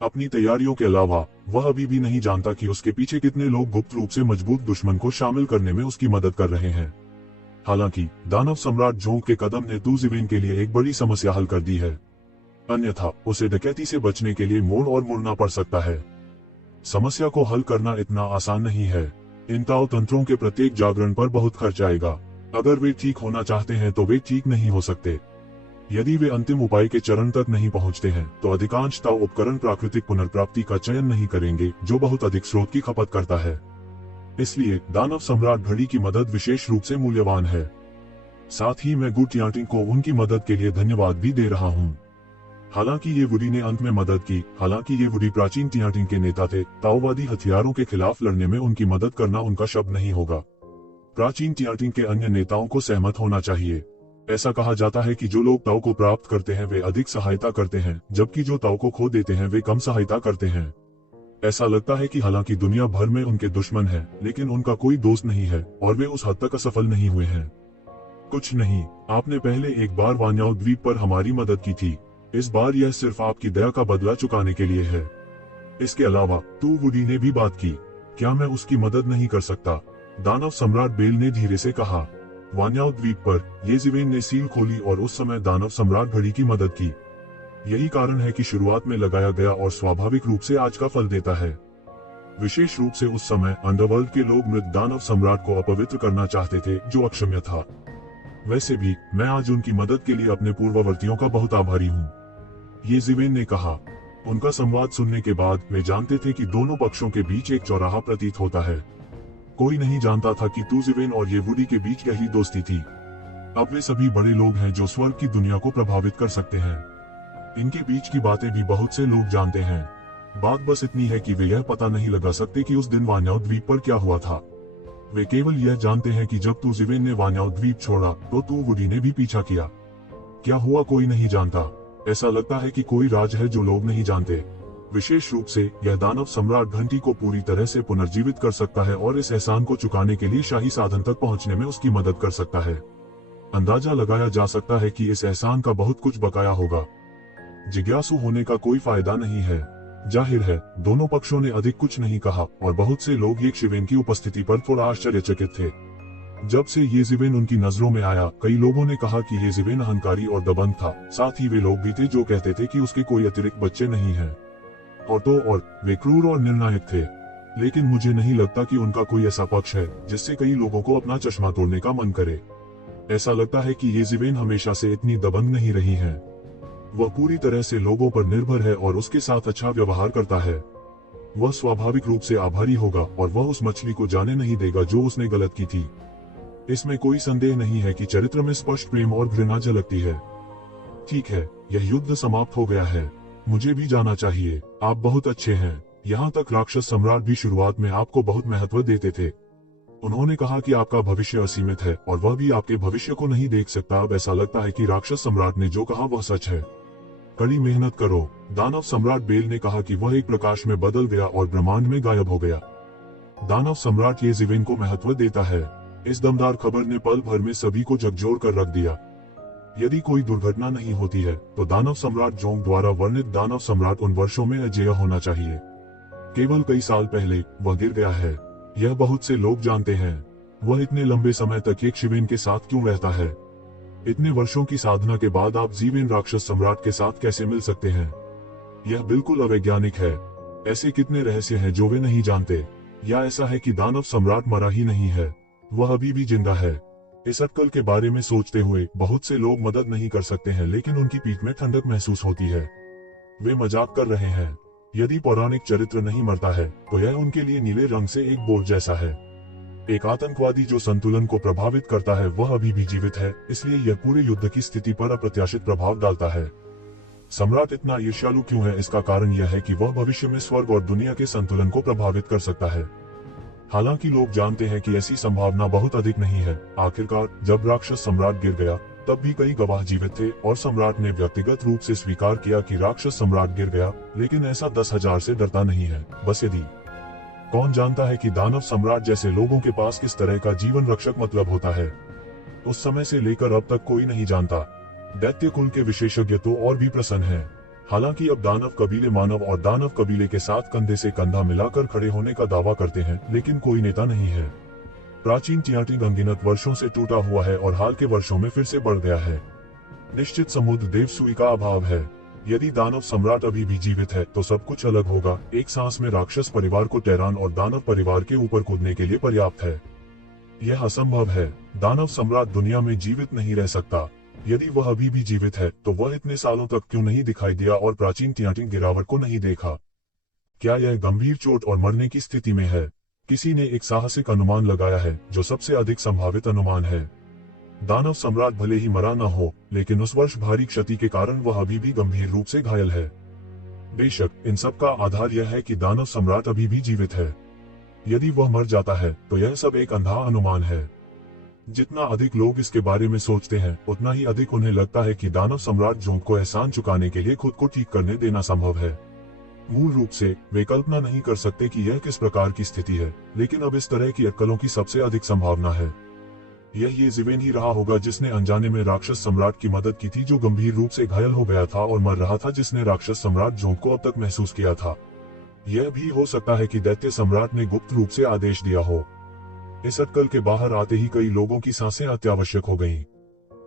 अपनी तैयारियों के अलावा वह अभी भी नहीं जानता कि उसके पीछे कितने लोग गुप्त रूप से मजबूत दुश्मन को शामिल करने में उसकी मदद कर रहे हैं। हालांकि दानव सम्राट जोंग के कदम ने तू जिवेन के लिए एक बड़ी समस्या हल कर दी है, अन्यथा उसे डकैती से बचने के लिए मोड़ और मुड़ना पड़ सकता है। समस्या को हल करना इतना आसान नहीं है। इन ताओ तंत्रों के प्रत्येक जागरण पर बहुत खर्च आएगा। अगर वे ठीक होना चाहते हैं तो वे ठीक नहीं हो सकते। यदि वे अंतिम उपाय के चरण तक नहीं पहुंचते हैं तो अधिकांश ताओ उपकरण प्राकृतिक पुनर्प्राप्ति का चयन नहीं करेंगे, जो बहुत अधिक स्रोत की खपत करता है। इसलिए दानव सम्राट घड़ी की मदद विशेष रूप से मूल्यवान है। साथ ही मैं गु टियाटिंग को उनकी मदद के लिए धन्यवाद भी दे रहा हूँ। हालांकि ये वुडी ने अंत में मदद की। हालांकि ये वुडी प्राचीन टियाटिंग के नेता थे, ताओवादी हथियारों के खिलाफ लड़ने में उनकी मदद करना उनका शब्द नहीं होगा। प्राचीन टियाटिंग के अन्य नेताओं को सहमत होना चाहिए। ऐसा कहा जाता है कि जो लोग ताओ को प्राप्त करते हैं वे अधिक सहायता करते हैं, जबकि जो ताओ को खो देते हैं वे कम सहायता करते हैं। ऐसा लगता है कि हालांकि दुनिया भर में उनके दुश्मन हैं, लेकिन उनका कोई दोस्त नहीं है और वे उस हद तक असफल नहीं हुए हैं। कुछ नहीं, आपने पहले एक बार वान्याओ द्वीप पर हमारी मदद की थी। इस बार यह सिर्फ आपकी दया का बदला चुकाने के लिए है। इसके अलावा तू वुडी ने भी बात की। क्या मैं उसकी मदद नहीं कर सकता? दानव सम्राट बेल ने धीरे से कहा। वान्याओ द्वीप पर ये जिवेन ने सील खोली और उस समय दानव सम्राट घड़ी की मदद की। यही कारण है कि शुरुआत में लगाया गया और स्वाभाविक रूप से आज का फल देता है। विशेष रूप से उस समय अंडरवर्ल्ड के लोग मृत दानव सम्राट को अपवित्र करना चाहते थे, जो अक्षम्य था। वैसे भी मैं आज उनकी मदद के लिए अपने पूर्ववर्तियों का बहुत आभारी हूँ, ये जिवेन ने कहा। उनका संवाद सुनने के बाद वे जानते थे कि दोनों पक्षों के बीच एक चौराहा प्रतीत होता है। कोई नहीं जानता था कि तू जिवेन और ये वुडी के बीच गहरी दोस्ती थी। अब वे सभी बड़े लोग हैं जो स्वर्ग की दुनिया को प्रभावित कर सकते हैं। इनके बीच की बातें भी बहुत से लोग जानते हैं। बात बस इतनी है कि वे यह पता नहीं लगा सकते कि उस दिन वान्याओ द्वीप पर क्या हुआ था। वे केवल यह जानते हैं कि जब तू जिवेन ने वान्याओ द्वीप छोड़ा तो तू वुडी ने भी पीछा किया। क्या हुआ कोई नहीं जानता। ऐसा लगता है कि कोई राज है जो लोग नहीं जानते। विशेष रूप से यह दानव सम्राट घंटी को पूरी तरह से पुनर्जीवित कर सकता है और इस एहसान को चुकाने के लिए शाही साधन तक पहुंचने में उसकी मदद कर सकता है। अंदाजा लगाया जा सकता है कि इस एहसान का बहुत कुछ बकाया होगा। जिज्ञासु होने का कोई फायदा नहीं है। जाहिर है दोनों पक्षों ने अधिक कुछ नहीं कहा और बहुत से लोग ये शिवेन की उपस्थिति पर थोड़ा आश्चर्यचकित थे। जब से ये जिवेन उनकी नजरों में आया, कई लोगों ने कहा कि ये जिवेन अहंकारी और दबंग था। साथ ही वे लोग भी थे जो कहते थे कि उसके कोई अतिरिक्त बच्चे नहीं हैं। और वे क्रूर और निर्णायक थे। लेकिन मुझे नहीं लगता कि उनका कोई ऐसा पक्ष है जिससे कई लोगों को अपना चश्मा तोड़ने का मन करे। ऐसा लगता है कि ये जिवेन हमेशा से इतनी दबंग नहीं रही है। वह पूरी तरह से लोगों पर निर्भर है और उसके साथ अच्छा व्यवहार करता है। वह स्वाभाविक रूप से आभारी होगा और वह उस मछली को जाने नहीं देगा जो उसने गलत की थी। इसमें कोई संदेह नहीं है कि चरित्र में स्पष्ट प्रेम और घृणा झलकती है। ठीक है, यह युद्ध समाप्त हो गया है। मुझे भी जाना चाहिए। आप बहुत अच्छे हैं। यहाँ तक राक्षस सम्राट भी शुरुआत में आपको बहुत महत्व देते थे। उन्होंने कहा कि आपका भविष्य असीमित है और वह भी आपके भविष्य को नहीं देख सकता। अब ऐसा लगता है कि राक्षस सम्राट ने जो कहा वह सच है। कड़ी मेहनत करो। दानव सम्राट बेल ने कहा कि वह एक प्रकाश में बदल गया और ब्रह्मांड में गायब हो गया। दानव सम्राट ये जिवेन को महत्व देता है। इस दमदार खबर ने पल भर में सभी को झकझोर कर रख दिया। यदि कोई दुर्घटना नहीं होती है तो दानव सम्राट जोंग द्वारा वर्णित दानव सम्राट उन वर्षों में अजेय होना चाहिए। केवल कई साल पहले वह गिर गया है। यह बहुत से लोग जानते हैं। वह इतने लंबे समय तक एक शिवेन के साथ क्यों रहता है? इतने वर्षों की साधना के बाद आप जिवेन राक्षस सम्राट के साथ कैसे मिल सकते हैं? यह बिल्कुल अवैज्ञानिक है। ऐसे कितने रहस्य हैं जो वे नहीं जानते? या ऐसा है कि दानव सम्राट मरा ही नहीं है, वह अभी भी जिंदा है? इस अटकल के बारे में सोचते हुए बहुत से लोग मदद नहीं कर सकते हैं, लेकिन उनकी पीठ में ठंडक महसूस होती है। वे मजाक कर रहे हैं। यदि पौराणिक चरित्र नहीं मरता है तो यह उनके लिए नीले रंग से एक बोर्ड जैसा है। एक आतंकवादी जो संतुलन को प्रभावित करता है वह अभी भी जीवित है, इसलिए यह पूरे युद्ध की स्थिति पर अप्रत्याशित प्रभाव डालता है। सम्राट इतना ईर्ष्यालु क्यों है? इसका कारण यह है कि वह भविष्य में स्वर्ग और दुनिया के संतुलन को प्रभावित कर सकता है। हालांकि लोग जानते हैं कि ऐसी संभावना बहुत अधिक नहीं है। आखिरकार जब राक्षस सम्राट गिर गया तब भी कई गवाह जीवित थे और सम्राट ने व्यक्तिगत रूप से स्वीकार किया कि राक्षस सम्राट गिर गया, लेकिन ऐसा 10,000 से डरता नहीं है। बस यदि कौन जानता है कि दानव सम्राट जैसे लोगों के पास किस तरह का जीवन रक्षक मतलब होता है। उस समय से लेकर अब तक कोई नहीं जानता। दैत्य कुल के विशेषज्ञ तो और भी प्रसन्न हैं। हालांकि अब दानव कबीले मानव और दानव कबीले के साथ कंधे से कंधा मिलाकर खड़े होने का दावा करते हैं, लेकिन कोई नेता नहीं है। प्राचीन टियाटिंग अनगिनत वर्षों से टूटा हुआ है और हाल के वर्षों में फिर से बढ़ गया है। निश्चित समुद्र देवसुई का अभाव है। यदि दानव सम्राट अभी भी जीवित है तो सब कुछ अलग होगा। एक सांस में राक्षस परिवार को टेरान और दानव परिवार के ऊपर कूदने के लिए पर्याप्त है। यह असंभव है। दानव सम्राट दुनिया में जीवित नहीं रह सकता। यदि वह अभी भी जीवित है तो वह इतने सालों तक क्यों नहीं दिखाई दिया और प्राचीन टियाटिंग गिरावट को नहीं देखा? क्या यह गंभीर चोट और मरने की स्थिति में है? किसी ने एक साहसिक अनुमान लगाया है जो सबसे अधिक संभावित अनुमान है। दानव सम्राट भले ही मरा न हो, लेकिन उस वर्ष भारी क्षति के कारण वह अभी भी गंभीर रूप से घायल है। बेशक इन सब का आधार यह है कि दानव सम्राट अभी भी जीवित है। यदि वह मर जाता है तो यह सब एक अंधा अनुमान है। जितना अधिक लोग इसके बारे में सोचते हैं, उतना ही अधिक उन्हें लगता है कि दानव सम्राट जोंग को एहसान चुकाने के लिए खुद को ठीक करने देना संभव है। मूल रूप से वे कल्पना नहीं कर सकते कि यह किस प्रकार की स्थिति है, लेकिन अब इस तरह की अटकलों की सबसे अधिक संभावना है। यह येज़िवेन ही रहा होगा जिसने अनजाने में राक्षस सम्राट की मदद की थी, जो गंभीर रूप से घायल हो गया था और मर रहा था, जिसने राक्षस सम्राट जोंग को अब तक महसूस किया था। यह भी हो सकता है कि दैत्य सम्राट ने गुप्त रूप से आदेश दिया हो। इस अटकल के बाहर आते ही कई लोगों की सांसें अत्यावश्यक हो गईं।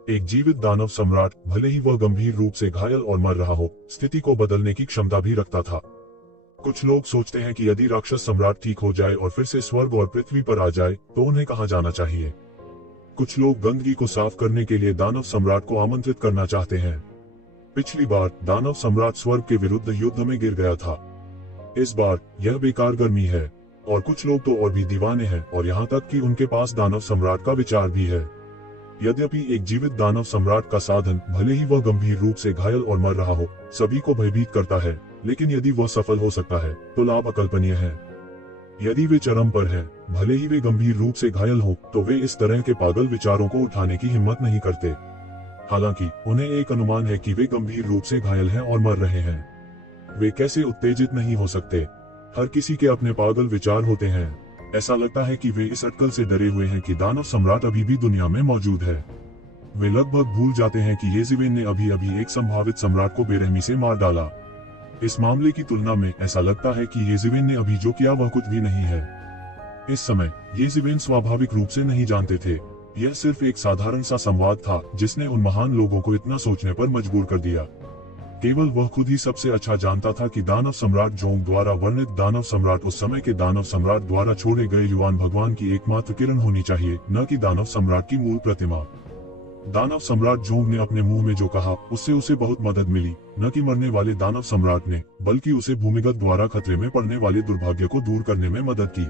एक जीवित दानव सम्राट, भले ही वह गंभीर रूप से घायल और मर रहा हो, स्थिति को बदलने की क्षमता भी रखता था। कुछ लोग सोचते हैं कि यदि राक्षस सम्राट ठीक हो जाए और फिर से स्वर्ग और पृथ्वी पर आ जाए तो उन्हें कहाँ जाना चाहिए। कुछ लोग गंदगी को साफ करने के लिए दानव सम्राट को आमंत्रित करना चाहते हैं। पिछली बार दानव सम्राट स्वर्ग के विरुद्ध युद्ध में गिर गया था। इस बार यह बेकार गर्मी है, और कुछ लोग तो और भी दीवाने हैं, और यहाँ तक कि उनके पास दानव सम्राट का विचार भी है। यद्यपि एक जीवित दानव सम्राट का साधन, भले ही वह गंभीर रूप से घायल और मर रहा हो, सभी को भयभीत करता है, लेकिन यदि वह सफल हो सकता है तो लाभ अकल्पनीय है। यदि वे चरम पर हैं, भले ही वे गंभीर रूप से घायल हो, तो वे इस तरह के पागल विचारों को उठाने की हिम्मत नहीं करते। हालांकि उन्हें एक अनुमान है कि वे गंभीर रूप से घायल हैं और मर रहे हैं। वे कैसे उत्तेजित नहीं हो सकते? हर किसी के अपने पागल विचार होते हैं। ऐसा लगता है कि वे इस अटकल से डरे हुए हैं कि दानव सम्राट अभी भी दुनिया में मौजूद है। वे लगभग भूल जाते हैं कि येज़िवेन ने अभी अभी एक संभावित सम्राट को बेरहमी से मार डाला। इस मामले की तुलना में ऐसा लगता है कि येज़िवेन ने अभी जो किया वह कुछ भी नहीं है। इस समय येज़िवेन स्वाभाविक रूप से नहीं जानते थे। यह सिर्फ एक साधारण सा संवाद था जिसने उन महान लोगों को इतना सोचने पर मजबूर कर दिया। केवल वह खुद ही सबसे अच्छा जानता था कि दानव सम्राट जोंग द्वारा वर्णित दानव सम्राट उस समय के दानव सम्राट द्वारा छोड़े गए युवान भगवान की एकमात्र किरण होनी चाहिए, न कि दानव सम्राट की मूल प्रतिमा। दानव सम्राट जोंग ने अपने मुंह में जो कहा उससे उसे बहुत मदद मिली, न कि मरने वाले दानव सम्राट ने, बल्कि उसे भूमिगत द्वारा खतरे में पड़ने वाले दुर्भाग्य को दूर करने में मदद की।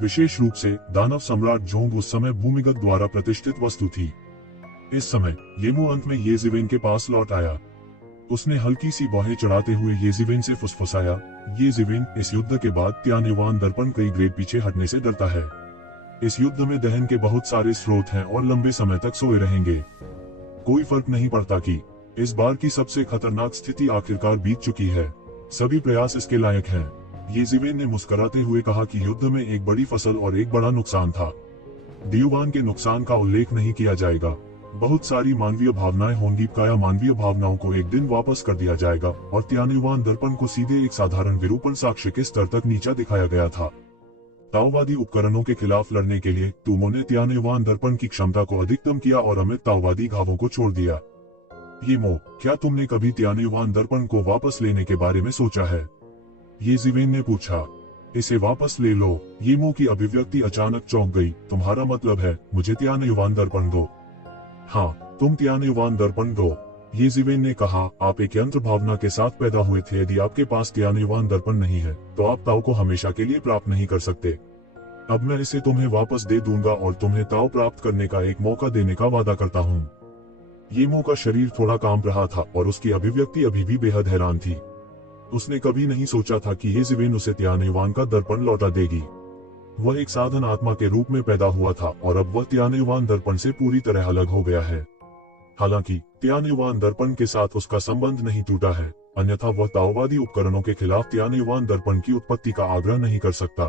विशेष रूप से दानव सम्राट जोंग उस समय भूमिगत द्वारा प्रतिष्ठित वस्तु थी। इस समय येमो अंत में येज़िवेन के पास लौट आया। उसने हल्की सी बाहें चढ़ाते हुए येज़िवेन से फुसफुसाया, येज़िवेन, इस युद्ध के बाद त्यानेवान दर्पण कई ग्रेड पीछे हटने से डरता है। इस युद्ध में दहन के बहुत सारे स्रोत हैं और लंबे समय तक सोए रहेंगे। कोई फर्क नहीं पड़ता कि इस बार की सबसे खतरनाक स्थिति आखिरकार बीत चुकी है। सभी प्रयास इसके लायक हैं। येज़िवेन ने मुस्कुराते हुए कहा कि युद्ध में एक बड़ी फसल और एक बड़ा नुकसान था। दियुवान के नुकसान का उल्लेख नहीं किया जाएगा। बहुत सारी मानवीय भावनाएं होंगी, काया मानवीय भावनाओं को एक दिन वापस कर दिया जाएगा, और त्यानेवान दर्पण को सीधे एक साधारण विरूपण साक्ष्य के स्तर तक नीचा दिखाया गया था। ताओवादी उपकरणों के खिलाफ लड़ने के लिए तुमों ने त्यानेवान दर्पण की क्षमता को अधिकतम किया और अमित ताओवादी घावों को छोड़ दिया। येमो, क्या तुमने कभी त्यानेवान दर्पण को वापस लेने के बारे में सोचा है? येज़िवेन ने पूछा। इसे वापस ले लो। येमो की अभिव्यक्ति अचानक चौंक गई। तुम्हारा मतलब है मुझे त्यानेवान दर्पण दो? हाँ, तुम त्यानेवान दर्पण दो। येज़िवेन ने कहा, आप एक यंत्र भावना के साथ पैदा हुए थे। यदि आपके पास त्यानेवान दर्पण नहीं है तो आप ताओ को हमेशा के लिए प्राप्त नहीं कर सकते। अब मैं इसे तुम्हें वापस दे दूंगा और तुम्हें ताओ प्राप्त करने का एक मौका देने का वादा करता हूँ। येमो का शरीर थोड़ा कांप रहा था और उसकी अभिव्यक्ति अभी भी बेहद हैरान थी। उसने कभी नहीं सोचा था कि येज़िवेन उसे त्यानेवान का दर्पण लौटा देगी। वह एक साधन आत्मा के रूप में पैदा हुआ था और अब वह त्यानेवान दर्पण से पूरी तरह अलग हो गया है। हालांकि त्यानेवान दर्पण के साथ उसका संबंध नहीं टूटा है, अन्यथा वह ताओवादी उपकरणों के खिलाफ त्यानेवान दर्पण की उत्पत्ति का आग्रह नहीं कर सकता।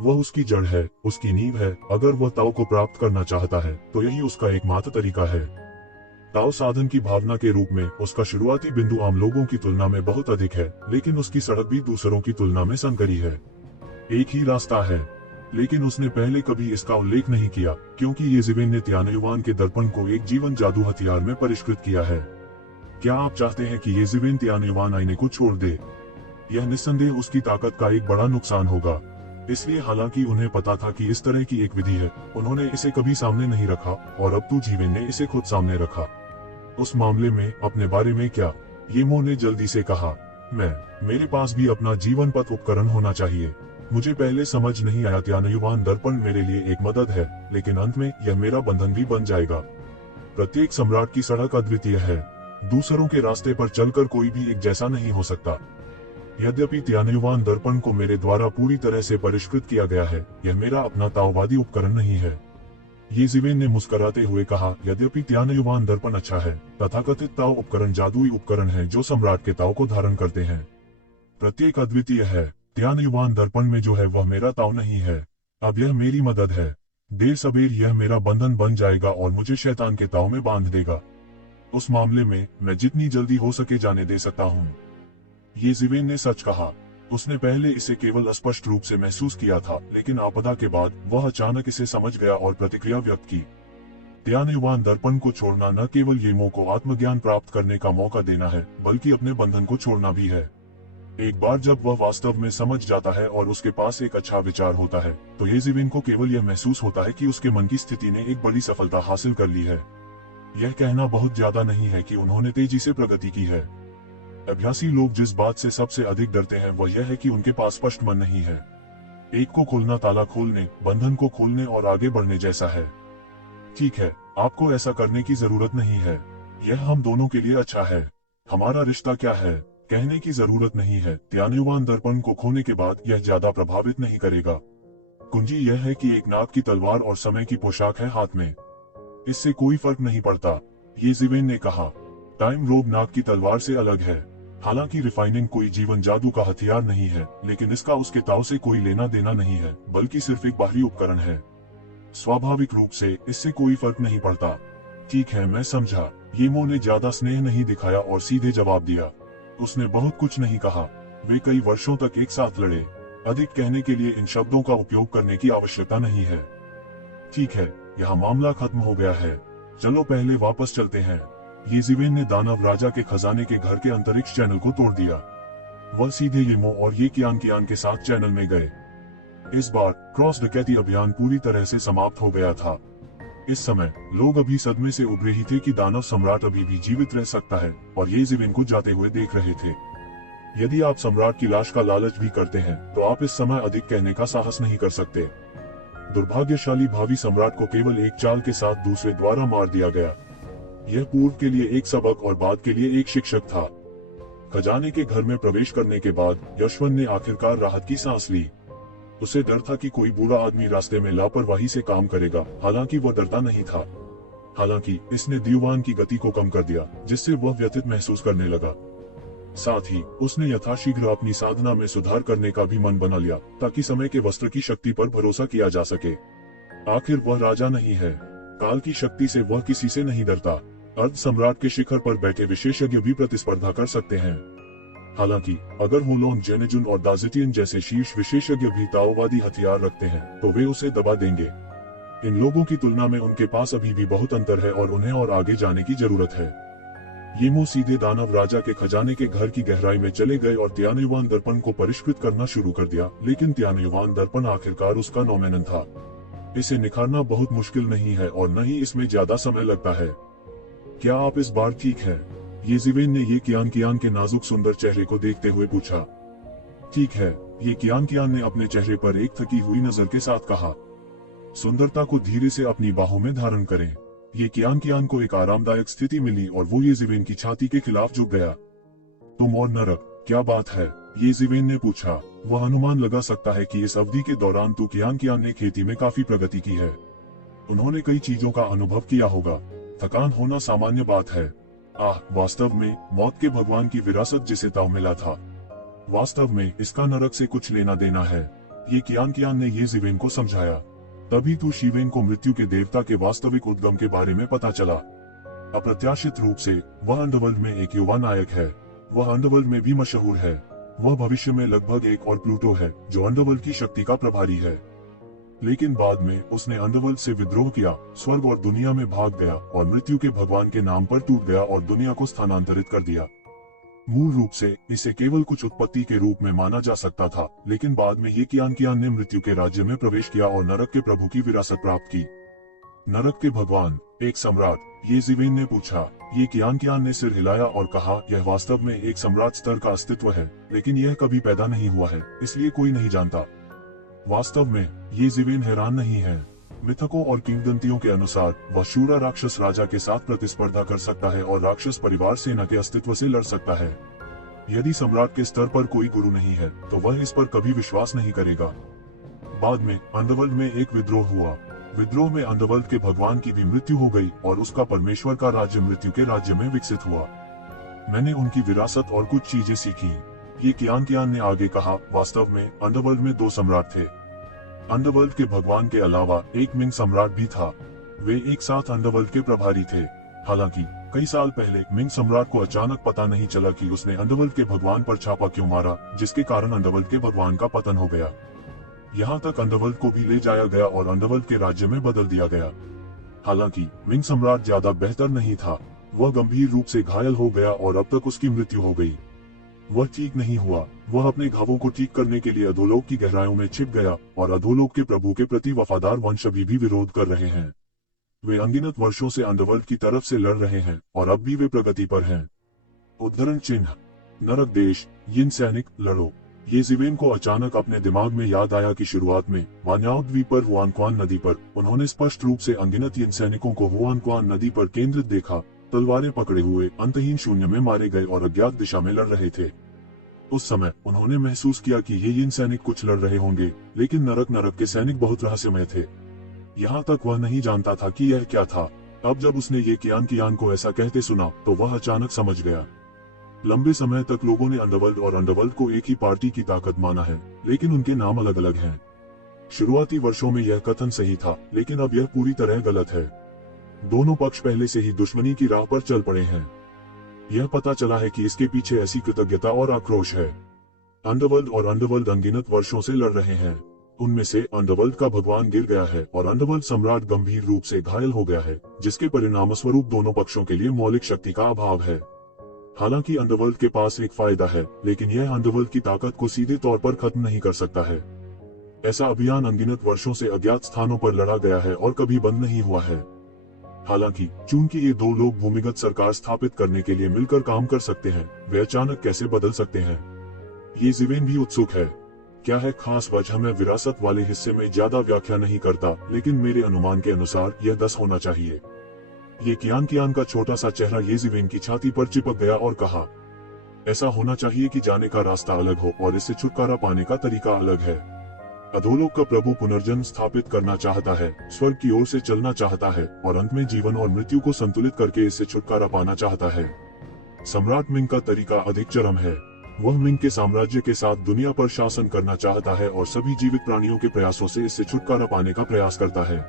वह उसकी जड़ है, उसकी नींव है। अगर वह ताओ को प्राप्त करना चाहता है तो यही उसका एकमात्र तरीका है। ताओ साधन की भावना के रूप में उसका शुरुआती बिंदु आम लोगों की तुलना में बहुत अधिक है, लेकिन उसकी सड़क भी दूसरों की तुलना में संकरी है। एक ही रास्ता है, लेकिन उसने पहले कभी इसका उल्लेख नहीं किया, क्योंकि येज़ेबेल ने त्यानयुवान के दर्पण को एक जीवन जादू हथियार में परिष्कृत किया है। क्या आप चाहते हैं कि येज़ेबेल त्यानयुवान आईने को छोड़ दे? यह निस्संदेह उसकी ताकत का एक बड़ा नुकसान होगा। इसलिए हालांकि उन्हें पता था कि इस तरह की एक विधि है, उन्होंने इसे कभी सामने नहीं रखा, और अब जीवेन ने इसे खुद सामने रखा। उस मामले में अपने बारे में क्या? येमो ने जल्दी से कहा, मेरे पास भी अपना जीवन पथ उपकरण होना चाहिए। मुझे पहले समझ नहीं आया त्यानयुवान दर्पण मेरे लिए एक मदद है, लेकिन अंत में यह मेरा बंधन भी बन जाएगा। प्रत्येक सम्राट की सड़क अद्वितीय है। दूसरों के रास्ते पर चलकर कोई भी एक जैसा नहीं हो सकता। यद्यपि त्यानयुवान दर्पण को मेरे द्वारा पूरी तरह से परिष्कृत किया गया है, यह मेरा अपना ताओवादी उपकरण नहीं है। येज़ेबेल ने मुस्कुराते हुए कहा, यद्यपि त्यानयुवान दर्पण अच्छा है, तथाकथित ताओ उपकरण जादुई उपकरण है जो सम्राट के ताओ को धारण करते हैं। प्रत्येक अद्वितीय है। त्यानयुवान दर्पण में जो है वह मेरा ताओ नहीं है। अब यह मेरी मदद है। देर सबेर यह मेरा बंधन बन जाएगा और मुझे शैतान के ताओ में बांध देगा। उस मामले में मैं जितनी जल्दी हो सके जाने दे सकता हूँ। येज़ेबेल ने सच कहा। उसने पहले इसे केवल अस्पष्ट रूप से महसूस किया था, लेकिन आपदा के बाद वह अचानक इसे समझ गया और प्रतिक्रिया व्यक्त की। त्यानयुवान दर्पण को छोड़ना न केवल येमो को आत्मज्ञान प्राप्त करने का मौका देना है, बल्कि अपने बंधन को छोड़ना भी है। एक बार जब वह वास्तव में समझ जाता है और उसके पास एक अच्छा विचार होता है, तो येज़ेबेल को केवल यह महसूस होता है कि उसके मन की स्थिति ने एक बड़ी सफलता हासिल कर ली है। यह कहना बहुत ज्यादा नहीं है कि उन्होंने तेजी से प्रगति की है। अभ्यासी लोग जिस बात से सबसे अधिक डरते हैं वह यह है कि उनके पास स्पष्ट मन नहीं है। एक को खोलना ताला खोलने, बंधन को खोलने और आगे बढ़ने जैसा है। ठीक है, आपको ऐसा करने की जरूरत नहीं है। यह हम दोनों के लिए अच्छा है। हमारा रिश्ता क्या है, कहने की जरूरत नहीं है। त्यानयुवान दर्पण को खोने के बाद यह ज्यादा प्रभावित नहीं करेगा। कुंजी यह है कि एक नाग की तलवार और समय की पोशाक है हाथ में। इससे कोई फर्क नहीं पड़ता, येज़ेबेल ने कहा। टाइम रोब नाग की तलवार से अलग है। हालांकि रिफाइनिंग कोई जीवन जादू का हथियार नहीं है, लेकिन इसका उसके ताओ से कोई लेना देना नहीं है, बल्कि सिर्फ एक बाहरी उपकरण है। स्वाभाविक रूप से इससे कोई फर्क नहीं पड़ता। ठीक है, मैं समझा। येमो ने ज्यादा स्नेह नहीं दिखाया और सीधे जवाब दिया। उसने बहुत कुछ नहीं कहा। वे कई वर्षों तक एक साथ लड़े। अधिक कहने के लिए इन शब्दों का उपयोग करने की आवश्यकता नहीं है। ठीक है, यहाँ मामला खत्म हो गया है। चलो पहले वापस चलते हैं। येज़ेबेल ने दानव राजा के खजाने के घर के अंतरिक्ष चैनल को तोड़ दिया। वह सीधे येमो और ये कियान के साथ चैनल में गए। इस बार क्रॉस डकैती अभियान पूरी तरह से समाप्त हो गया था। इस समय लोग अभी सदमे से उभरे ही थे कि दानव सम्राट अभी भी जीवित रह सकता है, और येज़ेबेल को जाते हुए देख रहे थे। यदि आप सम्राट की लाश का लालच भी करते हैं, तो आप इस समय अधिक कहने का साहस नहीं कर सकते। दुर्भाग्यशाली भावी सम्राट को केवल एक चाल के साथ दूसरे द्वारा मार दिया गया। यह पूर्व के लिए एक सबक और बाद के लिए एक शिक्षक था। खजाने के घर में प्रवेश करने के बाद यशवंत ने आखिरकार राहत की सांस ली। उसे डर था कि कोई बुरा आदमी रास्ते में लापरवाही से काम करेगा, हालांकि वह डरता नहीं था। हालांकि इसने दीवान की गति को कम कर दिया, जिससे वह व्यथित महसूस करने लगा। साथ ही उसने यथाशीघ्र अपनी साधना में सुधार करने का भी मन बना लिया, ताकि समय के वस्त्र की शक्ति पर भरोसा किया जा सके। आखिर वह राजा नहीं है। काल की शक्ति से वह किसी से नहीं डरता। अर्ध सम्राट के शिखर पर बैठे विशेषज्ञ भी प्रतिस्पर्धा कर सकते हैं। हालांकि अगर होलोंग जेनेजुन और दाजिटियन जैसे शीर्ष विशेषज्ञ भी ताओवादी हथियार रखते हैं, तो वे उसे दबा देंगे। इन लोगों की तुलना में उनके पास अभी भी बहुत अंतर है और उन्हें और आगे जाने की जरूरत है। येमो सीधे दानव राजा के खजाने के घर की गहराई में चले गए और त्यानयुवान दर्पण को परिष्कृत करना शुरू कर दिया, लेकिन त्यानयुवान दर्पण आखिरकार उसका नौमेनन था। इसे निखारना बहुत मुश्किल नहीं है और न ही इसमें ज्यादा समय लगता है। क्या आप इस बार ठीक है? येज़ेबेल ने ये कियान के नाजुक सुंदर चेहरे को देखते हुए पूछा। ठीक है, ये कियान ने अपने चेहरे पर एक थकी हुई नजर के साथ कहा। सुंदरता को धीरे से अपनी बाहों में धारण करें। ये कियान को एक आरामदायक स्थिति मिली और वो येज़ेबेल की छाती के खिलाफ झुक गया। तुम और नरक, क्या बात है? येज़ेबेल ने पूछा। वह अनुमान लगा सकता है कि इस अवधि के दौरान तू कियान ने खेती में काफी प्रगति की है। उन्होंने कई चीजों का अनुभव किया होगा। थकान होना सामान्य बात है। वास्तव में मौत के भगवान की विरासत जिसे ताओ मिला था, वास्तव में इसका नरक से कुछ लेना देना है। ये कियान ने येज़ेबेल को समझाया। तभी तू शिवेन को मृत्यु के देवता के वास्तविक उद्गम के बारे में पता चला। अप्रत्याशित रूप से वह अंडरवर्ल्ड में एक युवा नायक है। वह अंडरवर्ल्ड में भी मशहूर है। वह भविष्य में लगभग एक और प्लूटो है जो अंडरवर्ल्ड की शक्ति का प्रभारी है। लेकिन बाद में उसने अंडरवर्ल्ड से विद्रोह किया, स्वर्ग और दुनिया में भाग गया और मृत्यु के भगवान के नाम पर टूट गया और दुनिया को स्थानांतरित कर दिया। मूल रूप से इसे केवल कुछ उत्पत्ति के रूप में माना जा सकता था, लेकिन बाद में ये कियान ने मृत्यु के राज्य में प्रवेश किया और नरक के प्रभु की विरासत प्राप्त की। नरक के भगवान, एक सम्राट, ये जिवेन ने पूछा। ये कियान ने सिर हिलाया और कहा, यह वास्तव में एक सम्राट स्तर का अस्तित्व है, लेकिन यह कभी पैदा नहीं हुआ है, इसलिए कोई नहीं जानता। वास्तव में ये जिवेन हैरान नहीं है। मिथकों और किंवदंतियों के अनुसार वह शूरा राक्षस राजा के साथ प्रतिस्पर्धा कर सकता है और राक्षस परिवार सेना के अस्तित्व से लड़ सकता है। यदि सम्राट के स्तर पर कोई गुरु नहीं है तो वह इस पर कभी विश्वास नहीं करेगा। बाद में अंडरवर्ल्ड में एक विद्रोह हुआ। विद्रोह में अंडरवर्ल्ड के भगवान की भी मृत्यु हो गई और उसका परमेश्वर का राज्य मृत्यु के राज्य में विकसित हुआ। मैंने उनकी विरासत और कुछ चीजें सीखी। ये कियान ने आगे कहा, वास्तव में अंडरवर्ल्ड में 2 सम्राट थे। अंडरवर्ल्ड के भगवान के अलावा एक मिंग सम्राट भी था। वे एक साथ अंडरवर्ल्ड के प्रभारी थे। हालांकि कई साल पहले मिंग सम्राट को अचानक पता नहीं चला कि उसने अंडरवर्ल्ड के भगवान पर छापा क्यों मारा, जिसके कारण अंडरवर्ल्ड के भगवान का पतन हो गया। यहाँ तक अंडरवर्ल्ड को भी ले जाया गया और अंडरवर्ल्ड के राज्य में बदल दिया गया। हालांकि मिंग सम्राट ज्यादा बेहतर नहीं था। वह गंभीर रूप से घायल हो गया और अब तक उसकी मृत्यु हो गई। वह ठीक नहीं हुआ। वह अपने घावों को ठीक करने के लिए अधोलोक की गहराइयों में छिप गया और अधोलोक के प्रभु के प्रति वफादार वंश अभी भी विरोध कर रहे हैं। वे अनगिनत वर्षों से अंडरवर्ल्ड की तरफ से लड़ रहे हैं और अब भी वे प्रगति पर हैं। उद्धरण चिन्ह, नरक देश, यिन सैनिक, लड़ो। ये जिवेन को अचानक अपने दिमाग में याद आया कि शुरुआत में वान्याओ द्वीप पर हुआनक्वान नदी पर उन्होंने स्पष्ट रूप से अनगिनत यिन सैनिकों को हुआनक्वान नदी पर केंद्रित देखा, तलवारें पकड़े हुए अंतहीन शून्य में मारे गए और अज्ञात दिशा में लड़ रहे थे। उस समय उन्होंने महसूस किया कि ये यिन सैनिक कुछ लड़ रहे होंगे, लेकिन नरक के सैनिक बहुत रहस्यमय थे। यहाँ तक वह नहीं जानता था कि यह क्या था। अब जब उसने ये कियान को ऐसा कहते सुना तो वह अचानक समझ गया। लंबे समय तक लोगों ने अंडरवर्ल्ड और अंडरवर्ल्ड को एक ही पार्टी की ताकत माना है, लेकिन उनके नाम अलग अलग हैं। शुरुआती वर्षों में यह कथन सही था, लेकिन अब यह पूरी तरह गलत है। दोनों पक्ष पहले से ही दुश्मनी की राह पर चल पड़े हैं। यह पता चला है कि इसके पीछे ऐसी कृतज्ञता और आक्रोश है। अंडरवर्ल्ड और अंडरवर्ल्ड अनगिनत वर्षों से लड़ रहे हैं। उनमें से अंडरवर्ल्ड का भगवान गिर गया है और अंडरवर्ल्ड सम्राट गंभीर रूप से घायल हो गया है, जिसके परिणाम स्वरूप दोनों पक्षों के लिए मौलिक शक्ति का अभाव है। हालांकि अंडरवर्ल्ड के पास एक फायदा है, लेकिन यह अंडरवर्ल्ड की ताकत को सीधे तौर पर खत्म नहीं कर सकता है। ऐसा अभियान अनगिनत वर्षों से अज्ञात स्थानों पर लड़ा गया है और कभी बंद नहीं हुआ है। हालांकि चूंकि ये 2 लोग भूमिगत सरकार स्थापित करने के लिए मिलकर काम कर सकते हैं, वे अचानक कैसे बदल सकते हैं? ये जिवेन भी उत्सुक है। क्या है खास वजह? मैं विरासत वाले हिस्से में ज्यादा व्याख्या नहीं करता, लेकिन मेरे अनुमान के अनुसार यह 10 होना चाहिए। ये कियान का छोटा सा चेहरा ये जिवेन की छाती पर चिपक गया और कहा, ऐसा होना चाहिए कि जाने का रास्ता अलग हो और इससे छुटकारा पाने का तरीका अलग है। अधोलोक का प्रभु पुनर्जन्म स्थापित करना चाहता है, स्वर्ग की ओर से चलना चाहता है और अंत में जीवन और मृत्यु को संतुलित करके इससे छुटकारा पाना चाहता है। सम्राट मिंग का तरीका अधिक चरम है। वह मिंग के साम्राज्य के साथ दुनिया पर शासन करना चाहता है और सभी जीवित प्राणियों के प्रयासों से इससे छुटकारा पाने का प्रयास करता है।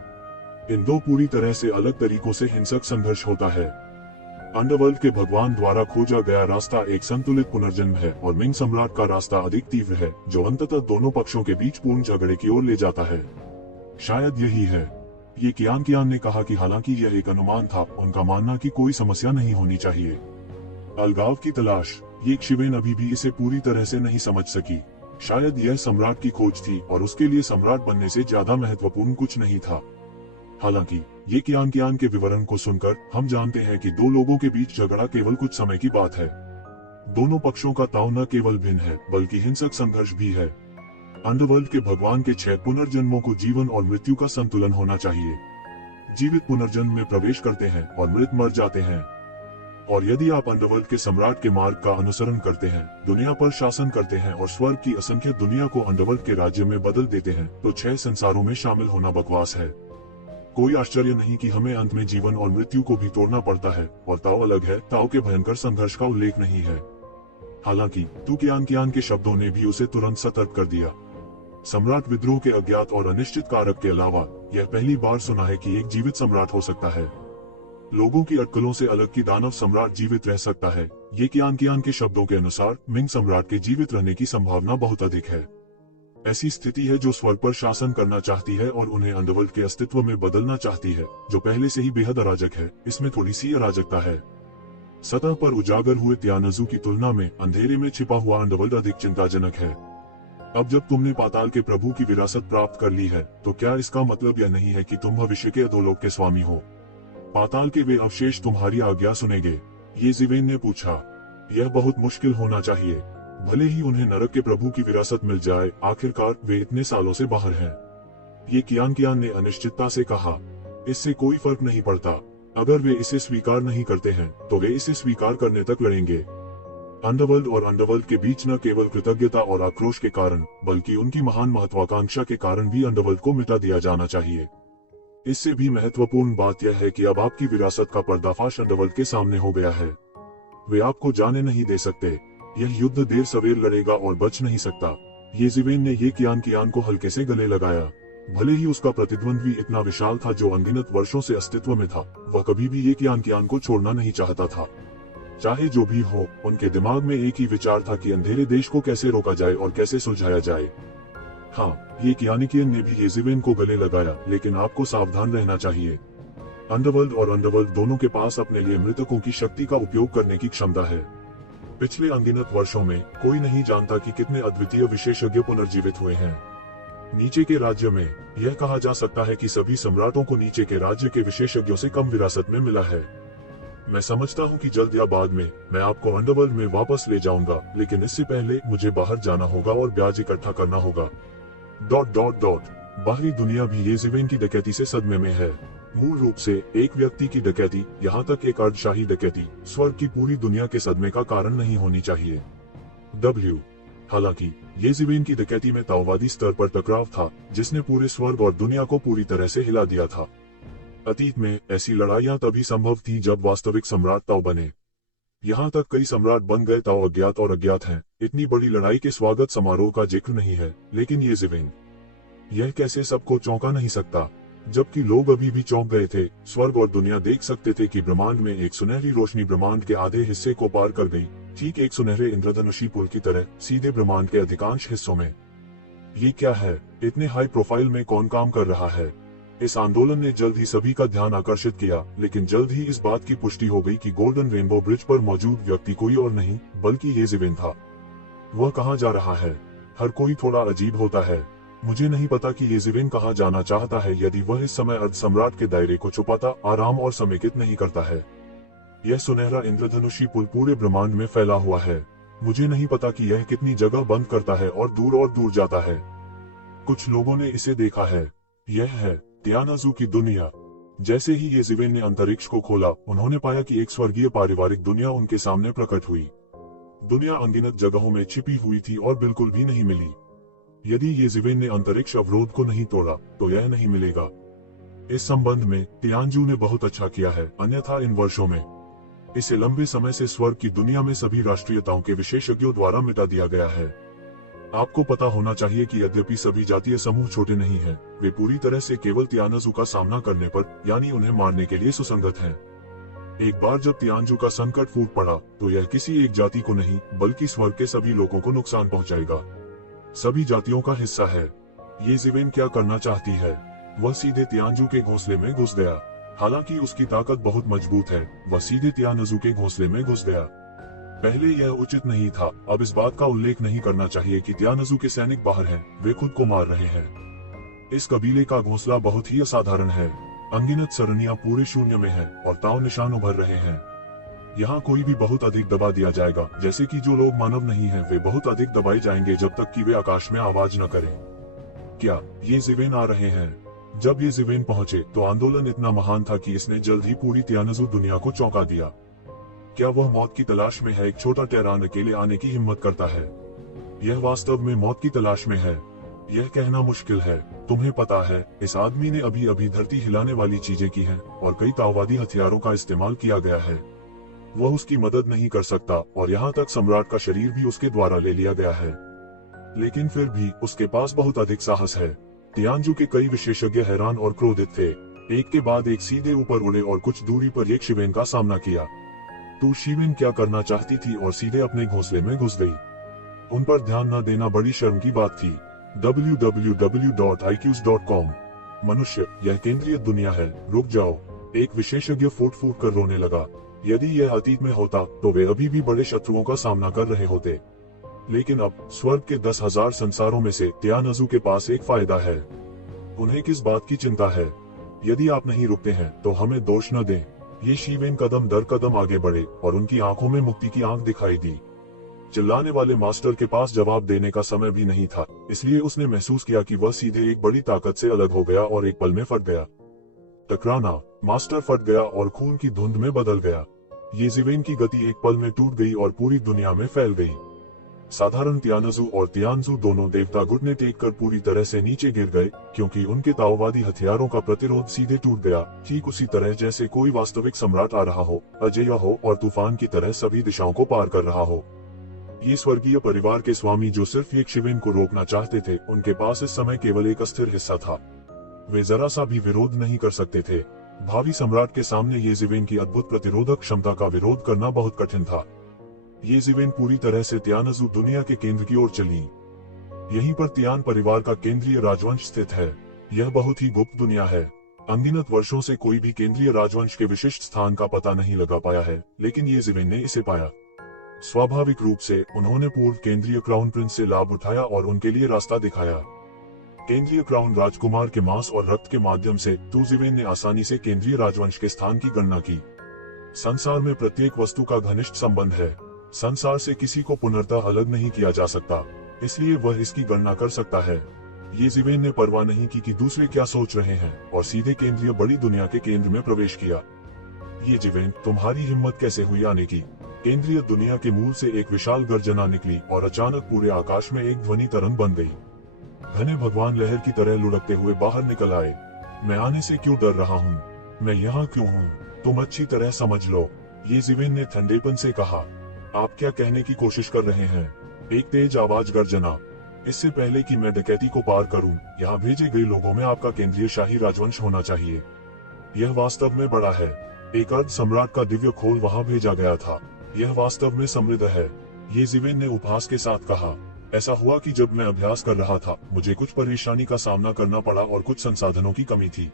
इन 2 पूरी तरह से अलग तरीकों से हिंसक संघर्ष होता है। अंडरवर्ल्ड के भगवान द्वारा खोजा गया रास्ता एक संतुलित पुनर्जन्म है और मिंग सम्राट का रास्ता अधिक तीव्र है, जो अंततः दोनों पक्षों के बीच पूर्ण झगड़े की ओर ले जाता है। शायद यही है। ये कियान ने कहा कि हालांकि यह एक अनुमान था, उनका मानना कि कोई समस्या नहीं होनी चाहिए। अलगाव की तलाश, ये जिवेन अभी भी इसे पूरी तरह से नहीं समझ सकी। शायद यह सम्राट की खोज थी और उसके लिए सम्राट बनने से ज्यादा महत्वपूर्ण कुछ नहीं था। हालांकि ये कियान के विवरण को सुनकर हम जानते हैं कि 2 लोगों के बीच झगड़ा केवल कुछ समय की बात है। दोनों पक्षों का ताव न केवल भिन्न है, बल्कि हिंसक संघर्ष भी है। अंडरवर्ल्ड के भगवान के 6 पुनर्जन्मों को जीवन और मृत्यु का संतुलन होना चाहिए। जीवित पुनर्जन्म में प्रवेश करते हैं और मृत मर जाते हैं। और यदि आप अंडरवर्ल्ड के सम्राट के मार्ग का अनुसरण करते हैं, दुनिया पर शासन करते हैं और स्वर्ग की असंख्य दुनिया को अंडरवर्ल्ड के राज्य में बदल देते हैं, तो 6 संसारों में शामिल होना बकवास है। कोई आश्चर्य नहीं कि हमें अंत में जीवन और मृत्यु को भी तोड़ना पड़ता है, और ताओ अलग है। ताओ के भयंकर संघर्ष का उल्लेख नहीं है। हालांकि तू कियान के शब्दों ने भी उसे तुरंत सतर्क कर दिया। सम्राट विद्रोह के अज्ञात और अनिश्चित कारक के अलावा यह पहली बार सुना है कि एक जीवित सम्राट हो सकता है। लोगों की अटकलों से अलग की दानव सम्राट जीवित रह सकता है। ये कियान के शब्दों के अनुसार मिंग सम्राट के जीवित रहने की संभावना बहुत अधिक है। ऐसी स्थिति है जो स्वर्ग पर शासन करना चाहती है और उन्हें अंडरवर्ल्ड के अस्तित्व में बदलना चाहती है, जो पहले से ही बेहद अराजक है। इसमें थोड़ी सी अराजकता है। सतह पर उजागर हुए तियानजू की तुलना में अंधेरे में छिपा हुआ अंडरवर्ल्ड अधिक चिंताजनक है। अब जब तुमने पाताल के प्रभु की विरासत प्राप्त कर ली है, तो क्या इसका मतलब यह नहीं है कि तुम भविष्य के अधोलोक के स्वामी हो? पाताल के वे अवशेष तुम्हारी आज्ञा सुनेंगे? ये जिवेन ने पूछा। यह बहुत मुश्किल होना चाहिए। भले ही उन्हें नरक के प्रभु की विरासत मिल जाए, आखिरकार वे इतने सालों से बाहर हैं। ये कियान ने अनिश्चितता से कहा। इससे कोई फर्क नहीं पड़ता। अगर वे इसे स्वीकार नहीं करते हैं, तो वे इसे स्वीकार करने तक लड़ेंगे। अंडरवर्ल्ड और अंडरवर्ल्ड के बीच न केवल कृतज्ञता और आक्रोश के कारण, बल्कि उनकी महान महत्वाकांक्षा के कारण भी अंडरवर्ल्ड को मिटा दिया जाना चाहिए। इससे भी महत्वपूर्ण बात यह है कि अब आपकी विरासत का पर्दाफाश अंडरवर्ल्ड के सामने हो गया है। वे आपको जाने नहीं दे सकते। यह युद्ध देर सवेर लड़ेगा और बच नहीं सकता। ये जिवेन ने ये कियान को हल्के से गले लगाया। भले ही उसका प्रतिद्वंद्वी इतना विशाल था जो अनगिनत वर्षों से अस्तित्व में था, वह कभी भी ये कियान को छोड़ना नहीं चाहता था। चाहे जो भी हो, उनके दिमाग में एक ही विचार था कि अंधेरे देश को कैसे रोका जाए और कैसे सुलझाया जाए। हाँ, ये कियान ने भी ये जिवेन को गले लगाया, लेकिन आपको सावधान रहना चाहिए। अंडरवर्ल्ड और अंडरवर्ल्ड दोनों के पास अपने लिए मृतकों की शक्ति का उपयोग करने की क्षमता है। पिछले अनगिनत वर्षों में कोई नहीं जानता कि कितने अद्वितीय विशेषज्ञ पुनर्जीवित हुए हैं। नीचे के राज्य में यह कहा जा सकता है कि सभी सम्राटों को नीचे के राज्य के विशेषज्ञों से कम विरासत में मिला है। मैं समझता हूँ कि जल्द या बाद में मैं आपको अंडरवर्ल्ड में वापस ले जाऊंगा, लेकिन इससे पहले मुझे बाहर जाना होगा और ब्याज इकट्ठा करना होगा। ... बाहरी दुनिया भी ये जिवेन की डकैती से सदमे में है। मूल रूप से एक व्यक्ति की डकैती, यहाँ तक एक अर्धशाही डकैती, स्वर्ग की पूरी दुनिया के सदमे का कारण नहीं होनी चाहिए। हालांकि ये जिवेन की डकैती में ताओवादी स्तर पर टकराव था, जिसने पूरे स्वर्ग और दुनिया को पूरी तरह से हिला दिया था। अतीत में ऐसी लड़ाइयां तभी संभव थी जब वास्तविक सम्राट ताओ बने। यहाँ तक कई सम्राट बन गए ताओ अज्ञात हैं। इतनी बड़ी लड़ाई के स्वागत समारोह का जिक्र नहीं है, लेकिन ये जिवेन, यह कैसे सबको चौंका नहीं सकता? जबकि लोग अभी भी चौंक गए थे। स्वर्ग और दुनिया देख सकते थे कि ब्रह्मांड में एक सुनहरी रोशनी ब्रह्मांड के आधे हिस्से को पार कर गई, ठीक एक सुनहरे इंद्रधनुषी पुल की तरह, सीधे ब्रह्मांड के अधिकांश हिस्सों में। ये क्या है? इतने हाई प्रोफाइल में कौन काम कर रहा है? इस आंदोलन ने जल्द ही सभी का ध्यान आकर्षित किया, लेकिन जल्द ही इस बात की पुष्टि हो गई कि गोल्डन रेनबो ब्रिज पर मौजूद व्यक्ति कोई और नहीं, बल्कि ये जिवेन था। वह कहाँ जा रहा है? हर कोई थोड़ा अजीब होता है। मुझे नहीं पता कि ये जिवेन कहाँ जाना चाहता है। यदि वह इस समय अर्ध सम्राट के दायरे को छुपाता, आराम और समेकित नहीं करता है। यह सुनहरा इंद्रधनुषी पुल पूरे ब्रह्मांड में फैला हुआ है। मुझे नहीं पता कि यह कितनी जगह बंद करता है और दूर जाता है। कुछ लोगों ने इसे देखा है। यह है तियानाजू की दुनिया। जैसे ही ये जिवेन ने अंतरिक्ष को खोला, उन्होंने पाया कि एक स्वर्गीय पारिवारिक दुनिया उनके सामने प्रकट हुई। दुनिया अनगिनत जगहों में छिपी हुई थी और बिल्कुल भी नहीं मिली। यदि ये जिवेन ने अंतरिक्ष अवरोध को नहीं तोड़ा, तो यह नहीं मिलेगा। इस संबंध में तियानजू ने बहुत अच्छा किया है, अन्यथा इन वर्षों में इसे लंबे समय से स्वर्ग की दुनिया में सभी राष्ट्रीयताओं के विशेषज्ञों द्वारा मिटा दिया गया है। आपको पता होना चाहिए कि यद्यपि सभी जातीय समूह छोटे नहीं हैं, वे पूरी तरह से केवल तियानजू का सामना करने पर, यानी उन्हें मारने के लिए सुसंगत हैं। एक बार जब तियानजू का संकट फूट पड़ा, तो यह किसी एक जाति को नहीं, बल्कि स्वर्ग के सभी लोगों को नुकसान पहुंचाएगा। सभी जातियों का हिस्सा है। ये जिवेन क्या करना चाहती है? वह सीधे तियानजू के घोंसले में घुस गया। हालांकि उसकी ताकत बहुत मजबूत है, वह सीधे तियानजू के घोंसले में घुस गया। पहले यह उचित नहीं था। अब इस बात का उल्लेख नहीं करना चाहिए कि तियानजू के सैनिक बाहर हैं, वे खुद को मार रहे हैं। इस कबीले का घोंसला बहुत ही असाधारण है। अनगिनत सरनियां पूरे शून्य में है और ताव निशान उभर रहे हैं। यहाँ कोई भी बहुत अधिक दबा दिया जाएगा, जैसे कि जो लोग मानव नहीं हैं, वे बहुत अधिक दबाए जाएंगे जब तक कि वे आकाश में आवाज न करें। क्या ये जिवेन आ रहे हैं? जब ये जिवेन पहुंचे, तो आंदोलन इतना महान था कि इसने जल्द ही पूरी तियानजू दुनिया को चौंका दिया। क्या वह मौत की तलाश में है? एक छोटा टेरान अकेले आने की हिम्मत करता है। यह वास्तव में मौत की तलाश में है। यह कहना मुश्किल है। तुम्हें पता है, इस आदमी ने अभी अभी धरती हिलाने वाली चीजें की हैं और कई ताओवादी हथियारों का इस्तेमाल किया गया है। वह उसकी मदद नहीं कर सकता और यहाँ तक सम्राट का शरीर भी उसके द्वारा ले लिया गया है। लेकिन फिर भी उसके पास बहुत अधिक साहस है। तियानजू के कई विशेषज्ञ हैरान और क्रोधित थे। एक के बाद एक सीधे ऊपर उड़े और कुछ दूरी पर एक शिवेन का सामना किया। तो शिवेन क्या करना चाहती थी और सीधे अपने घोंसले में घुस गई। उन पर ध्यान न देना बड़ी शर्म की बात थी। www.iqs.com। मनुष्य, यह केंद्रीय दुनिया है, रुक जाओ। एक विशेषज्ञ फूट फूट कर रोने लगा। यदि यह अतीत में होता तो वे अभी भी बड़े शत्रुओं का सामना कर रहे होते। लेकिन अब स्वर्ग के 10,000 संसारों में से त्यानजू के पास एक फायदा है। उन्हें किस बात की चिंता है? यदि आप नहीं रुकते हैं तो हमें दोष न दें। ये शिवेन कदम दर कदम आगे बढ़े और उनकी आंखों में मुक्ति की आंख दिखाई दी। चिल्लाने वाले मास्टर के पास जवाब देने का समय भी नहीं था, इसलिए उसने महसूस किया कि वह सीधे एक बड़ी ताकत से अलग हो गया और एक पल में फट गया। टकराना, मास्टर फट गया और खून की धुंध में बदल गया। ये जिवेन की गति एक पल में टूट गई और पूरी दुनिया में फैल गई। साधारण त्यानजू और त्यानजू दोनों देवता घुटने टेक कर पूरी तरह से नीचे गिर गए, क्योंकि उनके ताओवादी हथियारों का प्रतिरोध सीधे टूट गया, ठीक उसी तरह जैसे कोई वास्तविक सम्राट आ रहा हो, अजेय हो और तूफान की तरह सभी दिशाओं को पार कर रहा हो। ये स्वर्गीय परिवार के स्वामी जो सिर्फ एक शिवेन को रोकना चाहते थे, उनके पास इस समय केवल एक अस्थिर हिस्सा था। वे जरा सा भी विरोध नहीं कर सकते थे। भावी सम्राट के सामने ये जिवेन की अद्भुत प्रतिरोधक क्षमता का विरोध करना बहुत कठिन था। ये जिवेन पूरी तरह से त्यानजू दुनिया के केंद्र की ओर चली। यहीं पर त्यान परिवार का केंद्रीय राजवंश स्थित है। यह बहुत ही गुप्त दुनिया है। अनगिनत वर्षों से कोई भी केंद्रीय राजवंश के विशिष्ट स्थान का पता नहीं लगा पाया है, लेकिन ये जिवेन ने इसे पाया। स्वाभाविक रूप से उन्होंने पूर्व केंद्रीय क्राउन प्रिंस से लाभ उठाया और उनके लिए रास्ता दिखाया। केंद्रीय क्राउन राजकुमार के मांस और रक्त के माध्यम से जिवेन ने आसानी से केंद्रीय राजवंश के स्थान की गणना की। संसार में प्रत्येक वस्तु का घनिष्ठ संबंध है। संसार से किसी को पुनर्तः अलग नहीं किया जा सकता, इसलिए वह इसकी गणना कर सकता है। ये जिवेन ने परवाह नहीं की कि दूसरे क्या सोच रहे हैं और सीधे केंद्रीय बड़ी दुनिया के केंद्र में प्रवेश किया। ये जिवेन, तुम्हारी हिम्मत कैसे हुई आने की? केंद्रीय दुनिया के मूल से एक विशाल गर्जना निकली और अचानक पूरे आकाश में एक ध्वनि तरंग बन गई। घने भगवान लहर की तरह लुढ़कते हुए बाहर निकल आए। मैं आने से क्यों डर रहा हूँ? मैं यहाँ क्यों हूँ? तुम अच्छी तरह समझ लो, ये जिवेन ने ठंडेपन से कहा। आप क्या कहने की कोशिश कर रहे हैं? एक तेज आवाज गर्जना। इससे पहले कि मैं डकैती को पार करूं, यहाँ भेजे गए लोगों में आपका केंद्रीय शाही राजवंश होना चाहिए। यह वास्तव में बड़ा है। एक अर्ध सम्राट का दिव्य खोल वहाँ भेजा गया था। यह वास्तव में समृद्ध है, ये जिवेन ने उपहास के साथ कहा। ऐसा हुआ कि जब मैं अभ्यास कर रहा था, मुझे कुछ परेशानी का सामना करना पड़ा और कुछ संसाधनों की कमी थी।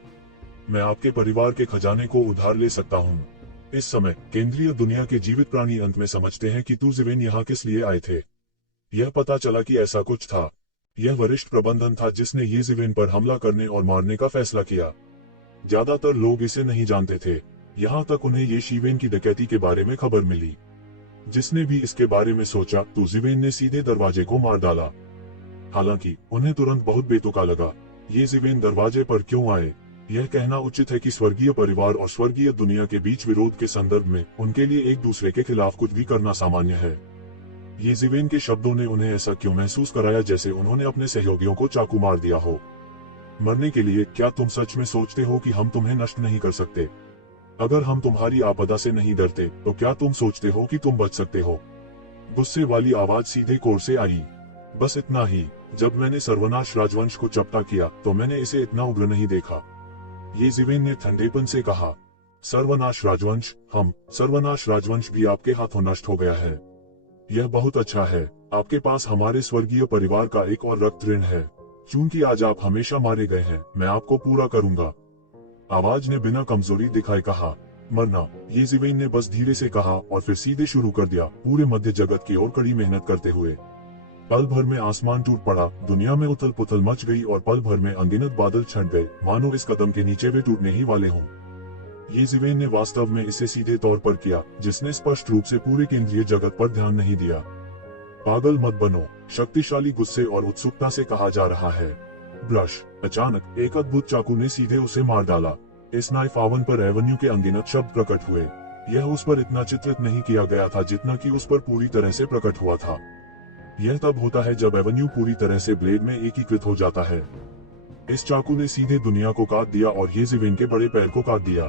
मैं आपके परिवार के खजाने को उधार ले सकता हूँ। इस समय केंद्रीय दुनिया के जीवित प्राणी अंत में समझते हैं कि जिवेन यहाँ किस लिए आए थे। यह पता चला कि ऐसा कुछ था। यह वरिष्ठ प्रबंधन था जिसने ये जिवेन पर हमला करने और मारने का फैसला किया। ज्यादातर लोग इसे नहीं जानते थे, यहाँ तक उन्हें ये शिवेन की डकैती के बारे में खबर मिली। जिसने भी इसके बारे में सोचा जिवेन ने सीधे दरवाजे को मार डाला। हालांकि उन्हें तुरंत बहुत बेतुका लगा, ये जिवेन दरवाजे पर क्यों आए। यह कहना उचित है कि स्वर्गीय परिवार और स्वर्गीय दुनिया के बीच विरोध के संदर्भ में उनके लिए एक दूसरे के खिलाफ कुछ भी करना सामान्य है। ये जिवेन के शब्दों ने उन्हें ऐसा क्यों महसूस कराया जैसे उन्होंने अपने सहयोगियों को चाकू मार दिया हो। मरने के लिए? क्या तुम सच में सोचते हो कि हम तुम्हें नष्ट नहीं कर सकते? अगर हम तुम्हारी आपदा से नहीं डरते तो क्या तुम सोचते हो कि तुम बच सकते हो? गुस्से वाली आवाज सीधे कोर से आई। बस इतना ही। जब मैंने सर्वनाश राजवंश को चपटा किया तो मैंने इसे इतना उग्र नहीं देखा, ये जिवेन ने ठंडेपन से कहा। सर्वनाश राजवंश? सर्वनाश राजवंश भी आपके हाथों नष्ट हो गया है। यह बहुत अच्छा है। आपके पास हमारे स्वर्गीय परिवार का एक और रक्त ऋण है। चूंकि आज आप हमेशा मारे गए हैं, मैं आपको पूरा करूंगा। आवाज ने बिना कमजोरी दिखाए कहा। मरना? ये जिवेन ने बस धीरे से कहा और फिर सीधे शुरू कर दिया, पूरे मध्य जगत की ओर कड़ी मेहनत करते हुए। पल भर में आसमान टूट पड़ा, दुनिया में उथल पुथल मच गई और पल भर में अनगिनत बादल छंट गए, मानो इस कदम के नीचे वे टूटने ही वाले हों। ये जिवेन ने वास्तव में इसे सीधे तौर पर किया, जिसने स्पष्ट रूप से पूरे केंद्रीय जगत पर ध्यान नहीं दिया। पागल मत बनो, शक्तिशाली गुस्से और उत्सुकता से कहा जा रहा है। ब्रश। अचानक एक अद्भुत चाकू ने सीधे उसे मार डाला। इस नाइफ आवन पर एवेन्यू के अनगिनत शब्द प्रकट हुए। यह उस पर इतना चित्रित नहीं किया गया था जितना कि उस पर पूरी तरह से प्रकट हुआ था। यह तब होता है जब एवेन्यू पूरी तरह से ब्लेड में एकीकृत हो जाता है। इस चाकू ने सीधे दुनिया को काट दिया और ये जिवेन के बड़े पैर को काट दिया।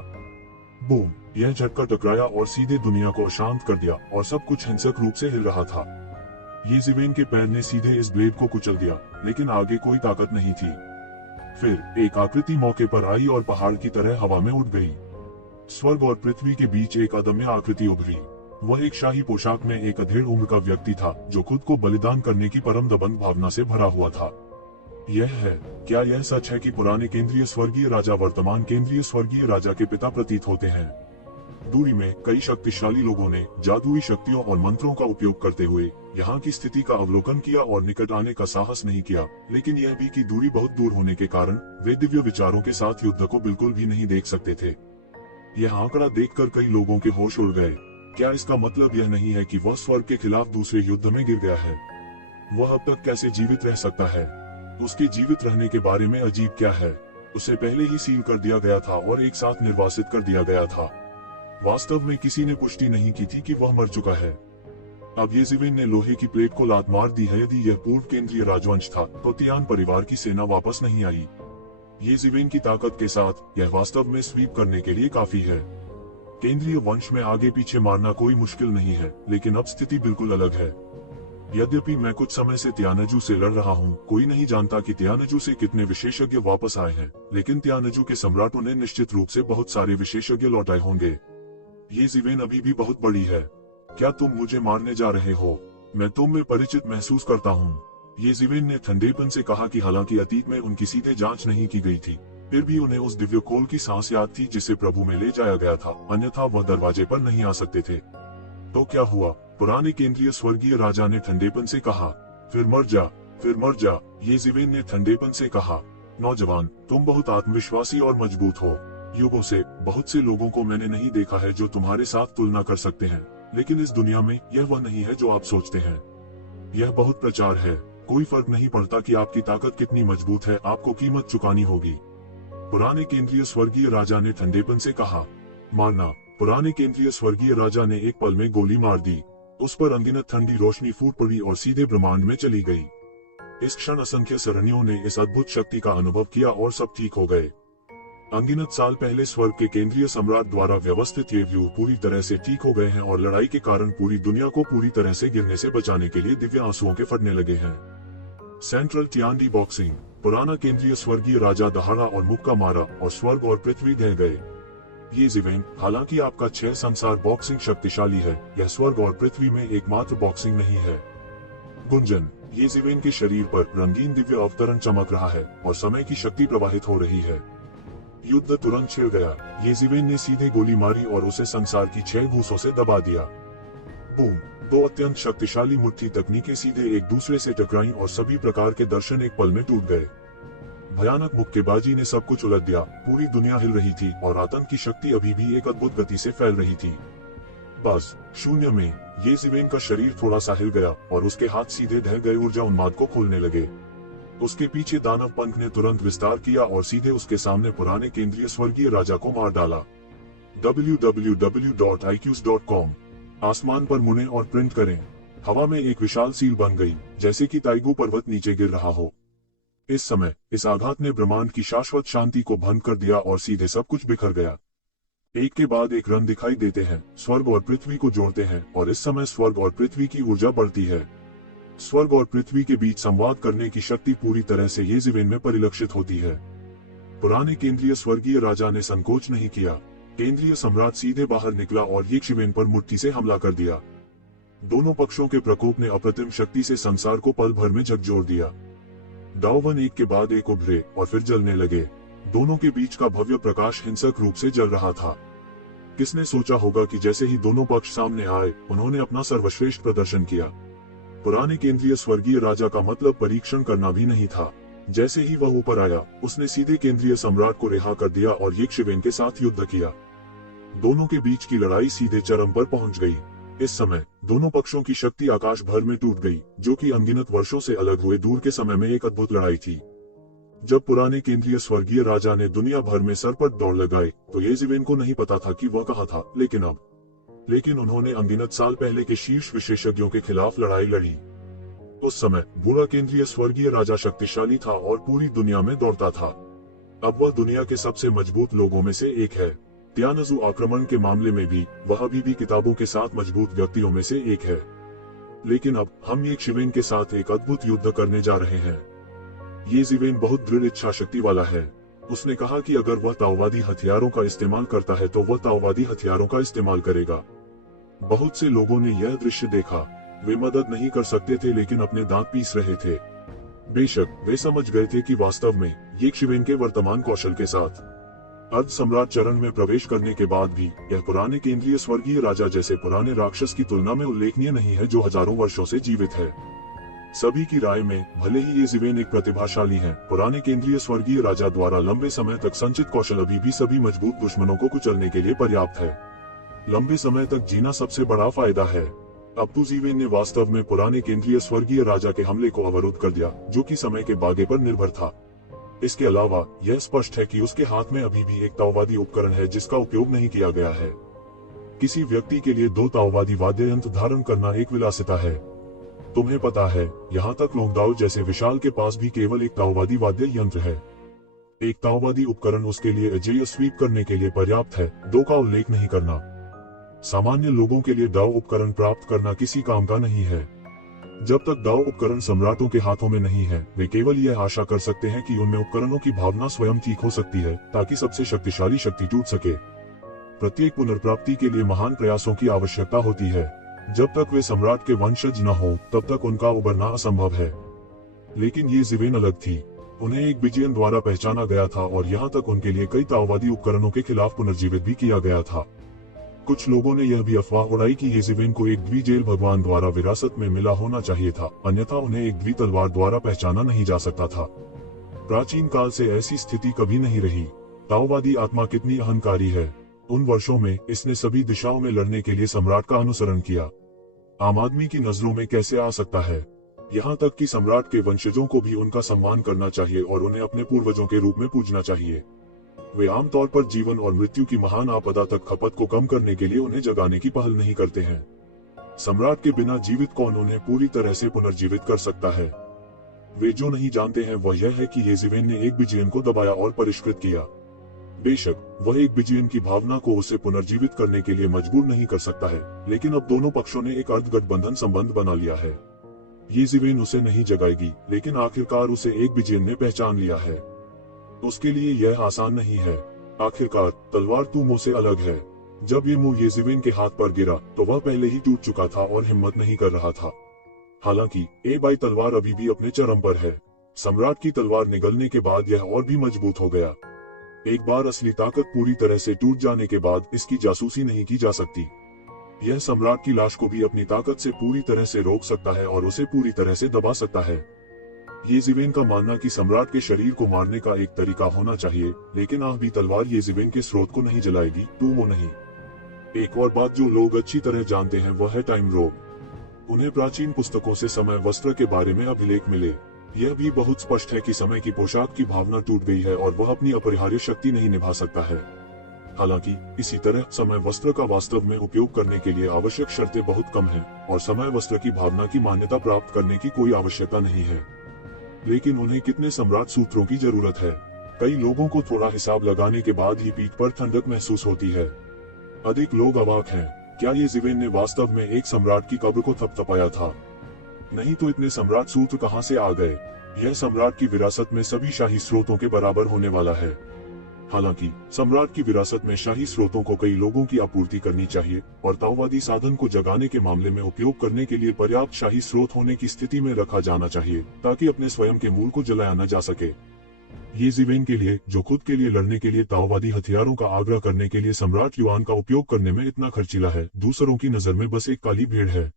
बूम! यह झटका टकराया और सीधे दुनिया को अशांत कर दिया और सब कुछ हिंसक रूप से हिल रहा था। ये जिवेन के पैर ने सीधे इस ब्लेड को कुचल दिया, लेकिन आगे कोई ताकत नहीं थी। फिर एक आकृति मौके पर आई और पहाड़ की तरह हवा में उड़ गई। स्वर्ग और पृथ्वी के बीच एक अदम्य आकृति उभरी। वह एक शाही पोशाक में एक अधेड़ उम्र का व्यक्ति था, जो खुद को बलिदान करने की परम दबंग भावना से भरा हुआ था। यह है, क्या यह सच है कि पुराने केंद्रीय स्वर्गीय राजा वर्तमान केंद्रीय स्वर्गीय राजा के पिता प्रतीत होते हैं? दूरी में कई शक्तिशाली लोगों ने जादुई शक्तियों और मंत्रों का उपयोग करते हुए यहाँ की स्थिति का अवलोकन किया और निकट आने का साहस नहीं किया, लेकिन यह भी कि दूरी बहुत दूर होने के कारण वे दिव्य विचारों के साथ युद्ध को बिल्कुल भी नहीं देख सकते थे। यह आंकड़ा देखकर कई लोगों के होश उड़ गए। क्या इसका मतलब यह नहीं है कि वह स्वर्ग के खिलाफ दूसरे युद्ध में गिर गया है? वह अब तक कैसे जीवित रह सकता है? उसके जीवित रहने के बारे में अजीब क्या है? उसे पहले ही सील कर दिया गया था और एक साथ निर्वासित कर दिया गया था। वास्तव में किसी ने पुष्टि नहीं की थी कि वह मर चुका है। अब येज़िवेन ने लोहे की प्लेट को लात मार दी है। यदि यह पूर्व केंद्रीय राजवंश था तो तियान परिवार की सेना वापस नहीं आई। येज़िवेन की ताकत के साथ यह वास्तव में स्वीप करने के लिए काफी है। केंद्रीय वंश में आगे पीछे मारना कोई मुश्किल नहीं है, लेकिन अब स्थिति बिल्कुल अलग है। यद्यपि मैं कुछ समय से त्यानजू से लड़ रहा हूँ, कोई नहीं जानता कि त्यानजू से कितने विशेषज्ञ वापस आए हैं, लेकिन त्यानजू के सम्राटों ने निश्चित रूप से बहुत सारे विशेषज्ञ लौटाए होंगे। येज़िवेन अभी भी बहुत बड़ी है। क्या तुम मुझे मारने जा रहे हो? मैं तुम में परिचित महसूस करता हूँ। येज़िवेन ने ठंडेपन से कहा कि हालांकि अतीत में उनकी सीधे जांच नहीं की गई थी, फिर भी उन्हें उस दिव्य खोल की सांस याद थी जिसे प्रभु में ले जाया गया था, अन्यथा वह दरवाजे पर नहीं आ सकते थे। तो क्या हुआ? पुराने केंद्रीय स्वर्गीय राजा ने ठंडेपन से कहा। फिर मर जा, फिर मर जा, येज़िवेन ने ठंडेपन से कहा। नौजवान, तुम बहुत आत्मविश्वासी और मजबूत हो। युगों से बहुत से लोगों को मैंने नहीं देखा है जो तुम्हारे साथ तुलना कर सकते हैं, लेकिन इस दुनिया में यह वह नहीं है जो आप सोचते हैं। यह बहुत प्रचार है। कोई फर्क नहीं पड़ता कि आपकी ताकत कितनी मजबूत है, आपको कीमत चुकानी होगी। पुराने केंद्रीय स्वर्गीय राजा ने ठंडेपन से कहा। मारना। पुराने केंद्रीय स्वर्गीय राजा ने एक पल में गोली मार दी। उस पर अनगिनत ठंडी रोशनी फूट पड़ी और सीधे ब्रह्मांड में चली गई। इस क्षण असंख्य सरणियों ने इस अद्भुत शक्ति का अनुभव किया और सब ठीक हो गए। अनगिनत साल पहले स्वर्ग के केंद्रीय सम्राट द्वारा व्यवस्थित ये व्यूह पूरी तरह से ठीक हो गए हैं और लड़ाई के कारण पूरी दुनिया को पूरी तरह से गिरने से बचाने के लिए दिव्य आंसुओं के फटने लगे हैं। Central Tiandi boxing. पुराना केंद्रीय स्वर्गीय राजा दहाड़ा और मुक्का मारा और स्वर्ग और पृथ्वी ढह गए। येज़िवेन, हालांकि आपका 6 संसार बॉक्सिंग शक्तिशाली है, यह स्वर्ग और पृथ्वी में एकमात्र बॉक्सिंग नहीं है। गुंजन। येज़िवेन के शरीर पर रंगीन दिव्य अवतरण चमक रहा है और समय की शक्ति प्रवाहित हो रही है। युद्ध तुरंत छिड़ गया। येज़िवेन ने सीधे गोली मारी और उसे संसार की 6 घूसों से दबा दिया। बूम। 2 अत्यंत शक्तिशाली मुट्ठी तकनीकें सीधे एक दूसरे से टकराईं और सभी प्रकार के दर्शन एक पल में टूट गए। भयानक मुक्केबाजी ने सब कुछ उलट दिया। पूरी दुनिया हिल रही थी और आतंक की शक्ति अभी भी एक अद्भुत गति से फैल रही थी। बस शून्य में येज़िवेन का शरीर थोड़ा सा हिल गया और उसके हाथ सीधे ढह गए ऊर्जा उन्माद को खोलने लगे। उसके पीछे दानव पंख ने तुरंत विस्तार किया और सीधे उसके सामने पुराने केंद्रीय स्वर्गीय राजा को मार डाला। www.iqs.com। आसमान पर मुने और प्रिंट करें। हवा में एक विशाल सील बन गई, जैसे कि ताइगू पर्वत नीचे गिर रहा हो। इस समय इस आघात ने ब्रह्मांड की शाश्वत शांति को भंग कर दिया और सीधे सब कुछ बिखर गया। एक के बाद एक रन दिखाई देते हैं, स्वर्ग और पृथ्वी को जोड़ते हैं और इस समय स्वर्ग और पृथ्वी की ऊर्जा बढ़ती है। स्वर्ग और पृथ्वी के बीच संवाद करने की शक्ति पूरी तरह से येज़िवेन में परिलक्षित होती है। पुराने केंद्रीय स्वर्गीय राजा ने संकोच नहीं किया। केंद्रीय सम्राट सीधे बाहर निकला और येज़िवेन पर मुट्ठी से हमला कर दिया। दोनों पक्षों के प्रकोप ने अप्रतिम शक्ति से संसार को पल भर में झकझोर दिया। दाओवन एक के बाद एक उभरे और फिर जलने लगे। दोनों के बीच का भव्य प्रकाश हिंसक रूप से जल रहा था। किसने सोचा होगा कि जैसे ही दोनों पक्ष सामने आए, उन्होंने अपना सर्वश्रेष्ठ प्रदर्शन किया। पुराने केंद्रीय स्वर्गीय राजा का मतलब परीक्षण करना भी नहीं था। जैसे ही वह ऊपर आया, उसने सीधे केंद्रीय सम्राट को रिहा कर दिया और येज़िवेन के साथ युद्ध किया। दोनों के बीच की लड़ाई सीधे चरम पर पहुंच गई। इस समय दोनों पक्षों की शक्ति आकाश भर में टूट गई, जो कि अनगिनत वर्षों से अलग हुए दूर के समय में एक अद्भुत लड़ाई थी। जब पुराने केंद्रीय स्वर्गीय राजा ने दुनिया भर में सर पर दौड़ लगाई, तो येज़िवेन को नहीं पता था कि वह कहाँ था, लेकिन उन्होंने अनगिनत साल पहले के शीर्ष विशेषज्ञों के खिलाफ लड़ाई लड़ी। उस समय बूढ़ा केंद्रीय स्वर्गीय राजा शक्तिशाली था और पूरी दुनिया में दौड़ता था। अब वह दुनिया के सबसे मजबूत लोगों में से एक है। त्यानजू आक्रमण के मामले में भी वह अभी भी किताबों के साथ मजबूत व्यक्तियों में से एक है। लेकिन अब हम येज़िवेन के साथ एक अद्भुत युद्ध करने जा रहे हैं। ये जिवेन बहुत दृढ़ इच्छा शक्ति वाला है। उसने कहा कि अगर वह ताओवादी हथियारों का इस्तेमाल करता है तो वह ताओवादी हथियारों का इस्तेमाल करेगा। बहुत से लोगों ने यह दृश्य देखा। वे मदद नहीं कर सकते थे लेकिन अपने दांत पीस रहे थे। बेशक वे समझ गए थे कि वास्तव में ये शिवेन के वर्तमान कौशल के साथ अर्ध सम्राट चरण में प्रवेश करने के बाद भी यह पुराने केंद्रीय स्वर्गीय राजा जैसे पुराने राक्षस की तुलना में उल्लेखनीय नहीं है जो हजारों वर्षों से जीवित है। सभी की राय में भले ही ये जिवेन एक प्रतिभाशाली है, पुराने केंद्रीय स्वर्गीय राजा द्वारा लंबे समय तक संचित कौशल अभी भी सभी मजबूत दुश्मनों को कुचलने के लिए पर्याप्त है। लंबे समय तक जीना सबसे बड़ा फायदा है। अब तो जिवेन ने वास्तव में पुराने केंद्रीय स्वर्गीय राजा के हमले को अवरुद्ध कर दिया, जो कि समय के बागे पर निर्भर था। इसके अलावा यह स्पष्ट है कि उसके हाथ में अभी भी एक ताओवादी उपकरण है जिसका उपयोग नहीं किया गया है। किसी व्यक्ति के लिए 2 ताओवादी वाद्य यंत्र धारण करना एक विलासिता है। तुम्हें पता है, यहाँ तक लोंगदाओ जैसे विशाल के पास भी केवल एक ताओवादी वाद्य यंत्र है। एक ताओवादी उपकरण उसके लिए अजेय स्वीप करने के लिए पर्याप्त है, 2 का उल्लेख नहीं करना। सामान्य लोगों के लिए दाओ उपकरण प्राप्त करना किसी काम का नहीं है। जब तक दाओ उपकरण सम्राटों के हाथों में नहीं है, वे केवल यह आशा कर सकते हैं कि उनमें उपकरणों की भावना स्वयं ठीक हो सकती है ताकि सबसे शक्तिशाली शक्ति टूट सके। प्रत्येक पुनर्प्राप्ति के लिए महान प्रयासों की आवश्यकता होती है। जब तक वे सम्राट के वंशज न हो तब तक उनका उबरना असंभव है। लेकिन ये जिवेन अलग थी। उन्हें एक बिजियन द्वारा पहचाना गया था और यहाँ तक उनके लिए कई ताओवादी उपकरणों के खिलाफ पुनर्जीवित भी किया गया था। कुछ लोगों ने यह भी अफवाह उड़ाई कि ये जिवेन को एक द्विजेल भगवान द्वारा विरासत में मिला होना चाहिए था, अन्यथा उन्हें एक द्वि तलवार द्वारा पहचाना नहीं जा सकता था। प्राचीन काल से ऐसी स्थिति कभी नहीं रही। ताओवादी आत्मा कितनी अहंकारी है। उन वर्षों में इसने सभी दिशाओं में लड़ने के लिए सम्राट का अनुसरण किया। आम आदमी की नजरों में कैसे आ सकता है? यहाँ तक कि सम्राट के वंशजों को भी उनका सम्मान करना चाहिए और उन्हें अपने पूर्वजों के रूप में पूजना चाहिए। वे आमतौर पर जीवन और मृत्यु की महान आपदा तक खपत को कम करने के लिए उन्हें जगाने की पहल नहीं करते हैं। सम्राट के बिना जीवित कौन उन्हें पूरी तरह से पुनर्जीवित कर सकता है? वे जो नहीं जानते हैं वह यह है कि ये जिवेन ने एक बिजियन को दबाया और परिष्कृत किया। बेशक वह एक बिजियन की भावना को उसे पुनर्जीवित करने के लिए मजबूर नहीं कर सकता है, लेकिन अब दोनों पक्षों ने एक अर्धगठबंधन संबंध बना लिया है। ये जिवेन उसे नहीं जगाएगी, लेकिन आखिरकार उसे एक बिजियन ने पहचान लिया है। उसके लिए यह आसान नहीं है। आखिरकार तलवार तू मुंह से अलग है। जब ये मुंह ये जिवेन के हाथ पर गिरा तो वह पहले ही टूट चुका था और हिम्मत नहीं कर रहा था। हालांकि ए बाई तलवार अभी भी अपने चरम पर है। सम्राट की तलवार निगलने के बाद यह और भी मजबूत हो गया। एक बार असली ताकत पूरी तरह से टूट जाने के बाद इसकी जासूसी नहीं की जा सकती। यह सम्राट की लाश को भी अपनी ताकत से पूरी तरह से रोक सकता है और उसे पूरी तरह से दबा सकता है। ये जिवेन का मानना कि सम्राट के शरीर को मारने का एक तरीका होना चाहिए, लेकिन आह भी तलवार ये जिवेन के स्रोत को नहीं जलाएगी, टूमो नहीं। एक और बात जो लोग अच्छी तरह जानते हैं वह है टाइम रोग। उन्हें प्राचीन पुस्तकों से समय वस्त्र के बारे में अभिलेख मिले। यह भी बहुत स्पष्ट है कि समय की पोशाक की भावना टूट गई है और वह अपनी अपरिहार्य शक्ति नहीं निभा सकता है। हालांकि इसी तरह समय वस्त्र का वास्तव में उपयोग करने के लिए आवश्यक शर्तें बहुत कम हैं और समय वस्त्र की भावना की मान्यता प्राप्त करने की कोई आवश्यकता नहीं है। लेकिन उन्हें कितने सम्राट सूत्रों की जरूरत है? कई लोगों को थोड़ा हिसाब लगाने के बाद ही पीठ पर ठंडक महसूस होती है। अधिक लोग अवाक हैं। क्या ये जिवेन ने वास्तव में एक सम्राट की कब्र को थपथपाया था? नहीं तो इतने सम्राट सूत्र कहां से आ गए? यह सम्राट की विरासत में सभी शाही स्रोतों के बराबर होने वाला है। हालांकि सम्राट की विरासत में शाही स्रोतों को कई लोगों की आपूर्ति करनी चाहिए और ताओवादी साधन को जगाने के मामले में उपयोग करने के लिए पर्याप्त शाही स्रोत होने की स्थिति में रखा जाना चाहिए ताकि अपने स्वयं के मूल को जलाया न जा सके। ये जिवेन के लिए, जो खुद के लिए लड़ने के लिए ताओवादी हथियारों का आग्रह करने के लिए सम्राट युआन का उपयोग करने में इतना खर्चीला है, दूसरों की नजर में बस एक काली भेड़ है।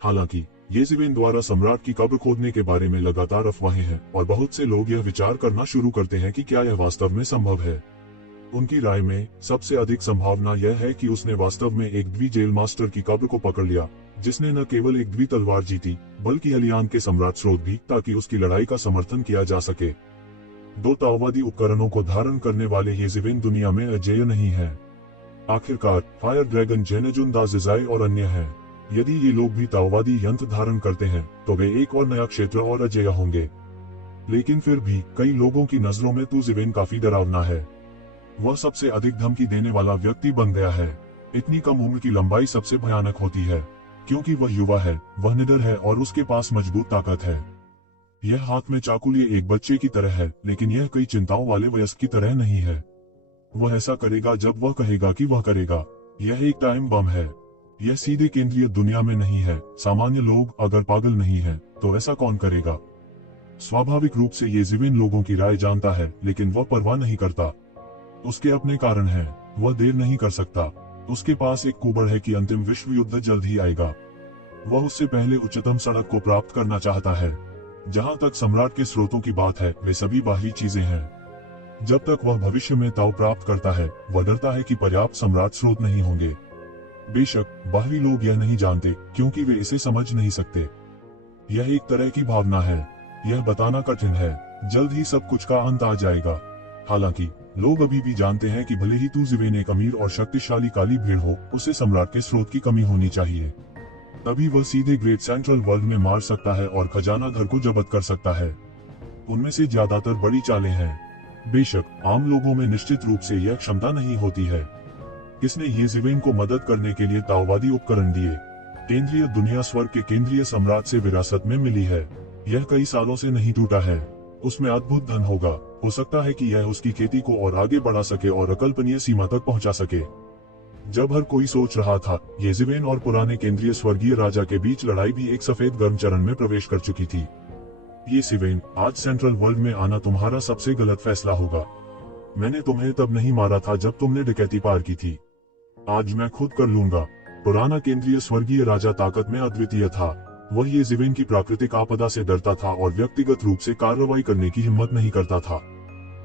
हालांकि ये जिवेन द्वारा सम्राट की कब्र खोदने के बारे में लगातार अफवाहें हैं और बहुत से लोग यह विचार करना शुरू करते हैं कि क्या यह वास्तव में संभव है। उनकी राय में सबसे अधिक संभावना यह है कि उसने वास्तव में एक द्वि जेल मास्टर की कब्र को पकड़ लिया, जिसने न केवल एक द्वि तलवार जीती बल्कि हलियान के सम्राट स्रोत भी, ताकि उसकी लड़ाई का समर्थन किया जा सके। 2 ताओवादी उपकरणों को धारण करने वाले ये जिवेन दुनिया में अजेय नहीं है। आखिरकार फायर ड्रैगन, जेनेजुन दा जिजाई और अन्य है। यदि ये लोग भी ताओवादी यंत्र धारण करते हैं तो वे एक और नया क्षेत्र और अजेय होंगे। लेकिन फिर भी कई लोगों की नजरों में तो जिवेन काफी डरावना है। वह सबसे अधिक धमकी देने वाला व्यक्ति बन गया है। इतनी कम उम्र की लंबाई सबसे भयानक होती है, क्योंकि वह युवा है, वह निडर है और उसके पास मजबूत ताकत है। यह हाथ में चाकू लिए एक बच्चे की तरह है, लेकिन यह कई चिंताओं वाले वयस्क की तरह नहीं है। वह ऐसा करेगा जब वह कहेगा कि वह करेगा। यह एक टाइम बम है। यह सीधे केंद्रीय दुनिया में नहीं है। सामान्य लोग अगर पागल नहीं है तो ऐसा कौन करेगा? स्वाभाविक रूप से ये जीवेन लोगों की राय जानता है, लेकिन वह परवाह नहीं करता। उसके अपने कारण हैं। वह देर नहीं कर सकता। उसके पास एक कुबड़ है कि अंतिम विश्व युद्ध जल्द ही आएगा। वह उससे पहले उच्चतम सड़क को प्राप्त करना चाहता है। जहां तक सम्राट के स्रोतों की बात है, वे सभी बाहरी चीजें हैं। जब तक वह भविष्य में ताव प्राप्त करता है, वह डरता है कि पर्याप्त सम्राट स्रोत नहीं होंगे। बेशक बाहरी लोग यह नहीं जानते, क्योंकि वे इसे समझ नहीं सकते। यह एक तरह की भावना है। यह बताना कठिन है। जल्द ही सब कुछ का अंत आ जाएगा। हालांकि लोग अभी भी जानते हैं कि भले ही तू जीवेन एक अमीर और शक्तिशाली काली भीड़ हो, उसे सम्राट के स्रोत की कमी होनी चाहिए। तभी वह सीधे ग्रेट सेंट्रल वर्ल्ड में मार सकता है और खजाना घर को जब्त कर सकता है। उनमें से ज्यादातर बड़ी चालें हैं। बेशक आम लोगों में निश्चित रूप से यह क्षमता नहीं होती है। किसने ये जीवेन को मदद करने के लिए ताओवादी उपकरण दिए? केंद्रीय दुनिया स्वर्ग के केंद्रीय सम्राट से विरासत में मिली है। यह कई सालों से नहीं टूटा है। उसमें अद्भुत धन होगा। हो सकता है कि यह उसकी खेती को और आगे बढ़ा सके और अकल्पनीय सीमा तक पहुंचा सके। जब हर कोई सोच रहा था, ये जीवेन और पुराने केंद्रीय स्वर्गीय राजा के बीच लड़ाई भी एक सफेद गर्म चरण में प्रवेश कर चुकी थी। ये जीवेन, आज सेंट्रल वर्ल्ड में आना तुम्हारा सबसे गलत फैसला होगा। मैंने तुम्हें तब नहीं मारा था जब तुमने डकैती पार की थी। आज मैं खुद कर लूंगा। पुराना केंद्रीय स्वर्गीय राजा ताकत में अद्वितीय था। वह ये जीवेन की प्राकृतिक आपदा से डरता था और व्यक्तिगत रूप से कार्रवाई करने की हिम्मत नहीं करता था।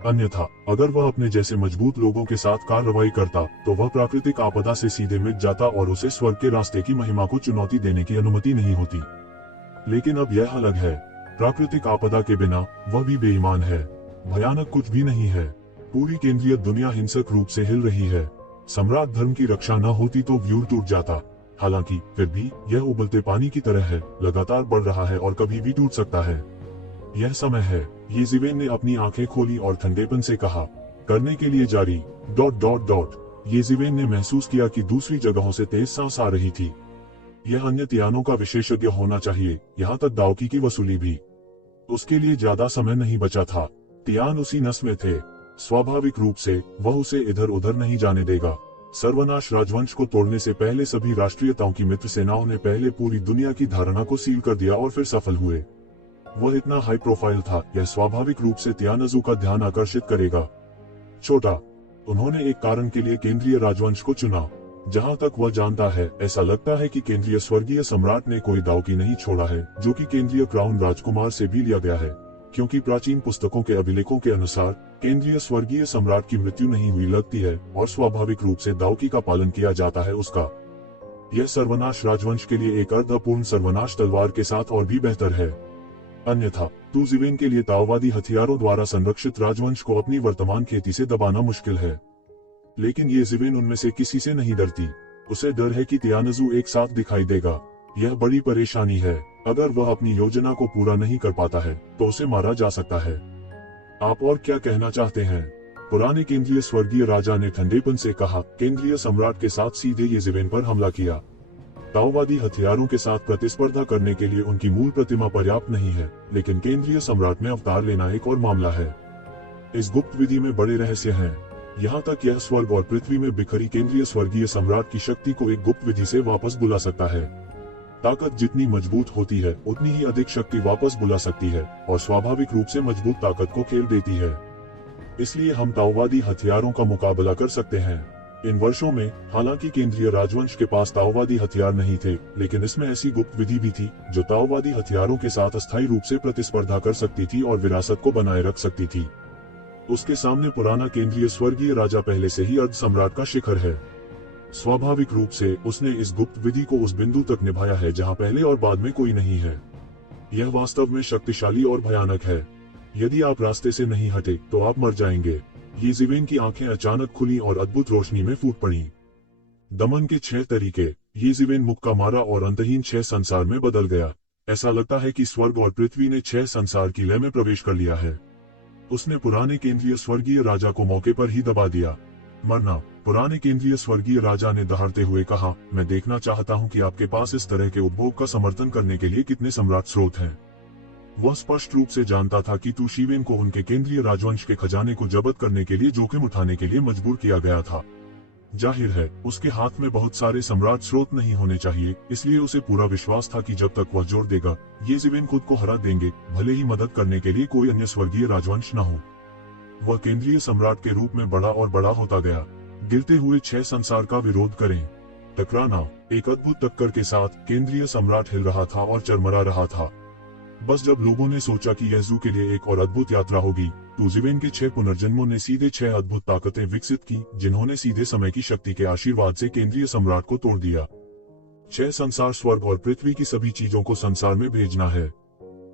अन्यथा अगर वह अपने जैसे मजबूत लोगों के साथ कार्रवाई करता, तो वह प्राकृतिक आपदा से सीधे मिट जाता और उसे स्वर्ग के रास्ते की महिमा को चुनौती देने की अनुमति नहीं होती। लेकिन अब यह अलग है। प्राकृतिक आपदा के बिना वह भी बेईमान है। भयानक कुछ भी नहीं है। पूरी केंद्रीय दुनिया हिंसक रूप से हिल रही है। सम्राट धर्म की रक्षा न होती तो व्यूह टूट जाता। हालांकि फिर भी यह उबलते पानी की तरह है, लगातार बढ़ रहा है और कभी भी टूट सकता है। यह समय है। ये जीवेन ने अपनी आंखें खोली और ठंडेपन से कहा, करने के लिए जारी... ... ये जीवेन ने महसूस किया कि दूसरी जगहों से तेज सांस आ रही थी। यह अन्य तियानों का विशेषज्ञ होना चाहिए, यहाँ तक दावकी की वसूली भी। उसके लिए ज्यादा समय नहीं बचा था। तियान उसी नस में थे। स्वाभाविक रूप से वह उसे इधर उधर नहीं जाने देगा। सर्वनाश राजवंश को तोड़ने से पहले सभी राष्ट्रीयताओं की मित्र सेनाओं ने पहले पूरी दुनिया की धारणा को सील कर दिया और फिर सफल हुए। वह इतना हाई प्रोफाइल था, यह स्वाभाविक रूप से तियानजू का ध्यान आकर्षित करेगा। छोटा, उन्होंने एक कारण के लिए केंद्रीय राजवंश को चुना। जहां तक वह जानता है, ऐसा लगता है कि केंद्रीय स्वर्गीय सम्राट ने कोई दावकी नहीं छोड़ा है, जो कि केंद्रीय क्राउन राजकुमार से भी लिया गया है। क्योंकि प्राचीन पुस्तकों के अभिलेखों के अनुसार केंद्रीय स्वर्गीय सम्राट की मृत्यु नहीं हुई लगती है और स्वाभाविक रूप से दावकी का पालन किया जाता है उसका। यह सर्वनाश राजवंश के लिए एक अर्धपूर्ण सर्वनाश तलवार के साथ और भी बेहतर है। अन्यथा तू जीवेन के लिए ताओवादी हथियारों द्वारा संरक्षित राजवंश को अपनी वर्तमान खेती से दबाना मुश्किल है। लेकिन ये जीवेन उनमें से किसी से नहीं डरती। उसे डर है कि तियानजू एक साथ दिखाई देगा। यह बड़ी परेशानी है। अगर वह अपनी योजना को पूरा नहीं कर पाता है, तो उसे मारा जा सकता है। आप और क्या कहना चाहते हैं? पुराने केंद्रीय स्वर्गीय राजा ने ठंडेपन से कहा, केंद्रीय सम्राट के साथ सीधे ये जीवेन पर हमला किया। ताओवादी हथियारों के साथ प्रतिस्पर्धा करने के लिए उनकी मूल प्रतिमा पर्याप्त नहीं है, लेकिन केंद्रीय सम्राट में अवतार लेना एक और मामला है। इस गुप्त विधि में बड़े रहस्य हैं। यहाँ तक यह स्वर्ग और पृथ्वी में बिखरी केंद्रीय स्वर्गीय सम्राट की शक्ति को एक गुप्त विधि से वापस बुला सकता है। ताकत जितनी मजबूत होती है, उतनी ही अधिक शक्ति वापस बुला सकती है और स्वाभाविक रूप से मजबूत ताकत को खेल देती है। इसलिए हम ताओवादी हथियारों का मुकाबला कर सकते हैं। इन वर्षों में हालांकि केंद्रीय राजवंश के पास ताओवादी हथियार नहीं थे, लेकिन इसमें ऐसी गुप्त विधि भी थी जो ताओवादी हथियारों के साथ अस्थायी रूप से प्रतिस्पर्धा कर सकती थी और विरासत को बनाए रख सकती थी। उसके सामने पुराना केंद्रीय स्वर्गीय राजा पहले से ही अर्ध सम्राट का शिखर है। स्वाभाविक रूप से उसने इस गुप्त विधि को उस बिंदु तक निभाया है जहां पहले और बाद में कोई नहीं है। यह वास्तव में शक्तिशाली और भयानक है। यदि आप रास्ते से नहीं हटे तो आप मर जाएंगे। ये जीवेन की आंखें अचानक खुली और अद्भुत रोशनी में फूट पड़ी। दमन के 6 तरीके। ये जीवेन मुक्का मारा और अंतहीन 6 संसार में बदल गया। ऐसा लगता है कि स्वर्ग और पृथ्वी ने 6 संसार की लय में प्रवेश कर लिया है। उसने पुराने केंद्रीय स्वर्गीय राजा को मौके पर ही दबा दिया। मरना। पुराने केंद्रीय स्वर्गीय राजा ने दहाड़ते हुए कहा, मैं देखना चाहता हूं कि आपके पास इस तरह के उपभोग का समर्थन करने के लिए कितने सम्राट स्रोत हैं। वह स्पष्ट रूप से जानता था कि तू शिवेन को उनके केंद्रीय राजवंश के खजाने को जब्त करने के लिए जोखिम उठाने के लिए मजबूर किया गया था। जाहिर है उसके हाथ में बहुत सारे सम्राट स्रोत नहीं होने चाहिए, इसलिए उसे पूरा विश्वास था कि जब तक वह जोर देगा येज़िवेन खुद को हरा देंगे, भले ही मदद करने के लिए कोई अन्य स्वर्गीय राजवंश न हो। वह केंद्रीय सम्राट के रूप में बड़ा और बड़ा होता गया। गिरते हुए 6 संसार का विरोध करें। टकराना। एक अद्भुत टक्कर के साथ केंद्रीय सम्राट हिल रहा था और चरमरा रहा था। बस जब लोगों ने सोचा कि येज़ू के लिए एक और अद्भुत यात्रा होगी, तो ज़िवेन के 6 पुनर्जन्मों ने सीधे 6 अद्भुत ताकतें विकसित की, जिन्होंने सीधे समय की शक्ति के आशीर्वाद से केंद्रीय सम्राट को तोड़ दिया। 6 संसार स्वर्ग और पृथ्वी की सभी चीजों को संसार में भेजना है।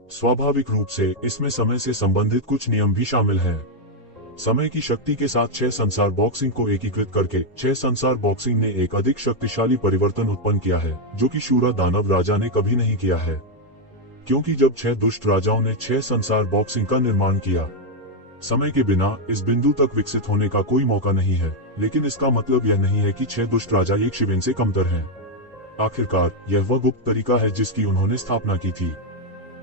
स्वाभाविक रूप से इसमें समय से संबंधित कुछ नियम भी शामिल हैं। समय की शक्ति के साथ 6 संसार बॉक्सिंग को एकीकृत करके 6 संसार बॉक्सिंग ने एक अधिक शक्तिशाली परिवर्तन उत्पन्न किया है, जो कि शूरा दानव राजा ने कभी नहीं किया है। क्योंकि जब 6 दुष्ट राजाओं ने 6 संसार बॉक्सिंग का निर्माण किया, समय के बिना इस बिंदु तक विकसित होने का कोई मौका नहीं है, लेकिन इसका मतलब यह नहीं है कि 6 दुष्ट राजा एक शिवेन से कमतर हैं। आखिरकार यह वह गुप्त तरीका है जिसकी उन्होंने स्थापना की थी।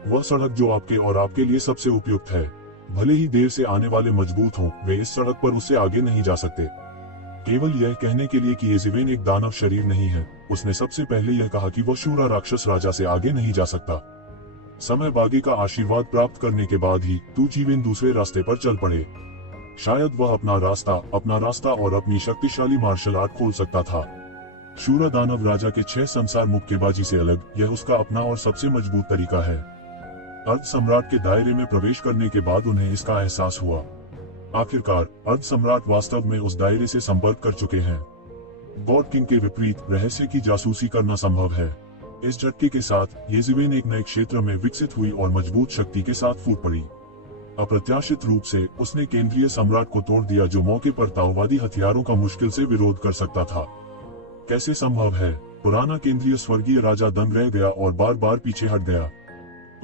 वह सड़क जो आपके और आपके लिए सबसे उपयुक्त है। भले ही देर से आने वाले मजबूत हों, वे इस सड़क पर उससे आगे नहीं जा सकते। केवल यह कहने के लिए कि येज़िवेन एक दानव शरीर नहीं है, उसने सबसे पहले यह कहा कि वह शूरा राक्षस राजा से आगे नहीं जा सकता। समय बागी का आशीर्वाद प्राप्त करने के बाद ही तू जीवेन दूसरे रास्ते पर चल पड़े। शायद वह अपना रास्ता और अपनी शक्तिशाली मार्शल आर्ट खोल सकता था। शूरा दानव राजा के 6 संसार मुक्केबाजी से अलग यह उसका अपना और सबसे मजबूत तरीका है। अर्ध सम्राट के दायरे में प्रवेश करने के बाद उन्हें इसका एहसास हुआ। आखिरकार अर्ध सम्राट वास्तव में उस दायरे से संपर्क कर चुके हैं। गॉड किंग के विपरीत रहस्य की जासूसी करना संभव है। इस झटके के साथ येज़िवेन एक नए क्षेत्र में विकसित हुई और मजबूत शक्ति के साथ फूट पड़ी। अप्रत्याशित रूप से उसने केंद्रीय सम्राट को तोड़ दिया, जो मौके पर ताओवादी हथियारों का मुश्किल से विरोध कर सकता था। कैसे संभव है? पुराना केंद्रीय स्वर्गीय राजा दंग रह गया और बार बार पीछे हट गया।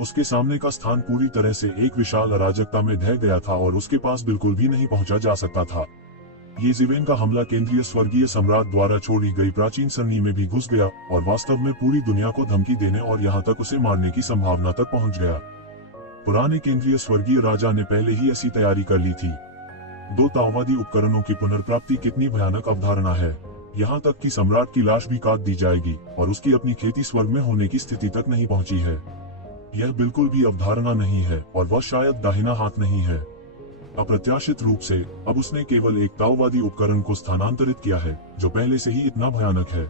उसके सामने का स्थान पूरी तरह से एक विशाल अराजकता में ढह गया था और उसके पास बिल्कुल भी नहीं पहुंचा जा सकता था। येज़िवेन का हमला केंद्रीय स्वर्गीय सम्राट द्वारा छोड़ी गई प्राचीन सरनी में भी घुस गया और वास्तव में पूरी दुनिया को धमकी देने और यहाँ तक उसे मारने की संभावना तक पहुंच गया। पुराने केंद्रीय स्वर्गीय राजा ने पहले ही ऐसी तैयारी कर ली थी। 2 ताओवादी उपकरणों की पुनर्प्राप्ति कितनी भयानक अवधारणा है। यहाँ तक कि सम्राट की लाश भी काट दी जाएगी और उसकी अपनी खेती स्वर्ग में होने की स्थिति तक नहीं पहुंची है। यह बिल्कुल भी अवधारणा नहीं है और वह शायद दाहिना हाथ नहीं है। अप्रत्याशित रूप से अब उसने केवल एक ताओवादी उपकरण को स्थानांतरित किया है, जो पहले से ही इतना भयानक है।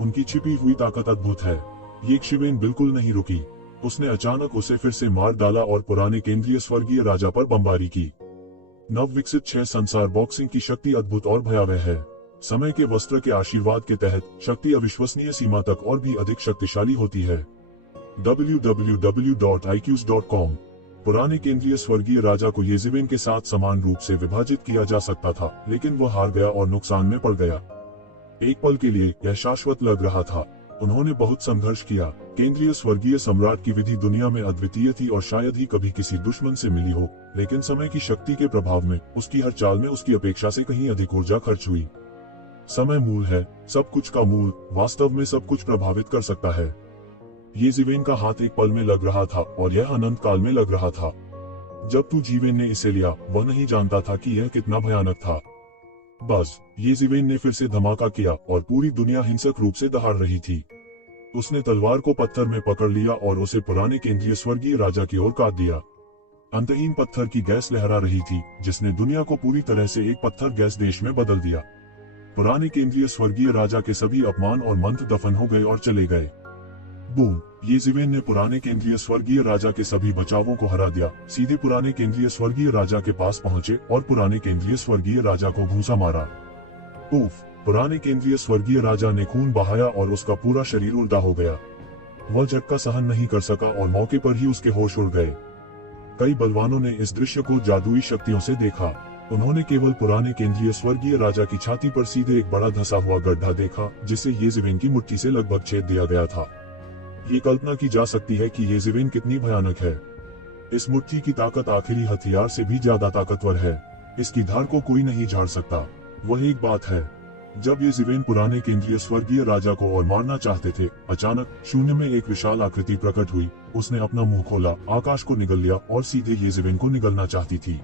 उनकी छिपी हुई ताकत अद्भुत है। ये शिवेन बिल्कुल नहीं रुकी। उसने अचानक उसे फिर से मार डाला और पुराने केंद्रीय स्वर्गीय राजा पर बमबारी की। नव विकसित 6 संसार बॉक्सिंग की शक्ति अद्भुत और भयावह है। समय के वस्त्र के आशीर्वाद के तहत शक्ति अविश्वसनीय सीमा तक और भी अधिक शक्तिशाली होती है। www.iqs.com। पुराने केंद्रीय स्वर्गीय राजा को येज़िवेन के साथ समान रूप से विभाजित किया जा सकता था, लेकिन वह हार गया और नुकसान में पड़ गया। एक पल के लिए यह शाश्वत लग रहा था। उन्होंने बहुत संघर्ष किया। केंद्रीय स्वर्गीय सम्राट की विधि दुनिया में अद्वितीय थी और शायद ही कभी किसी दुश्मन से मिली हो, लेकिन समय की शक्ति के प्रभाव में उसकी हर चाल में उसकी अपेक्षा से कहीं अधिक ऊर्जा खर्च हुई। समय मूल है, सब कुछ का मूल वास्तव में सब कुछ प्रभावित कर सकता है। येज़िवेन का हाथ एक पल में लग रहा था और यह अनंत काल में लग रहा था। जब तू जीवेन ने इसे लिया, वह नहीं जानता था कि यह कितना भयानक था। बस येज़िवेन ने फिर से धमाका किया और पूरी दुनिया हिंसक रूप से दहाड़ रही थी। उसने तलवार को पत्थर में पकड़ लिया और उसे पुराने केंद्रीय स्वर्गीय राजा की ओर काट दिया। अंतहीन पत्थर की गैस लहरा रही थी, जिसने दुनिया को पूरी तरह से एक पत्थर गैस देश में बदल दिया। पुराने केंद्रीय स्वर्गीय राजा के सभी अपमान और मंत्र दफन हो गए और चले गए। बूम! येज़िवेन ने पुराने केंद्रीय स्वर्गीय राजा के सभी बचावों को हरा दिया, सीधे पुराने केंद्रीय स्वर्गीय राजा के पास पहुंचे और पुराने केंद्रीय स्वर्गीय राजा को घूंसा मारा। उफ! पुराने केंद्रीय स्वर्गीय राजा ने खून बहाया और उसका पूरा शरीर उल्टा हो गया। वह झटका सहन नहीं कर सका और मौके पर ही उसके होश उड़ गए। कई बलवानों ने इस दृश्य को जादुई शक्तियों से देखा। उन्होंने केवल पुराने केंद्रीय स्वर्गीय राजा की छाती पर सीधे एक बड़ा धंसा हुआ गड्ढा देखा, जिसे येज़िवेन की मुट्ठी से लगभग छेद दिया गया था। ये कल्पना की जा सकती है कि येज़िवेन कितनी भयानक है। इस मुट्ठी की ताकत आखिरी हथियार से भी ज्यादा ताकतवर है। इसकी धार को कोई नहीं झाड़ सकता। वह एक बात है। जब ये जिवेन पुराने केंद्रीय स्वर्गीय राजा को और मारना चाहते थे, अचानक शून्य में एक विशाल आकृति प्रकट हुई। उसने अपना मुंह खोला, आकाश को निगल लिया और सीधे ये जिवेन को निगलना चाहती थी।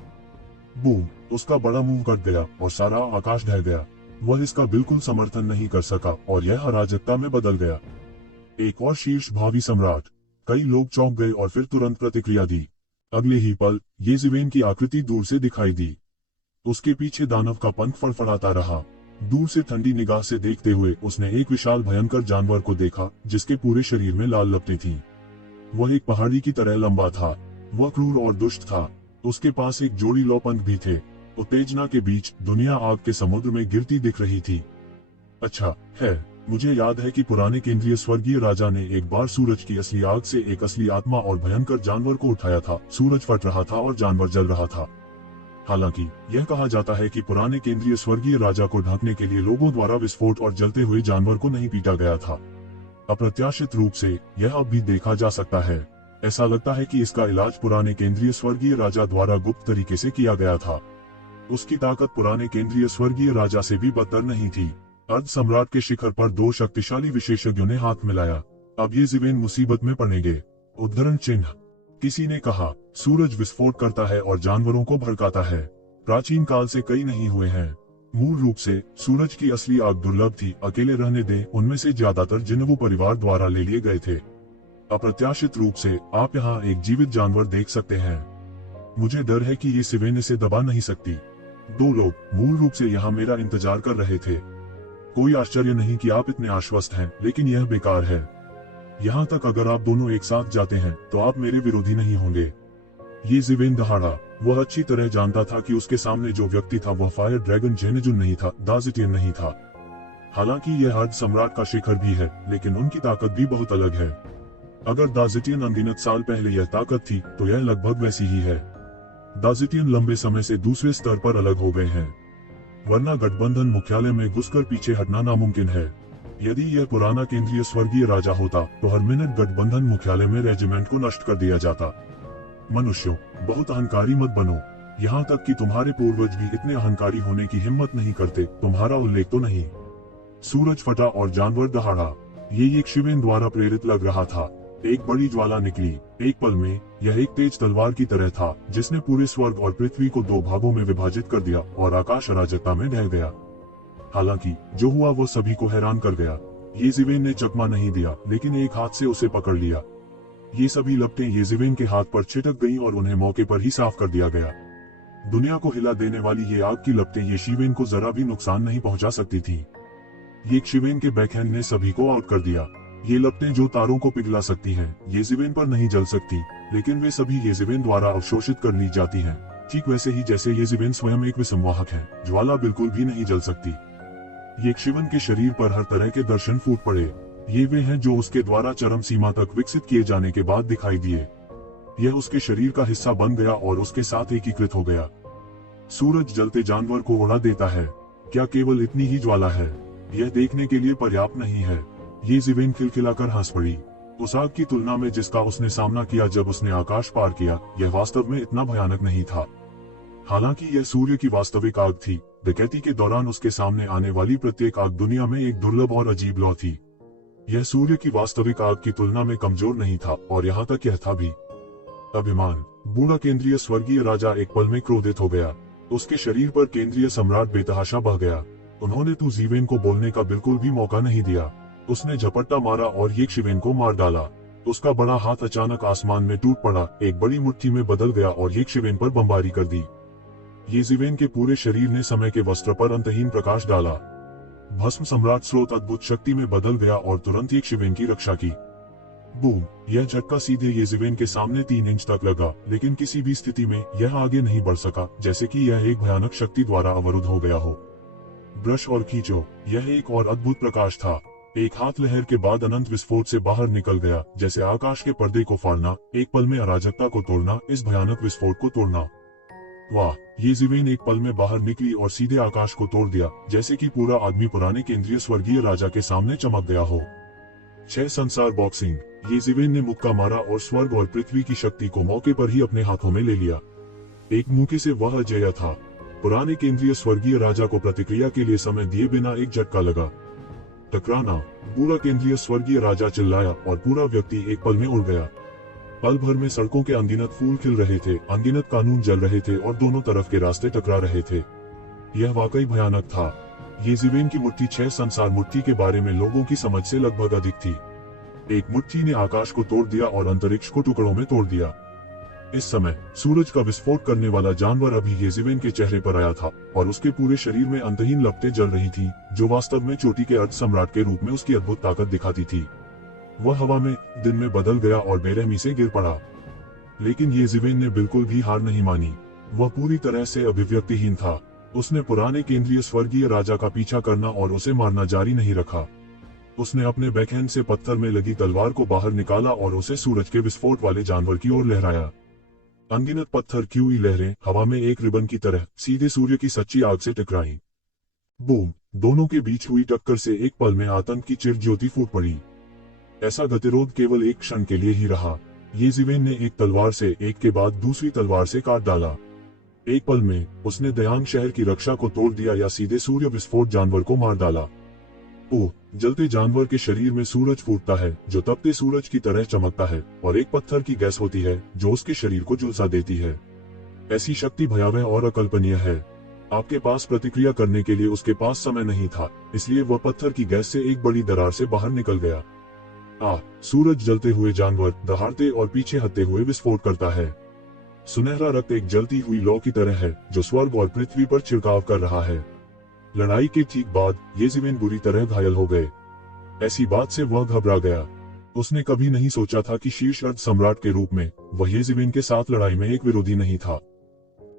बूम! उसका बड़ा मुंह कट गया और सारा आकाश ढह गया। वह इसका बिल्कुल समर्थन नहीं कर सका और यह अराजकता में बदल गया। एक और शीर्ष भावी सम्राट। कई लोग चौंक गए और फिर तुरंत प्रतिक्रिया दी। अगले ही पल ये जिवेन की आकृति दूर से दिखाई दी। उसके पीछे दानव का पंख फड़फड़ाता रहा। दूर से ठंडी निगाह से देखते हुए उसने एक विशाल भयंकर जानवर को देखा जिसके पूरे शरीर में लाल लपटें थीं। वह एक पहाड़ी की तरह लंबा था। वह क्रूर और दुष्ट था। उसके पास एक जोड़ी लौ पंख भी थे। उत्तेजना के बीच दुनिया आग के समुद्र में गिरती दिख रही थी। अच्छा है, मुझे याद है कि पुराने केंद्रीय स्वर्गीय राजा ने एक बार सूरज की असली आग से एक असली आत्मा और भयंकर जानवर को उठाया था। सूरज फट रहा था और जानवर जल रहा था। हालांकि यह कहा जाता है कि पुराने केंद्रीय स्वर्गीय राजा को ढकने के लिए लोगों द्वारा विस्फोट और जलते हुए जानवर को नहीं पीटा गया था। अप्रत्याशित रूप से यह अब भी देखा जा सकता है। ऐसा लगता है कि इसका इलाज पुराने केंद्रीय स्वर्गीय राजा द्वारा गुप्त तरीके से किया गया था। उसकी ताकत पुराने केंद्रीय स्वर्गीय राजा से भी बदतर नहीं थी। अर्ध सम्राट के शिखर पर दो शक्तिशाली विशेषज्ञों ने हाथ मिलाया। अब ये जिवेन मुसीबत में पड़ेंगे। उद्धरण चिन्ह। किसी ने कहा, सूरज विस्फोट करता है और जानवरों को भड़काता है। प्राचीन काल से कई नहीं हुए हैं। मूल रूप से सूरज की असली आग दुर्लभ थी। अकेले रहने दें, उनमें से ज्यादातर जिन्वु परिवार द्वारा ले लिए गए थे। अप्रत्याशित रूप से आप यहाँ एक जीवित जानवर देख सकते हैं। मुझे डर है कि ये जिवेन इसे दबा नहीं सकती। दो लोग मूल रूप से यहाँ मेरा इंतजार कर रहे थे। कोई आश्चर्य नहीं कि आप इतने आश्वस्त हैं, लेकिन यह बेकार है। यहाँ तक अगर आप दोनों एक साथ जाते हैं तो आप मेरे विरोधी नहीं होंगे। ये जिवेन दहाड़ा। वह अच्छी तरह जानता था कि उसके सामने जो व्यक्ति था वह फायर ड्रैगन जेनेजुन नहीं था, दाजिटियन नहीं था। हालांकि यह अर्ध सम्राट का शिखर भी है, लेकिन उनकी ताकत भी बहुत अलग है। अगर दाजिटियन अनगिनत साल पहले यह ताकत थी तो यह लगभग वैसी ही है। दाजिटियन लंबे समय से दूसरे स्तर पर अलग हो गए हैं, वरना गठबंधन मुख्यालय में घुसकर पीछे हटना नामुमकिन है। यदि यह पुराना केंद्रीय स्वर्गीय राजा होता तो हर मिनट गठबंधन मुख्यालय में रेजिमेंट को नष्ट कर दिया जाता। मनुष्यों, बहुत अहंकारी मत बनो। यहाँ तक कि तुम्हारे पूर्वज भी इतने अहंकारी होने की हिम्मत नहीं करते। तुम्हारा उल्लेख तो नहीं। सूरज फटा और जानवर दहाड़ा। ये एक शिवेन द्वारा प्रेरित लग रहा था। एक बड़ी ज्वाला निकली। एक पल में यह एक तेज तलवार की तरह था जिसने पूरे स्वर्ग और पृथ्वी को दो भागों में विभाजित कर दिया और आकाश अराजकता में ढह गया। हालांकि जो हुआ वो सभी को हैरान कर गया। ये जिवेन ने चकमा नहीं दिया, लेकिन एक हाथ से उसे पकड़ लिया। ये सभी लपटें ये जिवेन के हाथ पर छिटक गईं और उन्हें मौके पर ही साफ कर दिया गया। दुनिया को हिला देने वाली ये आग की लपटें ये शिवेन को जरा भी नुकसान नहीं पहुंचा सकती थी। ये शिवेन के बैकहैंड ने सभी को आउट कर दिया। ये लपटें जो तारों को पिघला सकती हैं, ये जिवेन पर नहीं जल सकती, लेकिन वे सभी ये जिवेन द्वारा अवशोषित कर ली जाती हैं। ठीक वैसे ही जैसे ये जिवेन स्वयं एक विसंवाहक है। ज्वाला बिल्कुल भी नहीं जल सकती। ये शिवन के शरीर पर हर तरह के दर्शन फूट पड़े। ये वे हैं जो उसके द्वारा चरम सीमा तक विकसित किए जाने के बाद दिखाई दिए। यह उसके शरीर का हिस्सा बन गया और उसके साथ एकीकृत हो गया। सूरज जलते जानवर को उड़ा देता है। क्या केवल इतनी ही ज्वाला है? यह देखने के लिए पर्याप्त नहीं है। ये जिवेन खिलखिलाकर हंस पड़ी। उस आग की तुलना में जिसका उसने सामना किया जब उसने आकाश पार किया, यह वास्तव में इतना भयानक नहीं था। हालांकि यह सूर्य की वास्तविक आग थी। डकैती के दौरान उसके सामने आने वाली प्रत्येक आग दुनिया में एक दुर्लभ और अजीब लौ थी। यह सूर्य की वास्तविक आग की तुलना में कमजोर नहीं था और यहाँ तक यह था भी। अभिमान। बूढ़ा केंद्रीय स्वर्गीय राजा एक पल में क्रोधित हो गया। उसके शरीर पर केंद्रीय सम्राट बेतहाशा बह गया। उन्होंने तू जिवेन को बोलने का बिल्कुल भी मौका नहीं दिया। उसने झपट्टा मारा और ये शिवेन को मार डाला। उसका बड़ा हाथ अचानक आसमान में टूट पड़ा, एक बड़ी मुट्ठी में बदल गया और ये शिवेन पर बमबारी कर दी। ये जिवेन के पूरे शरीर ने समय के वस्त्र पर अंतहीन प्रकाश डाला। भस्म सम्राट स्रोत अद्भुत शक्ति में बदल गया और तुरंत एक शिवेन की रक्षा की। बूम! यह झटका सीधे ये जिवेन के सामने 3 इंच तक लगा, लेकिन किसी भी स्थिति में यह आगे नहीं बढ़ सका, जैसे कि यह एक भयानक शक्ति द्वारा अवरुद्ध हो गया हो। ब्रश और खींचो। यह एक और अद्भुत प्रकाश था। एक हाथ लहर के बाद अनंत विस्फोट से बाहर निकल गया, जैसे आकाश के पर्दे को फाड़ना, एक पल में अराजकता को तोड़ना, इस भयानक विस्फोट को तोड़ना। वाह! ये जिवेन एक पल में बाहर निकली और सीधे आकाश को तोड़ दिया, जैसे कि पूरा आदमी पुराने केंद्रीय स्वर्गीय राजा के सामने चमक गया हो। 6 संसार बॉक्सिंग। ये जिवेन ने मुक्का मारा और स्वर्ग और पृथ्वी की शक्ति को मौके पर ही अपने हाथों में ले लिया। एक मुक्के से वह अजेय था। पुराने केंद्रीय स्वर्गीय राजा को प्रतिक्रिया के लिए समय दिए बिना एक झटका लगा। टकराना। पूरा केंद्रीय स्वर्गीय राजा चिल्लाया और पूरा व्यक्ति एक पल में उड़ गया। पल भर में सड़कों के अनगिनत फूल खिल रहे थे, अनगिनत कानून जल रहे थे और दोनों तरफ के रास्ते टकरा रहे थे। यह वाकई भयानक था। येज़िवेन की मुट्ठी 6 संसार मुट्ठी के बारे में लोगों की समझ से लगभग अधिक थी। एक मुट्ठी ने आकाश को तोड़ दिया और अंतरिक्ष को टुकड़ों में तोड़ दिया। इस समय सूरज का विस्फोट करने वाला जानवर अभी येज़िवेन के चेहरे पर आया था और उसके पूरे शरीर में अंतहीन लपटें जल रही थी, जो वास्तव में चोटी के अर्ध सम्राट के रूप में उसकी अद्भुत ताकत दिखाती थी। वह हवा में दिन में बदल गया और बेरहमी से गिर पड़ा। लेकिन येज़िवेन ने बिल्कुल भी हार नहीं मानी। वह पूरी तरह से अभिव्यक्तिहीन था। उसने पुराने केंद्रीय स्वर्गीय राजा का पीछा करना और उसे मारना जारी नहीं रखा। उसने अपने बैकहैंड से पत्थर में लगी तलवार को बाहर निकाला और उसे सूरज के विस्फोट वाले जानवर की ओर लहराया। अनगिनत पत्थर की हुई लहरें हवा में एक रिबन की तरह सीधे सूर्य की सच्ची आग से टकराईं। बूम! दोनों के बीच हुई टक्कर से एक पल में आतंक की चिरज्योति फूट पड़ी। ऐसा गतिरोध केवल एक क्षण के लिए ही रहा। येज़िवेन ने एक तलवार से एक के बाद दूसरी तलवार से काट डाला। एक पल में उसने दयांग शहर की रक्षा को तोड़ दिया या सीधे सूर्य विस्फोट जानवर को मार डाला। ओह! जलते जानवर के शरीर में सूरज फूटता है जो तपते सूरज की तरह चमकता है, और एक पत्थर की गैस होती है जो उसके शरीर को झुलसा देती है। ऐसी शक्ति भयावह और अकल्पनीय है। आपके पास प्रतिक्रिया करने के लिए उसके पास समय नहीं था, इसलिए वह पत्थर की गैस से एक बड़ी दरार से बाहर निकल गया। सूरज जलते हुए जानवर दहाड़ते और पीछे हटते हुए विस्फोट करता है। सुनहरा रक्त एक जलती हुई लौ की तरह है जो स्वर्ग और पृथ्वी पर छिड़काव कर रहा है। लड़ाई के ठीक बाद येज़िवेन बुरी तरह घायल हो गए। ऐसी बात से वह घबरा गया। उसने कभी नहीं सोचा था कि शीर्ष अर्ध सम्राट के रूप में वह येज़िवेन के साथ लड़ाई में एक विरोधी नहीं था।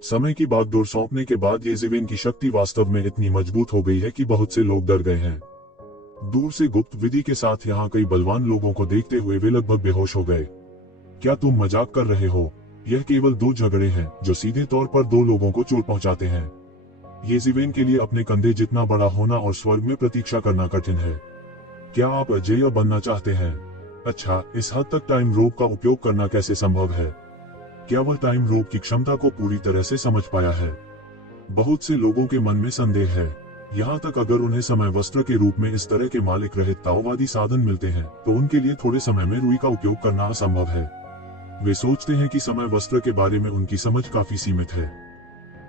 समय की बागडोर सौंपने के बाद येज़िवेन की शक्ति वास्तव में इतनी मजबूत हो गई है कि बहुत से लोग डर गए हैं। दूर से गुप्त विधि के साथ यहाँ कई बलवान लोगों को देखते हुए वे लगभग बेहोश हो गए। क्या तुम मजाक कर रहे हो? यह केवल 2 झगड़े हैं जो सीधे तौर पर 2 लोगों को चोट पहुंचाते हैं। येज़िवेन के लिए अपने कंधे जितना बड़ा होना और स्वर्ग में प्रतीक्षा करना कठिन है। क्या आप अजेय बनना चाहते हैं? अच्छा, इस हद तक टाइम रोप का उपयोग करना कैसे संभव है? क्या वह टाइम रोप की क्षमता को पूरी तरह से समझ पाया है? बहुत से लोगों के मन में संदेह है। यहाँ तक अगर उन्हें समय वस्त्र के रूप में इस तरह के मालिक रहित ताओवादी साधन मिलते हैं तो उनके लिए थोड़े समय में रुई का उपयोग करना असंभव है। वे सोचते हैं कि समय वस्त्र के बारे में उनकी समझ काफी सीमित है।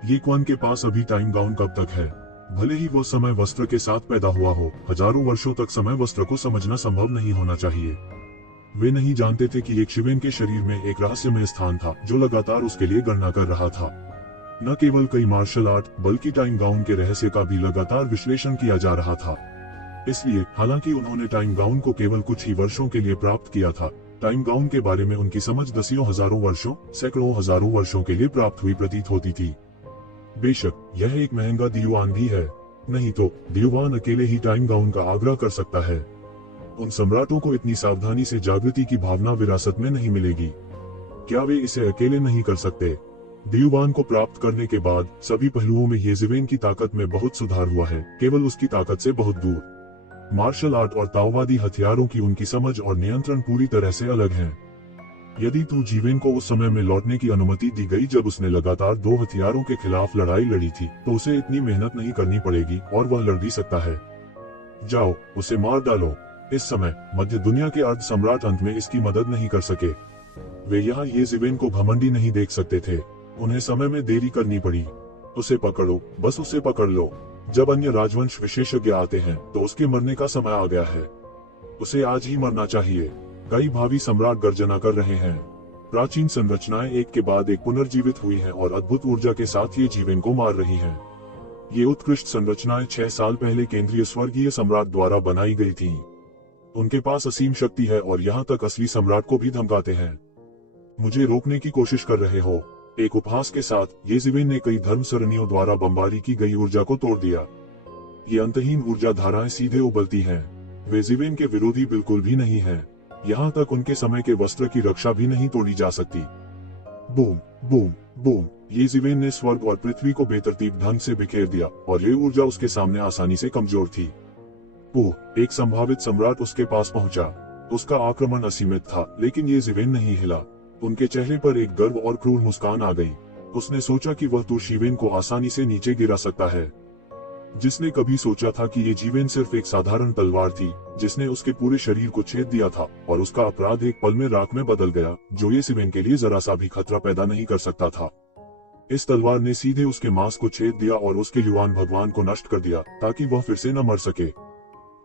ये क्वन के पास अभी टाइम गाउन कब तक है? भले ही वो समय वस्त्र के साथ पैदा हुआ हो, हजारों वर्षों तक समय वस्त्र को समझना संभव नहीं होना चाहिए। वे नहीं जानते थे कि एक शिवेन के शरीर में एक रहस्यमय स्थान था जो लगातार उसके लिए गणना कर रहा था। न केवल कई मार्शल आर्ट बल्कि टाइम गाउन के रहस्य का भी लगातार विश्लेषण किया जा रहा था। इसलिए हालांकि उन्होंने टाइम गाउन को केवल कुछ ही वर्षों के लिए प्राप्त किया था, टाइम गाउन के बारे में उनकी समझ दसियों हजारों वर्षों, सैकड़ों हजारों वर्षों के लिए प्राप्त हुई प्रतीत होती थी। बेशक यह एक महंगा दियुआन भी है, नहीं तो दियुआन अकेले ही टाइम गाउन का आग्रह कर सकता है। उन सम्राटों को इतनी सावधानी से जागृति की भावना विरासत में नहीं मिलेगी। क्या वे इसे अकेले नहीं कर सकते? दियुआन को प्राप्त करने के बाद सभी पहलुओं में येज़िवेन की ताकत में बहुत सुधार हुआ है, केवल उसकी ताकत से बहुत दूर। मार्शल आर्ट और ताओवादी हथियारों की उनकी समझ और नियंत्रण पूरी तरह से अलग हैं। यदि तू जीवेन को उस समय में लौटने की अनुमति दी गई जब उसने लगातार 2 हथियारों के खिलाफ लड़ाई लड़ी थी, तो उसे इतनी मेहनत नहीं करनी पड़ेगी और वह लड़ भी सकता है। जाओ, उसे मार डालो। इस समय मध्य दुनिया के अर्ध सम्राट अंत में इसकी मदद नहीं कर सके। वे यहाँ येज़िवेन को घमंडी नहीं देख सकते थे। उन्हें समय में देरी करनी पड़ी। उसे पकड़ो, बस उसे पकड़ लो। जब अन्य राजवंश विशेषज्ञ आते हैं तो उसके मरने का समय आ गया है। उसे आज ही मरना चाहिए। कई भावी सम्राट गर्जना कर रहे हैं। प्राचीन संरचनाएं एक के बाद एक पुनर्जीवित हुई हैं और अद्भुत ऊर्जा के साथ ये जीवन को मार रही हैं। ये उत्कृष्ट संरचनाएं 6 साल पहले केंद्रीय स्वर्गीय सम्राट द्वारा बनाई गई थीं। उनके पास असीम शक्ति है और यहाँ तक असली सम्राट को भी धमकाते हैं। मुझे रोकने की कोशिश कर रहे हो? एक उपहास के साथ येज़िवेन ने कई धर्म सरणियों द्वारा बमबारी की गई ऊर्जा को तोड़ दिया। ये अंतहीन ऊर्जा धाराएं सीधे उबलती हैं। वे येज़िवेन के विरोधी बिल्कुल भी नहीं हैं। यहाँ तक उनके समय के वस्त्र की रक्षा भी नहीं तोड़ी जा सकती। Boom boom boom! येज़िवेन ने स्वर्ग और पृथ्वी को बेतरतीब ढंग से बिखेर दिया और ये ऊर्जा उसके सामने आसानी से कमजोर थी। एक संभावित सम्राट उसके पास पहुंचा। उसका आक्रमण असीमित था, लेकिन येज़िवेन नहीं हिला। उनके चेहरे पर एक गर्व और क्रूर मुस्कान आ गई। उसने सोचा कि वह तो शिवेन को आसानी से नीचे गिरा सकता है। जिसने कभी सोचा था कि ये जीवेन सिर्फ एक साधारण तलवार थी जिसने उसके पूरे शरीर को छेद दिया था और उसका अपराध एक पल में राख में बदल गया, जो ये शिवेन के लिए जरा सा भी खतरा पैदा नहीं कर सकता था। इस तलवार ने सीधे उसके मांस को छेद दिया और उसके युवान भगवान को नष्ट कर दिया ताकि वह फिर से न मर सके।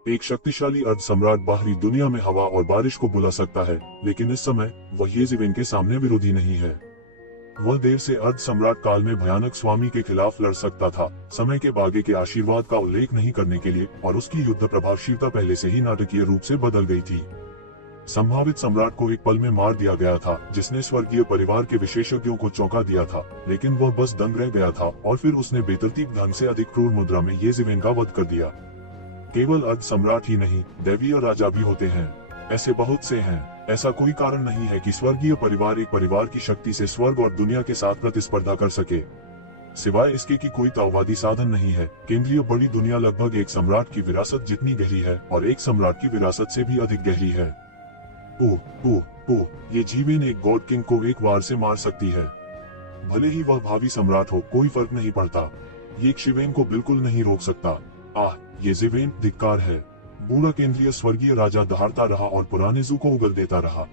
एक शक्तिशाली अर्ध सम्राट बाहरी दुनिया में हवा और बारिश को बुला सकता है, लेकिन इस समय वह ये जीवेन के सामने विरोधी नहीं है। वह देर से अर्ध सम्राट काल में भयानक स्वामी के खिलाफ लड़ सकता था, समय के बागे के आशीर्वाद का उल्लेख नहीं करने के लिए, और उसकी युद्ध प्रभावशीलता पहले से ही नाटकीय रूप से बदल गई थी। संभावित सम्राट को एक पल में मार दिया गया था, जिसने स्वर्गीय परिवार के विशेषज्ञों को चौंका दिया था, लेकिन वह बस दंग रह गया था और फिर उसने बेतरतीब ढंग से अधिक क्रूर मुद्रा में ये जीवेन का वध कर दिया। केवल अर्ध सम्राट ही नहीं, दैवीय राजा भी होते हैं। ऐसे बहुत से हैं। ऐसा कोई कारण नहीं है कि स्वर्गीय परिवार एक परिवार की शक्ति से स्वर्ग और दुनिया के साथ प्रतिस्पर्धा कर सके, सिवाय इसके कि कोई ताओवादी साधन नहीं है। केंद्रीय बड़ी दुनिया लगभग एक सम्राट की विरासत जितनी गहरी है और एक सम्राट की विरासत से भी अधिक गहरी है। ओह, ये जीवेन एक गॉड किंग को एक वार से मार सकती है। भले ही वह भावी सम्राट हो, कोई फर्क नहीं पड़ता। ये शिवेन को बिल्कुल नहीं रोक सकता। ये जीवेन धिक्कार है। बूढ़ा केंद्रीय स्वर्गीय राजा दहाड़ता रहा और पुराने जू को उगल देता रहा।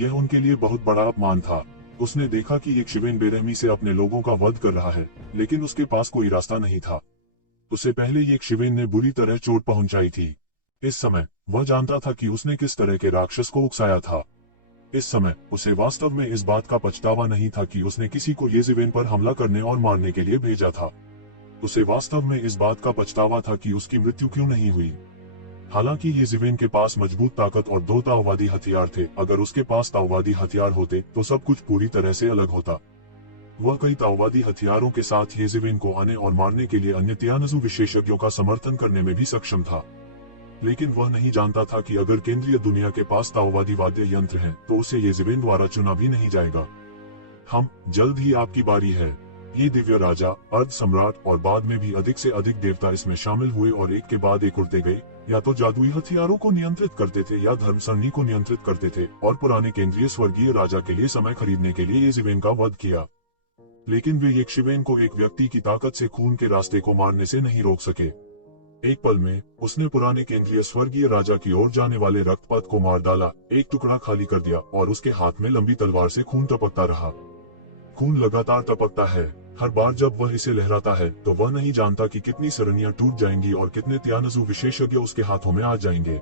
यह उनके लिए बहुत बड़ा अपमान था। उसने देखा कि एक शिवेन बेरहमी से अपने लोगों का वध कर रहा है, लेकिन उसके पास कोई रास्ता नहीं था। उससे पहले एक शिवेन ने बुरी तरह चोट पहुंचाई थी। इस समय वह जानता था कि उसने किस तरह के राक्षस को उकसाया था। इस समय उसे वास्तव में इस बात का पछतावा नहीं था कि उसने किसी को ये जीवेन पर हमला करने और मारने के लिए भेजा था। उसे वास्तव में इस बात का पछतावा था कि उसकी मृत्यु क्यों नहीं हुई। हालांकि ये जीवेन के पास मजबूत ताकत और 2 ताओवादी हथियार थे। अगर उसके पास ताओवादी हथियार होते तो सब कुछ पूरी तरह से अलग होता। वह कई ताओवादी हथियारों के साथ ये जीवेन को आने और मारने के लिए अन्य तियानजू विशेषज्ञों का समर्थन करने में भी सक्षम था। लेकिन वह नहीं जानता था कि अगर केंद्रीय दुनिया के पास ताओवादी वाद्य यंत्र हैं, तो उसे ये जीवेन द्वारा चुना भी नहीं जाएगा। जल्द ही आपकी बारी है। ये दिव्य राजा, अर्ध सम्राट और बाद में भी अधिक से अधिक देवता इसमें शामिल हुए और एक के बाद एक उड़ते गए। या तो जादुई हथियारों को नियंत्रित करते थे या धर्म सरणी को नियंत्रित करते थे, और पुराने केंद्रीय स्वर्गीय राजा के लिए समय खरीदने के लिए ये जीवेन का वध किया। लेकिन वे एक शिवेन को एक व्यक्ति की ताकत से खून के रास्ते को मारने से नहीं रोक सके। एक पल में उसने पुराने केंद्रीय स्वर्गीय राजा की ओर जाने वाले रक्तपथ को मार डाला, एक टुकड़ा खाली कर दिया और उसके हाथ में लंबी तलवार से खून टपकता रहा। खून लगातार टपकता है। हर बार जब वह इसे लहराता है तो वह नहीं जानता कि कितनी सरणियां टूट जाएंगी और कितने तियानजू विशेषज्ञ उसके हाथों में आ जाएंगे।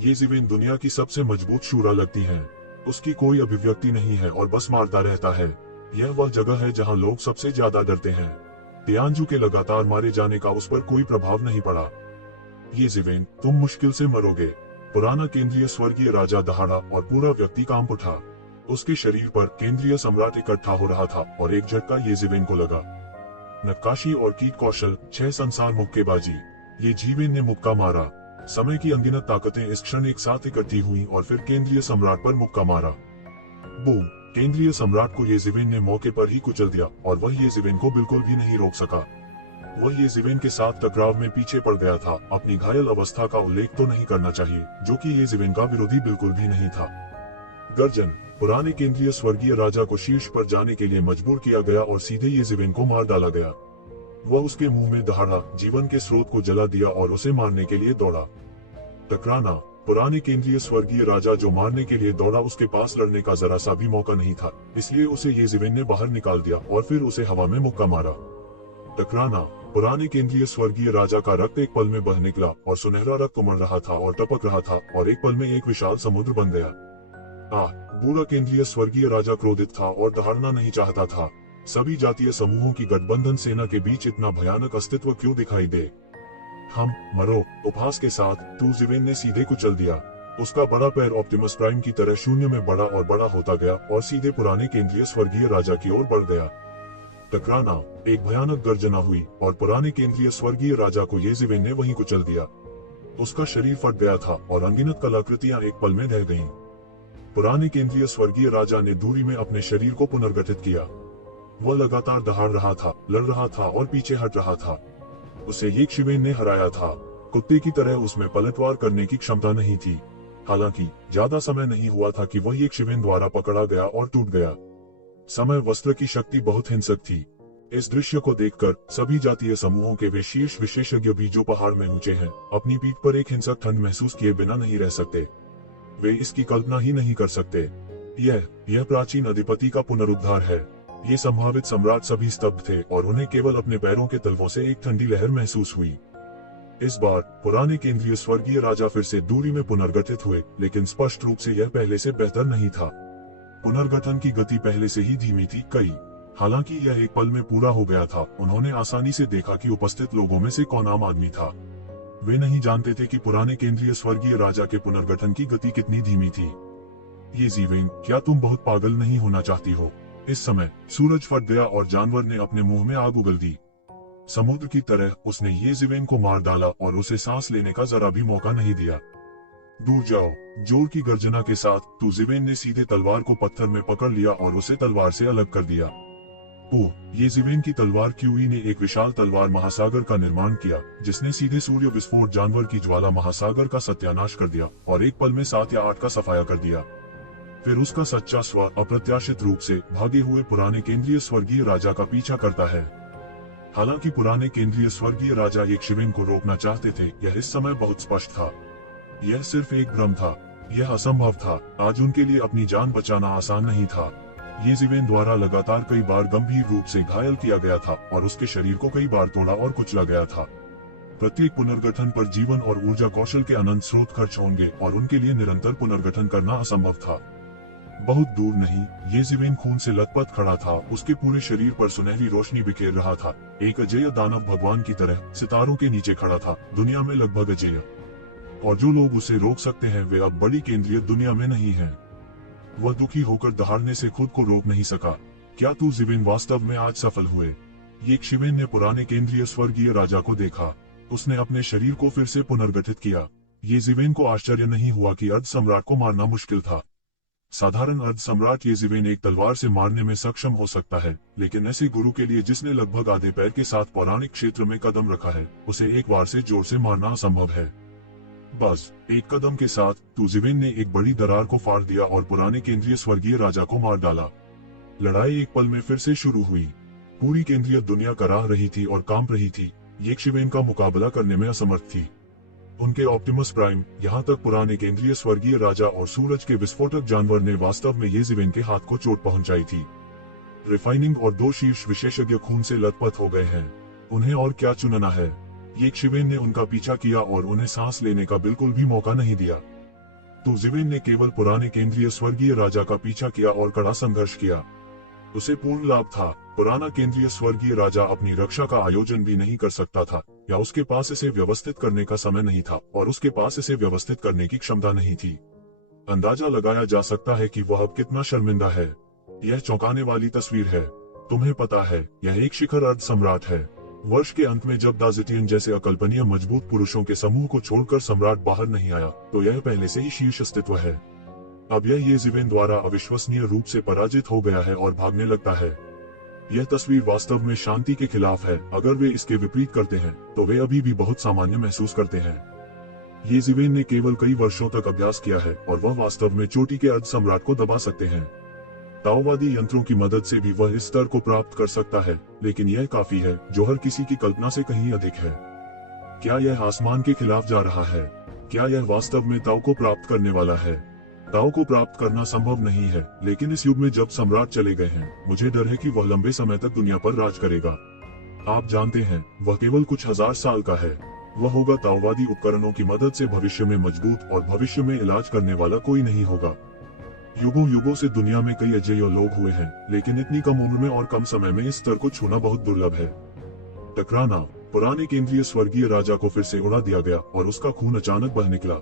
ये जीवेन दुनिया की सबसे मजबूत शूरा लगती है। उसकी कोई अभिव्यक्ति नहीं है और बस मारता रहता है। यह वह जगह है जहां लोग सबसे ज्यादा डरते हैं। तियानजू के लगातार मारे जाने का उस पर कोई प्रभाव नहीं पड़ा। ये जीवेन, तुम मुश्किल से मरोगे। पुराना केंद्रीय स्वर्गीय राजा दहाड़ा और पूरा व्यक्ति कांप उठा। उसके शरीर पर केंद्रीय सम्राट इकट्ठा हो रहा था और एक झटका ये जीवेन को लगा। नक्काशी और कीट कौशल, 6 संसार मुक्केबाजी। ये जीवेन ने मुक्का मारा। समय की अनगिनत ताकतें इस क्षण एक साथ इकट्ठी हुई और फिर केंद्रीय सम्राट पर मुक्का मारा। बूम! केंद्रीय सम्राट को ये जीवेन ने मौके पर ही कुचल दिया और वह ये जीवेन को बिल्कुल भी नहीं रोक सका। वह ये जीवेन के साथ टकराव में पीछे पड़ गया था। अपनी घायल अवस्था का उल्लेख तो नहीं करना चाहिए, जो कि ये जीवेन का विरोधी बिल्कुल भी नहीं था। गर्जन! पुराने केंद्रीय स्वर्गीय राजा को शीर्ष पर जाने के लिए मजबूर किया गया और सीधे ये जीवेन को मार डाला गया। वह उसके मुंह में दहाड़ा, जीवन के स्रोत को जला दिया और उसे मारने के लिए दौड़ा। टकराना! पुराने केंद्रीय स्वर्गीय राजा जो मारने के लिए दौड़ा, उसके पास लड़ने का जरा सा भी मौका नहीं था, इसलिए उसे ये जीवेन ने बाहर निकाल दिया और फिर उसे हवा में मुक्का मारा। टकराना! पुराने केंद्रीय स्वर्गीय राजा का रक्त एक पल में बह निकला और सुनहरा रक्त उमड़ रहा था और टपक रहा था और एक पल में एक विशाल समुद्र बन गया। बूढ़ा केंद्रीय स्वर्गीय राजा क्रोधित था और दहाड़ना नहीं चाहता था। सभी जातीय समूहों की गठबंधन सेना के बीच इतना भयानक अस्तित्व क्यों दिखाई दे? मरो! उपहास के साथ तू जीवेन ने सीधे कुचल दिया। उसका बड़ा पैर ऑप्टिमस प्राइम की तरह शून्य में बड़ा और बड़ा होता गया और सीधे पुराने केंद्रीय स्वर्गीय राजा की ओर बढ़ गया। टकराना! एक भयानक गर्जना हुई और पुराने केंद्रीय स्वर्गीय राजा को ये जीवेन ने वहीं कुचल दिया। उसका शरीर फट गया था और अनगिनत कलाकृतियां एक पल में ढह गईं। पुराने केंद्रीय स्वर्गीय राजा ने दूरी में अपने शरीर को पुनर्गठित किया। वह लगातार दहाड़ रहा था, लड़ रहा था और पीछे हट रहा था। उसे ये शिवेन ने हराया था। कुत्ते की तरह उसमें पलटवार करने की क्षमता नहीं थी। हालांकि ज्यादा समय नहीं हुआ था कि वह एक शिवेन द्वारा पकड़ा गया और टूट गया। समय वस्त्र की शक्ति बहुत हिंसक थी। इस दृश्य को देखकर सभी जातीय समूहों के वे शीर्ष विशेषज्ञ भी जो पहाड़ में ऊंचे हैं, अपनी पीठ पर एक हिंसक ठंड महसूस किए बिना नहीं रह सकते। वे इसकी कल्पना ही नहीं कर सकते। यह प्राचीन अधिपति का पुनरुद्धार है। ये संभावित सम्राट सभी स्तब्ध थे और उन्हें केवल अपने पैरों के तलवों से एक ठंडी लहर महसूस हुई। इस बार पुराने केंद्रीय स्वर्गीय राजा फिर से दूरी में पुनर्गठित हुए, लेकिन स्पष्ट रूप से यह पहले से बेहतर नहीं था। पुनर्गठन की गति पहले से ही धीमी थी कई। हालांकि यह एक पल में पूरा हो गया था। उन्होंने आसानी से देखा कि उपस्थित लोगों में से कौन आम आदमी था। वे नहीं जानते थे कि पुराने केंद्रीय स्वर्गीय राजा के पुनर्गठन की गति कितनी धीमी थी। ये जीवेन, क्या तुम बहुत पागल नहीं होना चाहती हो? इस समय सूरज फट गया और जानवर ने अपने मुंह में आग उगल दी। समुद्र की तरह उसने ये जीवेन को मार डाला और उसे सांस लेने का जरा भी मौका नहीं दिया। दूर जाओ, जोर की गर्जना के साथ तुजीवेन ने सीधे तलवार को पत्थर में पकड़ लिया और उसे तलवार से अलग कर दिया। ओह, ये जीवेन की तलवार क्यूई ने एक विशाल तलवार महासागर का निर्माण किया, जिसने सीधे सूर्य विस्फोट जानवर की ज्वाला महासागर का सत्यानाश कर दिया और एक पल में 7 या 8 का सफाया कर दिया। फिर उसका सच्चा स्व अप्रत्याशित रूप से भागे हुए पुराने केंद्रीय स्वर्गीय राजा का पीछा करता है। हालांकि पुराने केंद्रीय स्वर्गीय राजा एक शिवेन को रोकना चाहते थे, यह इस समय बहुत स्पष्ट था। यह सिर्फ एक भ्रम था। यह असंभव था। आज उनके लिए अपनी जान बचाना आसान नहीं था। ये जीवेन द्वारा लगातार कई बार गंभीर रूप से घायल किया गया था और उसके शरीर को कई बार तोड़ा और कुचला गया था। प्रत्येक पुनर्गठन पर जीवन और ऊर्जा कौशल के अनंत स्रोत खर्च होंगे और उनके लिए निरंतर पुनर्गठन करना असंभव था। बहुत दूर नहीं, ये जीवेन खून से लथपथ खड़ा था। उसके पूरे शरीर पर सुनहरी रोशनी बिखेर रहा था। एक अजेय दानव भगवान की तरह सितारों के नीचे खड़ा था, दुनिया में लगभग अजेय। और जो लोग उसे रोक सकते हैं वे अब बड़ी केंद्रीय दुनिया में नहीं हैं। वह दुखी होकर दहाड़ने से खुद को रोक नहीं सका। क्या तू जीवेन वास्तव में आज सफल हुए? ये शिवेन ने पुराने केंद्रीय स्वर्गीय राजा को देखा। उसने अपने शरीर को फिर से पुनर्गठित किया। ये जीवेन को आश्चर्य नहीं हुआ कि अर्ध सम्राट को मारना मुश्किल था। साधारण अर्ध सम्राट ये जीवेन एक तलवार से मारने में सक्षम हो सकता है, लेकिन ऐसे गुरु के लिए जिसने लगभग आधे पैर के साथ पौराणिक क्षेत्र में कदम रखा है, उसे एक बार से जोर से मारना असंभव है। बस एक कदम के साथ तुजीवेन ने एक बड़ी दरार को फाड़ दिया और पुराने केंद्रीय स्वर्गीय राजा को मार डाला। लड़ाई एक पल में फिर से शुरू हुई। पूरी केंद्रीय दुनिया कराह रही थी और कांप रही थी। ये शिवेन का मुकाबला करने में असमर्थ थी। उनके ऑप्टिमस प्राइम, यहाँ तक पुराने केंद्रीय स्वर्गीय राजा और सूरज के विस्फोटक जानवर ने वास्तव में ये जीवेन के हाथ को चोट पहुंचाई थी। रिफाइनिंग और 2 शीर्ष विशेषज्ञ खून से लथपथ हो गए हैं। उन्हें और क्या चुनना है? ये शिवेन ने उनका पीछा किया और उन्हें सांस लेने का बिल्कुल भी मौका नहीं दिया। तो जीवेन ने केवल पुराने केंद्रीय स्वर्गीय राजा का पीछा किया और कड़ा संघर्ष किया। उसे पूर्ण लाभ था। पुराना केंद्रीय स्वर्गीय राजा अपनी रक्षा का आयोजन भी नहीं कर सकता था, या उसके पास इसे व्यवस्थित करने का समय नहीं था और उसके पास इसे व्यवस्थित करने की क्षमता नहीं थी। अंदाजा लगाया जा सकता है कि वह अब कितना शर्मिंदा है। यह चौंकाने वाली तस्वीर है। तुम्हें पता है, यह एक शिखर अर्ध सम्राट है। वर्ष के अंत में जब दाजिटियन जैसे अकल्पनीय मजबूत पुरुषों के समूह को छोड़कर सम्राट बाहर नहीं आया, तो यह पहले से ही शीर्ष अस्तित्व है। अब यह ये जीवेन द्वारा अविश्वसनीय रूप से पराजित हो गया है और भागने लगता है। यह तस्वीर वास्तव में शांति के खिलाफ है। अगर वे इसके विपरीत करते हैं, तो वे अभी भी बहुत सामान्य महसूस करते हैं। ये जीवेन ने केवल कई वर्षों तक अभ्यास किया है और वह वास्तव में चोटी के अर्ध सम्राट को दबा सकते हैं। ताओवादी यंत्रों की मदद से भी वह इस स्तर को प्राप्त कर सकता है, लेकिन यह काफी है, जो हर किसी की कल्पना से कहीं अधिक है। क्या यह आसमान के खिलाफ जा रहा है? क्या यह वास्तव में ताओ को प्राप्त करने वाला है? ताओ को प्राप्त करना संभव नहीं है, लेकिन इस युग में जब सम्राट चले गए हैं, मुझे डर है कि वह लंबे समय तक दुनिया पर राज करेगा। आप जानते हैं, वह केवल कुछ हजार साल का है। वह होगा ताओवादी उपकरणों की मदद से भविष्य में मजबूत, और भविष्य में इलाज करने वाला कोई नहीं होगा। युगों युगों से दुनिया में कई अजेय लोग हुए हैं, लेकिन इतनी कम उम्र में और कम समय में इस स्तर को छूना बहुत दुर्लभ है। टकराना। पुराने केंद्रीय स्वर्गीय राजा को फिर से उड़ा दिया गया और उसका खून अचानक बह निकला।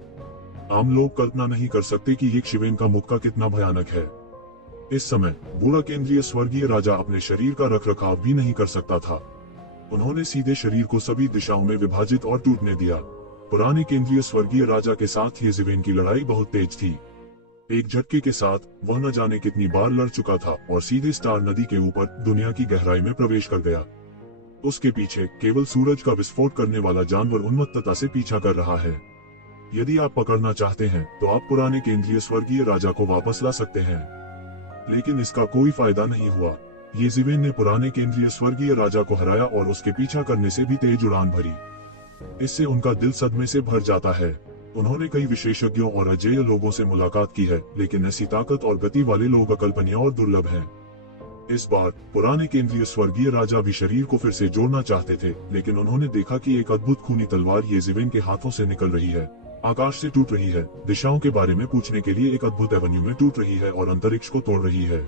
आम लोग कल्पना नहीं कर सकते कि ये शिवेन का मुक्का कितना भयानक है। इस समय बूढ़ा केंद्रीय स्वर्गीय राजा अपने शरीर का रखरखाव भी नहीं कर सकता था। उन्होंने सीधे शरीर को सभी दिशाओं में विभाजित और टूटने दिया। पुराने केंद्रीय स्वर्गीय राजा के साथ ये जीवेन की लड़ाई बहुत तेज थी। एक झटके के साथ वह न जाने कितनी बार लड़ चुका था और सीधे स्टार नदी के ऊपर दुनिया की गहराई में प्रवेश कर गया। उसके पीछे केवल सूरज का विस्फोट करने वाला जानवर उन्मत्तता से पीछा कर रहा है। यदि आप पकड़ना चाहते हैं, तो आप पुराने केंद्रीय स्वर्गीय राजा को वापस ला सकते हैं। लेकिन इसका कोई फायदा नहीं हुआ। येज़िवेन ने पुराने केंद्रीय स्वर्गीय राजा को हराया और उसके पीछा करने से भी तेज उड़ान भरी। इससे उनका दिल सदमे से भर जाता है। उन्होंने कई विशेषज्ञों और अजेय लोगों से मुलाकात की है, लेकिन ऐसी ताकत और गति वाले लोग अकल्पनीय और दुर्लभ हैं। इस बार पुराने केंद्रीय स्वर्गीय राजा भी शरीर को फिर से जोड़ना चाहते थे, लेकिन उन्होंने देखा कि एक अद्भुत खूनी तलवार येज़िवेन के हाथों से निकल रही है, आकाश से टूट रही है, दिशाओं के बारे में पूछने के लिए एक अद्भुत एवेन्यू में टूट रही है और अंतरिक्ष को तोड़ रही है।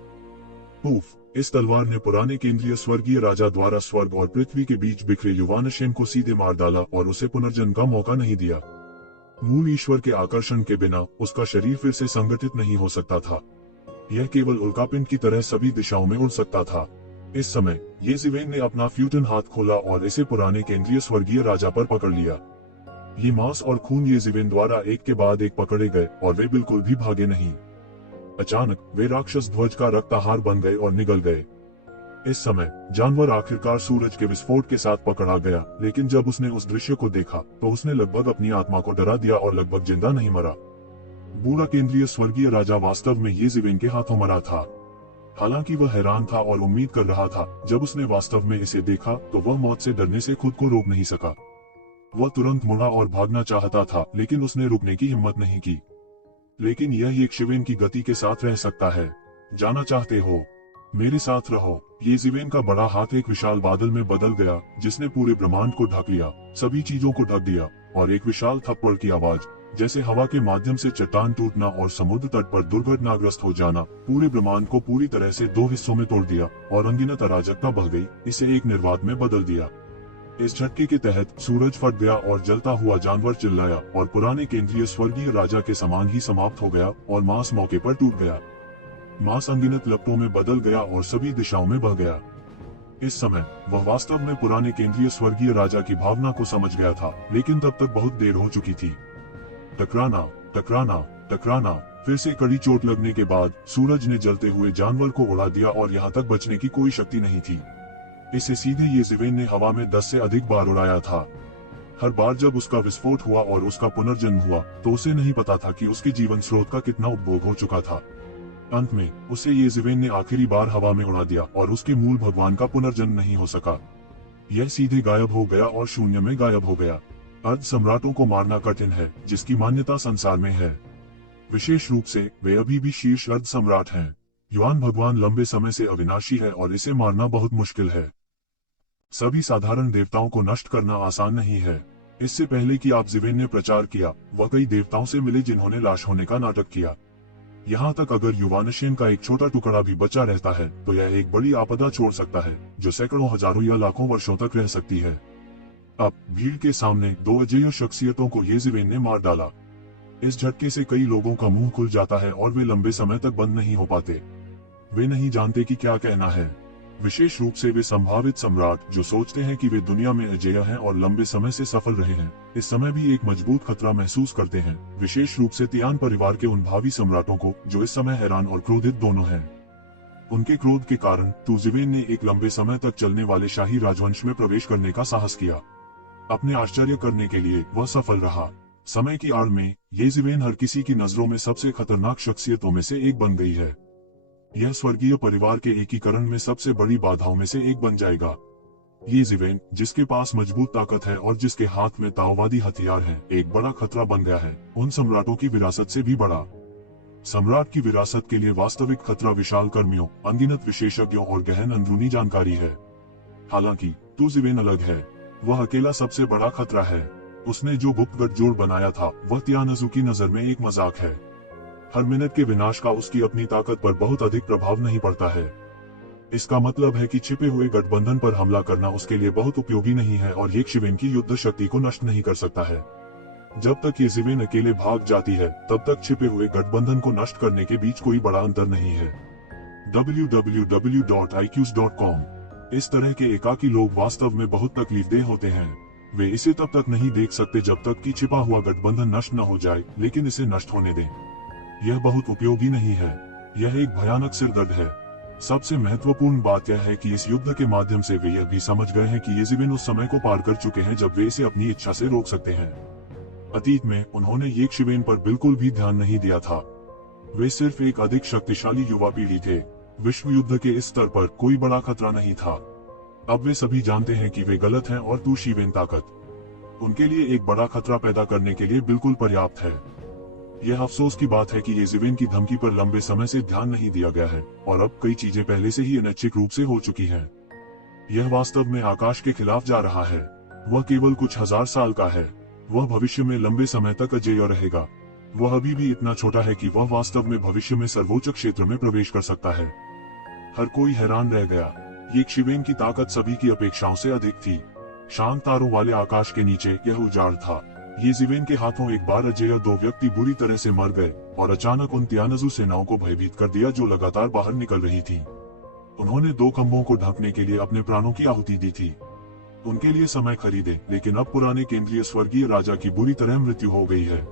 पूफ! इस तलवार ने पुराने केंद्रीय स्वर्गीय राजा द्वारा स्वर्ग और पृथ्वी के बीच बिखरे युवानशेन को सीधे मार डाला और उसे पुनर्जन्म का मौका नहीं दिया। मूल ईश्वर के आकर्षण के बिना उसका शरीर फिर से संगठित नहीं हो सकता था। यह केवल उल्कापिंड की तरह सभी दिशाओं में उड़ सकता था। इस समय येज़िवेन ने अपना फ्यूटन हाथ खोला और इसे पुराने केंद्रीय स्वर्गीय राजा पर पकड़ लिया। ये मांस और खून येज़िवेन द्वारा एक के बाद एक पकड़े गए और वे बिल्कुल भी भागे नहीं। अचानक वे राक्षस ध्वज का रक्तहार बन गए और निगल गए। इस समय जानवर आखिरकार सूरज के विस्फोट के साथ पकड़ा गया, लेकिन जब उसने उस दृश्य को देखा तो उसने लगभग अपनी आत्मा को डरा दिया और लगभग जिंदा नहीं मरा। बूढ़ा केंद्रीय स्वर्गीय राजा वास्तव में येज़िवेन के हाथों मरा था। हालांकि वह हैरान था और उम्मीद कर रहा था, जब उसने वास्तव में इसे देखा तो वह मौत से डरने से खुद को रोक नहीं सका। वह तुरंत मुड़ा और भागना चाहता था, लेकिन उसने रुकने की हिम्मत नहीं की। लेकिन यह येज़िवेन की गति के साथ रह सकता है। जाना चाहते हो? मेरे साथ रहो। येज़िवेन का बड़ा हाथ एक विशाल बादल में बदल गया, जिसने पूरे ब्रह्मांड को ढक लिया, सभी चीजों को ढक दिया, और एक विशाल थप्पड़ की आवाज, जैसे हवा के माध्यम से चट्टान टूटना और समुद्र तट पर दुर्घटनाग्रस्त हो जाना, पूरे ब्रह्मांड को पूरी तरह से दो हिस्सों में तोड़ दिया और अनगिनत अराजकता बह गई, इसे एक निर्वात में बदल दिया। इस झटके के तहत सूरज फट गया और जलता हुआ जानवर चिल्लाया और पुराने केंद्रीय स्वर्गीय राजा के समान ही समाप्त हो गया और मांस मौके पर टूट गया। मांस अनगिनत लपटों में बदल गया और सभी दिशाओं में बह गया। इस समय वह वास्तव में पुराने केंद्रीय स्वर्गीय राजा की भावना को समझ गया था, लेकिन तब तक बहुत देर हो चुकी थी। टकराना, टकराना, टकराना। फिर से कड़ी चोट लगने के बाद सूरज ने जलते हुए जानवर को उड़ा दिया और यहाँ तक बचने की कोई शक्ति नहीं थी। इसे सीधे येज़िवेन ने हवा में 10 से अधिक बार उड़ाया था। हर बार जब उसका विस्फोट हुआ और उसका पुनर्जन्म हुआ, तो उसे नहीं पता था कि उसके जीवन स्रोत का कितना उपभोग हो चुका था। अंत में उसे येज़िवेन ने आखिरी बार हवा में उड़ा दिया और उसके मूल भगवान का पुनर्जन्म नहीं हो सका। यह सीधे गायब हो गया और शून्य में गायब हो गया। अर्ध सम्राटों को मारना कठिन है, जिसकी मान्यता संसार में है। विशेष रूप से वे अभी भी शीर्ष अर्ध सम्राट हैं। युआन भगवान लंबे समय से अविनाशी है और इसे मारना बहुत मुश्किल है। सभी साधारण देवताओं को नष्ट करना आसान नहीं है। इससे पहले कि येज़िवेन ने प्रचार किया, वह कई देवताओं से मिले जिन्होंने लाश होने का नाटक किया। यहाँ तक अगर युवानशेन का एक छोटा टुकड़ा भी बचा रहता है, तो यह एक बड़ी आपदा छोड़ सकता है, जो सैकड़ों, हजारों या लाखों वर्षों तक रह सकती है। अब भीड़ के सामने दो अजेय शख्सियतों को येज़िवेन ने मार डाला। इस झटके से कई लोगों का मुंह खुल जाता है और वे लंबे समय तक बंद नहीं हो पाते। वे नहीं जानते कि क्या कहना है। विशेष रूप से वे संभावित सम्राट जो सोचते हैं कि वे दुनिया में अजेय हैं और लंबे समय से सफल रहे हैं, इस समय भी एक मजबूत खतरा महसूस करते हैं। विशेष रूप से तियान परिवार के उन भावी सम्राटों को जो इस समय हैरान और क्रोधित दोनों हैं। उनके क्रोध के कारण येज़िवेन ने एक लंबे समय तक चलने वाले शाही राजवंश में प्रवेश करने का साहस किया। अपने आश्चर्य करने के लिए वह सफल रहा। समय की आड़ में येज़िवेन हर किसी की नजरों में सबसे खतरनाक शख्सियतों में से एक बन गई है। यह स्वर्गीय परिवार के एकीकरण में सबसे बड़ी बाधाओं में से एक बन जाएगा। येज़िवेन, जिसके पास मजबूत ताकत है और जिसके हाथ में ताओवादी हथियार हैं, एक बड़ा खतरा बन गया है, उन सम्राटों की विरासत से भी बड़ा। सम्राट की विरासत के लिए वास्तविक खतरा विशाल कर्मियों, अनगिनत विशेषज्ञों और गहन अंदरूनी जानकारी है। हालांकि येज़िवेन अलग है। वह अकेला सबसे बड़ा खतरा है। उसने जो गुप्त गठजोड़ बनाया था, वह तियानजू की नजर में एक मजाक है। हर मिनट के विनाश का उसकी अपनी ताकत पर बहुत अधिक प्रभाव नहीं पड़ता है। इसका मतलब है कि छिपे हुए गठबंधन पर हमला करना उसके लिए बहुत उपयोगी नहीं है और येज़िवेन की युद्ध शक्ति को नष्ट नहीं कर सकता है। जब तक येज़िवेन अकेले भाग जाती है, तब तक छिपे हुए गठबंधन को नष्ट करने के बीच कोई बड़ा अंतर नहीं है। www.iqs.com। इस तरह के एकाकी लोग वास्तव में बहुत तकलीफदेह होते हैं। वे इसे तब तक नहीं देख सकते जब तक कि छिपा हुआ गठबंधन नष्ट न हो जाए, लेकिन इसे नष्ट होने दें। यह बहुत उपयोगी नहीं है। यह एक भयानक सिरदर्द है। सबसे महत्वपूर्ण बात यह है कि इस युद्ध के माध्यम से वे यह भी समझ गए हैं कि येज़िवेन उस समय को पार कर चुके हैं जब वे इसे अपनी इच्छा से रोक सकते हैं। अतीत में उन्होंने येज़िवेन पर बिल्कुल भी ध्यान नहीं दिया था। वे सिर्फ एक अधिक शक्तिशाली युवा पीढ़ी थे। विश्व युद्ध के इस स्तर पर कोई बड़ा खतरा नहीं था। अब वे सभी जानते हैं कि वे गलत हैं और तू शिवेन ताकत उनके लिए एक बड़ा खतरा पैदा करने के लिए बिल्कुल पर्याप्त है। यह अफसोस की बात है कि येज़िवेन की धमकी पर लंबे समय से ध्यान नहीं दिया गया है और अब कई चीजें पहले से ही अनैच्छिक रूप से हो चुकी हैं। यह वास्तव में आकाश के खिलाफ जा रहा है। वह केवल कुछ हजार साल का है। वह भविष्य में लंबे समय तक अजेय रहेगा। वह अभी भी इतना छोटा है कि वह वास्तव में भविष्य में सर्वोच्च क्षेत्र में प्रवेश कर सकता है। हर कोई हैरान रह गया। ये शिवेन की ताकत सभी की अपेक्षाओं से अधिक थी। शांत तारों वाले आकाश के नीचे यह उजाड़ था। येज़िवेन के हाथों एक बार अजेय दो व्यक्ति बुरी तरह से मर गए और अचानक उन तियानजू सेनाओं को भयभीत कर दिया जो लगातार बाहर निकल रही थी। उन्होंने दो खंभों को ढकने के लिए अपने प्राणों की आहुति दी थी। उनके लिए समय खरीदे, लेकिन अब पुराने केंद्रीय स्वर्गीय राजा की बुरी तरह मृत्यु हो गई है।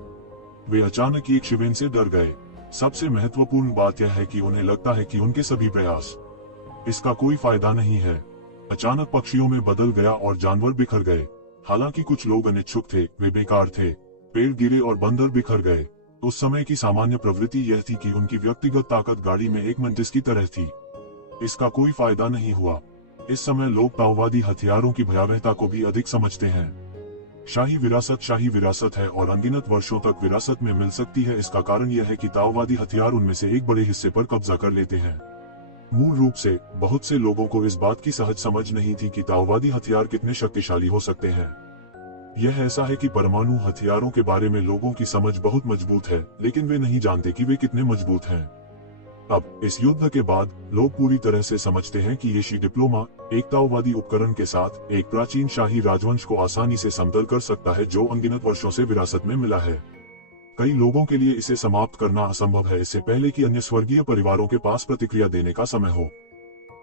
वे अचानक एक शिवेन से डर गए। सबसे महत्वपूर्ण बात यह है कि उन्हें लगता है कि उनके सभी प्रयास इसका कोई फायदा नहीं है। अचानक पक्षियों में बदल गया और जानवर बिखर गए। हालांकि कुछ लोग अनिच्छुक थे, वे बेकार थे। पेड़ गिरे और बंदर बिखर गए। उस समय की सामान्य प्रवृत्ति यह थी कि उनकी व्यक्तिगत ताकत गाड़ी में एक मंजिस की तरह थी। इसका कोई फायदा नहीं हुआ। इस समय लोग ताओवादी हथियारों की भयावहता को भी अधिक समझते हैं। शाही विरासत है और अनगिनत वर्षों तक विरासत में मिल सकती है। इसका कारण यह है कि ताओवादी हथियार उनमें से एक बड़े हिस्से पर कब्जा कर लेते हैं। मूल रूप से बहुत से लोगों को इस बात की सहज समझ नहीं थी कि ताओवादी हथियार कितने शक्तिशाली हो सकते हैं। यह ऐसा है कि परमाणु हथियारों के बारे में लोगों की समझ बहुत मजबूत है, लेकिन वे नहीं जानते कि वे कितने मजबूत हैं। अब इस युद्ध के बाद लोग पूरी तरह से समझते हैं कि येशी डिप्लोमा एक ताओवादी उपकरण के साथ एक प्राचीन शाही राजवंश को आसानी से समतल कर सकता है जो अनगिनत वर्षों से विरासत में मिला है। कई लोगों के लिए इसे समाप्त करना असंभव है, इससे पहले कि अन्य स्वर्गीय परिवारों के पास प्रतिक्रिया देने का समय हो।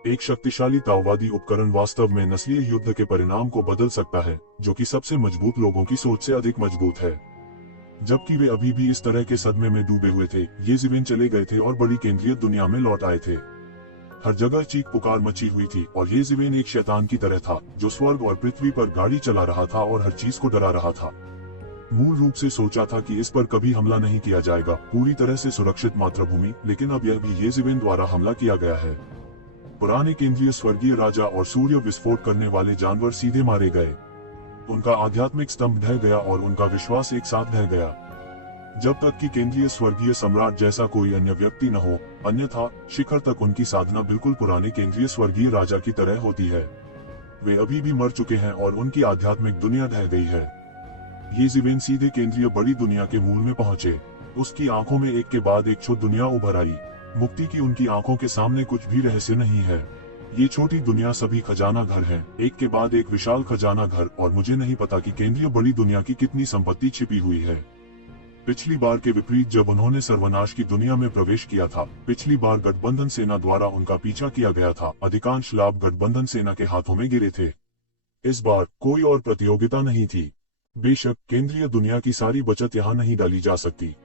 एक शक्तिशाली ताओवादी उपकरण वास्तव में नस्लीय युद्ध के परिणाम को बदल सकता है, जो कि सबसे मजबूत लोगों की सोच से अधिक मजबूत है। जबकि वे अभी भी इस तरह के सदमे में डूबे हुए थे, येज़िवेन चले गए थे और बड़ी केंद्रीय दुनिया में लौट आए थे। हर जगह चीख पुकार मची हुई थी और येज़िवेन एक शैतान की तरह था जो स्वर्ग और पृथ्वी पर गाड़ी चला रहा था और हर चीज को डरा रहा था। मूल रूप से सोचा था कि इस पर कभी हमला नहीं किया जाएगा, पूरी तरह से सुरक्षित मातृभूमि, लेकिन अब यह भी येज़िवेन द्वारा हमला किया गया है। पुराने केंद्रीय स्वर्गीय राजा और सूर्य विस्फोट करने वाले जानवर सीधे मारे गए। उनका आध्यात्मिक स्तंभ ढह गया और उनका विश्वास एक साथ ढह गया। जब तक कि केंद्रीय स्वर्गीय सम्राट जैसा कोई अन्य व्यक्ति न हो, अन्यथा शिखर तक उनकी साधना बिल्कुल पुराने केंद्रीय स्वर्गीय राजा की तरह होती है। वे अभी भी मर चुके हैं और उनकी आध्यात्मिक दुनिया ढह गई है। येज़िवेन सीधे केंद्रीय बड़ी दुनिया के मूल में पहुंचे। उसकी आंखों में एक के बाद एक छोटी दुनिया उभर आई। मुक्ति की उनकी आंखों के सामने कुछ भी रहस्य नहीं है। ये छोटी दुनिया सभी खजाना घर है, एक के बाद एक विशाल खजाना घर, और मुझे नहीं पता कि केंद्रीय बड़ी दुनिया की कितनी संपत्ति छिपी हुई है। पिछली बार के विपरीत जब उन्होंने सर्वनाश की दुनिया में प्रवेश किया था, पिछली बार गठबंधन सेना द्वारा उनका पीछा किया गया था। अधिकांश लाभ गठबंधन सेना के हाथों में गिरे थे। इस बार कोई और प्रतियोगिता नहीं थी। बेशक केंद्रीय दुनिया की सारी बचत यहाँ नहीं डाली जा सकती।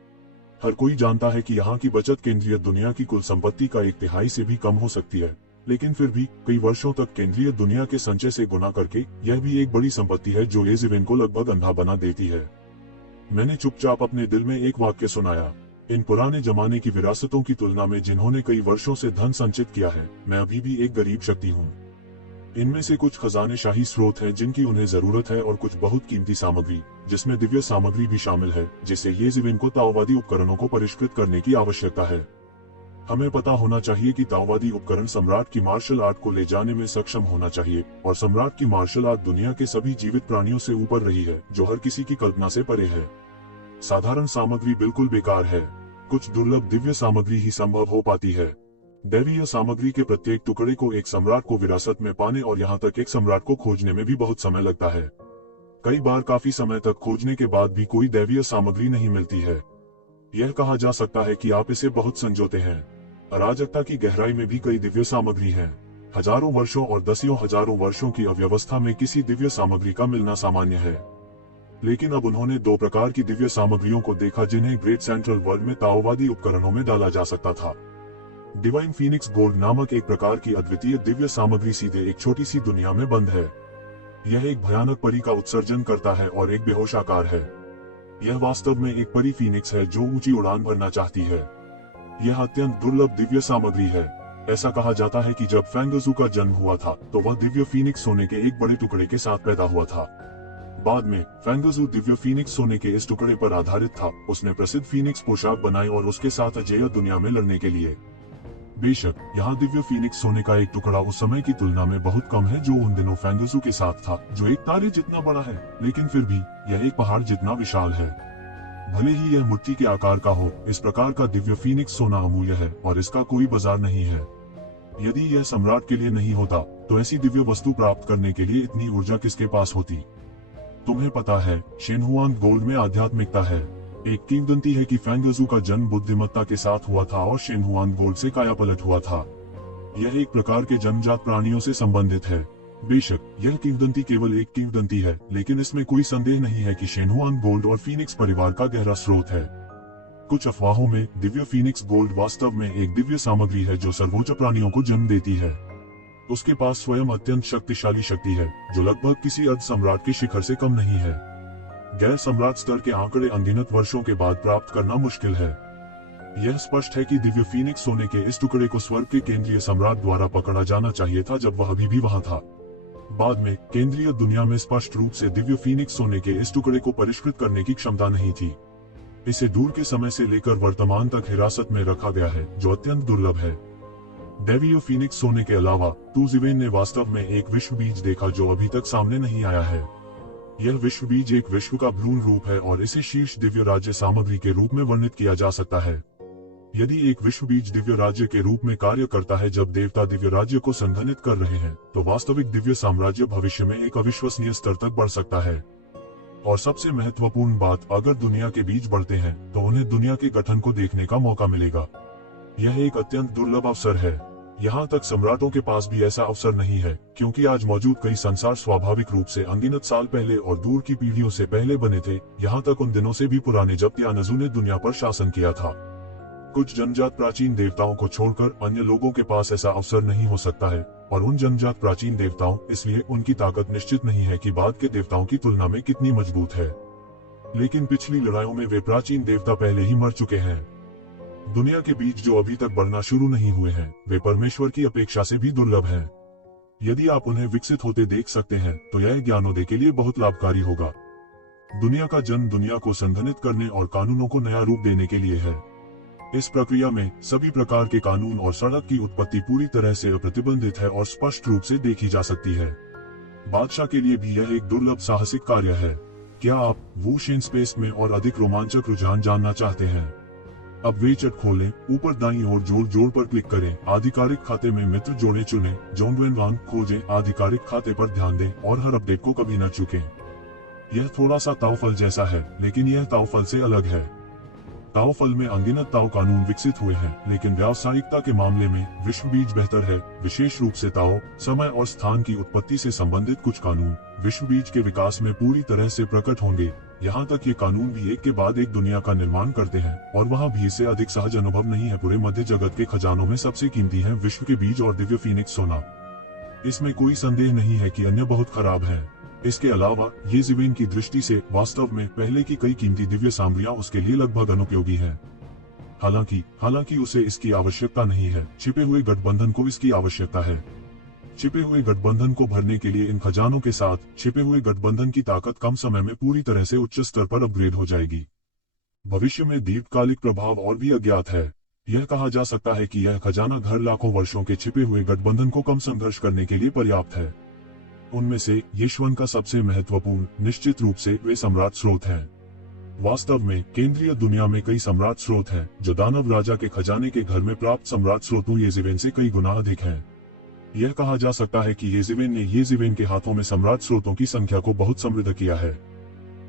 हर कोई जानता है कि यहाँ की बचत केंद्रीय दुनिया की कुल संपत्ति का 1/3 से भी कम हो सकती है, लेकिन फिर भी कई वर्षों तक केंद्रीय दुनिया के संचय से गुना करके यह भी एक बड़ी संपत्ति है जो येज़िवेन को लगभग अंधा बना देती है। मैंने चुपचाप अपने दिल में एक वाक्य सुनाया। इन पुराने जमाने की विरासतों की तुलना में जिन्होंने कई वर्षों से धन संचित किया है, मैं अभी भी एक गरीब शक्ति हूँ। इनमें से कुछ खजाने शाही स्रोत हैं जिनकी उन्हें जरूरत है और कुछ बहुत कीमती सामग्री, जिसमें दिव्य सामग्री भी शामिल है, जिससे येज़िवेन को ताओवादी उपकरणों को परिष्कृत करने की आवश्यकता है। हमें पता होना चाहिए कि ताओवादी उपकरण सम्राट की मार्शल आर्ट को ले जाने में सक्षम होना चाहिए, और सम्राट की मार्शल आर्ट दुनिया के सभी जीवित प्राणियों से ऊपर रही है, जो हर किसी की कल्पना से परे है। साधारण सामग्री बिल्कुल बेकार है। कुछ दुर्लभ दिव्य सामग्री ही संभव हो पाती है। दैवीय सामग्री के प्रत्येक टुकड़े को एक सम्राट को विरासत में पाने और यहाँ तक एक सम्राट को खोजने में भी बहुत समय लगता है। कई बार काफी समय तक खोजने के बाद भी कोई दैवीय सामग्री नहीं मिलती है। यह कहा जा सकता है कि आप इसे बहुत संजोते हैं। अराजकता की गहराई में भी कई दिव्य सामग्री हैं। हजारों वर्षों और दसियों हजारों वर्षों की अव्यवस्था में किसी दिव्य सामग्री का मिलना सामान्य है। लेकिन अब उन्होंने 2 प्रकार की दिव्य सामग्रियों को देखा जिन्हें ग्रेट सेंट्रल वर्ल्ड में ताओवादी उपकरणों में डाला जा सकता था। डिवाइन फीनिक्स गोल्ड नामक एक प्रकार की अद्वितीय दिव्य सामग्री सीधे एक छोटी सी दुनिया में बंद है। यह एक भयानक परी का उत्सर्जन करता है और एक बेहोश आकार है। यह वास्तव में एक परी फीनिक्स है जो ऊंची उड़ान भरना चाहती है। यह अत्यंत दुर्लभ दिव्य सामग्री है। ऐसा कहा जाता है कि जब फेंगजू का जन्म हुआ था तो वह दिव्य फीनिक्स सोने के एक बड़े टुकड़े के साथ पैदा हुआ था। बाद में फेंगजू दिव्य फीनिक्स सोने के इस टुकड़े पर आधारित था। उसने प्रसिद्ध फीनिक्स पोशाक बनाई और उसके साथ अजेय दुनिया में लड़ने के लिए। बेशक यहाँ दिव्य फीनिक्स सोने का एक टुकड़ा उस समय की तुलना में बहुत कम है जो उन दिनों फेंगजू के साथ था, जो एक तारे जितना बड़ा है, लेकिन फिर भी यह एक पहाड़ जितना विशाल है। भले ही यह मुट्ठी के आकार का हो, इस प्रकार का दिव्य फीनिक्स सोना अमूल्य है और इसका कोई बाजार नहीं है। यदि यह सम्राट के लिए नहीं होता तो ऐसी दिव्य वस्तु प्राप्त करने के लिए इतनी ऊर्जा किसके पास होती। तुम्हें पता है, शेनहुआंग गोल्ड में आध्यात्मिकता है। एक किंवदंती है कि फेंगजू का जन्म बुद्धिमत्ता के साथ हुआ था और शेनहुआंग गोल्ड से कायापलट हुआ था। यह एक प्रकार के जन्मजात प्राणियों से संबंधित है। बेशक यह किंवदंती केवल एक किंवदंती है, लेकिन इसमें कोई संदेह नहीं है कि शेनहुआंग गोल्ड और फीनिक्स परिवार का गहरा स्रोत है। कुछ अफवाहों में दिव्य फीनिक्स गोल्ड वास्तव में एक दिव्य सामग्री है जो सर्वोच्च प्राणियों को जन्म देती है। उसके पास स्वयं अत्यंत शक्तिशाली शक्ति है जो लगभग किसी अर्ध सम्राट के शिखर से कम नहीं है। गैर सम्राट स्तर के आंकड़े अनगिनत वर्षों के बाद प्राप्त करना मुश्किल है। यह स्पष्ट है कि दिव्य फीनिक्स सोने के इस टुकड़े को स्वर्ग के केंद्रीय सम्राट द्वारा पकड़ा जाना चाहिए था जब वह अभी भी वहां था। बाद में केंद्रीय दुनिया में स्पष्ट रूप से दिव्य फीनिक्स सोने के इस टुकड़े को परिष्कृत करने की क्षमता नहीं थी। इसे दूर के समय से लेकर वर्तमान तक हिरासत में रखा गया है, जो अत्यंत दुर्लभ है। दैवीय फीनिक्स सोने के अलावा टूजिवेन ने वास्तव में एक विश्व बीज देखा जो अभी तक सामने नहीं आया है। यह विश्व बीज एक विश्व का भ्रूण रूप है और इसे शीर्ष दिव्य राज्य सामग्री के रूप में वर्णित किया जा सकता है। यदि एक विश्व बीज दिव्य राज्य के रूप में कार्य करता है जब देवता दिव्य राज्य को संघनित कर रहे हैं, तो वास्तविक दिव्य साम्राज्य भविष्य में एक अविश्वसनीय स्तर तक बढ़ सकता है। और सबसे महत्वपूर्ण बात, अगर दुनिया के बीज बढ़ते हैं तो उन्हें दुनिया के गठन को देखने का मौका मिलेगा। यह एक अत्यंत दुर्लभ अवसर है। यहाँ तक सम्राटों के पास भी ऐसा अवसर नहीं है, क्योंकि आज मौजूद कई संसार स्वाभाविक रूप से अनगिनत साल पहले और दूर की पीढ़ियों से पहले बने थे। यहाँ तक उन दिनों से भी पुराने जब त्यानजू ने दुनिया पर शासन किया था। कुछ जन्मजात प्राचीन देवताओं को छोड़कर अन्य लोगों के पास ऐसा अवसर नहीं हो सकता है, और उन जन्मजात प्राचीन देवताओं, इसलिए उनकी ताकत निश्चित नहीं है कि बाद के देवताओं की तुलना में कितनी मजबूत है। लेकिन पिछली लड़ाइयों में वे प्राचीन देवता पहले ही मर चुके हैं। दुनिया के बीज जो अभी तक बढ़ना शुरू नहीं हुए हैं, वे परमेश्वर की अपेक्षा से भी दुर्लभ हैं। यदि आप उन्हें विकसित होते देख सकते हैं तो यह ज्ञानोदय के लिए बहुत लाभकारी होगा। दुनिया का जन्म दुनिया को संघनित करने और कानूनों को नया रूप देने के लिए है। इस प्रक्रिया में सभी प्रकार के कानून और सड़क की उत्पत्ति पूरी तरह से अप्रतिबंधित है और स्पष्ट रूप से देखी जा सकती है। बादशाह के लिए भी यह एक दुर्लभ साहसिक कार्य है। क्या आप वूशेन स्पेस में और अधिक रोमांचक रुझान जानना चाहते हैं? अब वेचट खोलें, ऊपर दाईं ओर जोड़ पर क्लिक करें, आधिकारिक खाते में मित्र जोड़े चुनें, जोंगवेनवांग खोजें, आधिकारिक खाते पर ध्यान दें और हर अपडेट को कभी न चूकें। यह थोड़ा सा ताओफल जैसा है, लेकिन यह ताओफल से अलग है। ताओफल में अनगिनत ताओ कानून विकसित हुए हैं, लेकिन व्यावसायिकता के मामले में विश्व बीज बेहतर है। विशेष रूप से ताओ, समय और स्थान की उत्पत्ति से संबंधित कुछ कानून विश्व बीज के विकास में पूरी तरह से प्रकट होंगे। यहाँ तक ये कानून भी एक के बाद एक दुनिया का निर्माण करते हैं, और वहाँ भी इससे अधिक सहज अनुभव नहीं है। पूरे मध्य जगत के खजानों में सबसे कीमती है विश्व के बीज और दिव्य फीनिक्स सोना। इसमें कोई संदेह नहीं है कि अन्य बहुत खराब है। इसके अलावा ये जीवेन की दृष्टि से वास्तव में पहले की कई कीमती दिव्य सामग्रियां उसके लिए लगभग अनुपयोगी हैं। हालांकि उसे इसकी आवश्यकता नहीं है। छिपे हुए गठबंधन को इसकी आवश्यकता है। छिपे हुए गठबंधन को भरने के लिए इन खजानों के साथ छिपे हुए गठबंधन की ताकत कम समय में पूरी तरह से उच्च स्तर पर अपग्रेड हो जाएगी। भविष्य में दीर्घकालिक प्रभाव और भी अज्ञात है। यह कहा जा सकता है कि यह खजाना घर लाखों वर्षों के छिपे हुए गठबंधन को कम संघर्ष करने के लिए पर्याप्त है। उनमें से यशवन का सबसे महत्वपूर्ण निश्चित रूप से वे सम्राट स्रोत हैं। वास्तव में केंद्रीय दुनिया में कई सम्राट स्रोत हैं जो दानव राजा के खजाने के घर में प्राप्त सम्राट स्रोतों येजिवेन से कई गुना अधिक हैं। यह कहा जा सकता है कि येजिवेन ने येजिवेन के हाथों में सम्राट स्रोतों की संख्या को बहुत समृद्ध किया है।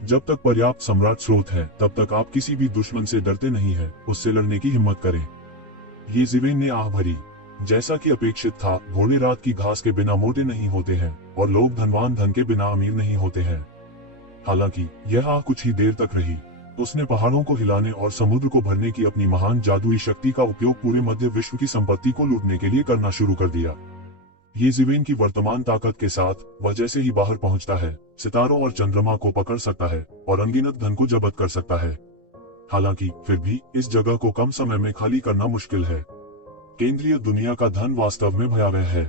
जब तक पर्याप्त सम्राट स्रोत है तब तक आप किसी भी दुश्मन से डरते नहीं हैं, उससे लड़ने की हिम्मत करें। येजिवेन ने आह भरी। जैसा कि अपेक्षित था, घोड़े रात की घास के बिना मोटे नहीं होते हैं और लोग धनवान धन के बिना अमीर नहीं होते हैं। हालांकि यह आह कुछ ही देर तक रही। उसने पहाड़ों को हिलाने और समुद्र को भरने की अपनी महान जादुई शक्ति का उपयोग पूरे मध्य विश्व की संपत्ति को लूटने के लिए करना शुरू कर दिया। येजिवेन की वर्तमान ताकत के साथ वह जैसे ही बाहर पहुंचता है, सितारों और चंद्रमा को पकड़ सकता है और अनगिनत धन को जब्त कर सकता है। हालांकि फिर भी इस जगह को कम समय में खाली करना मुश्किल है। केंद्रीय दुनिया का धन वास्तव में भयावह है।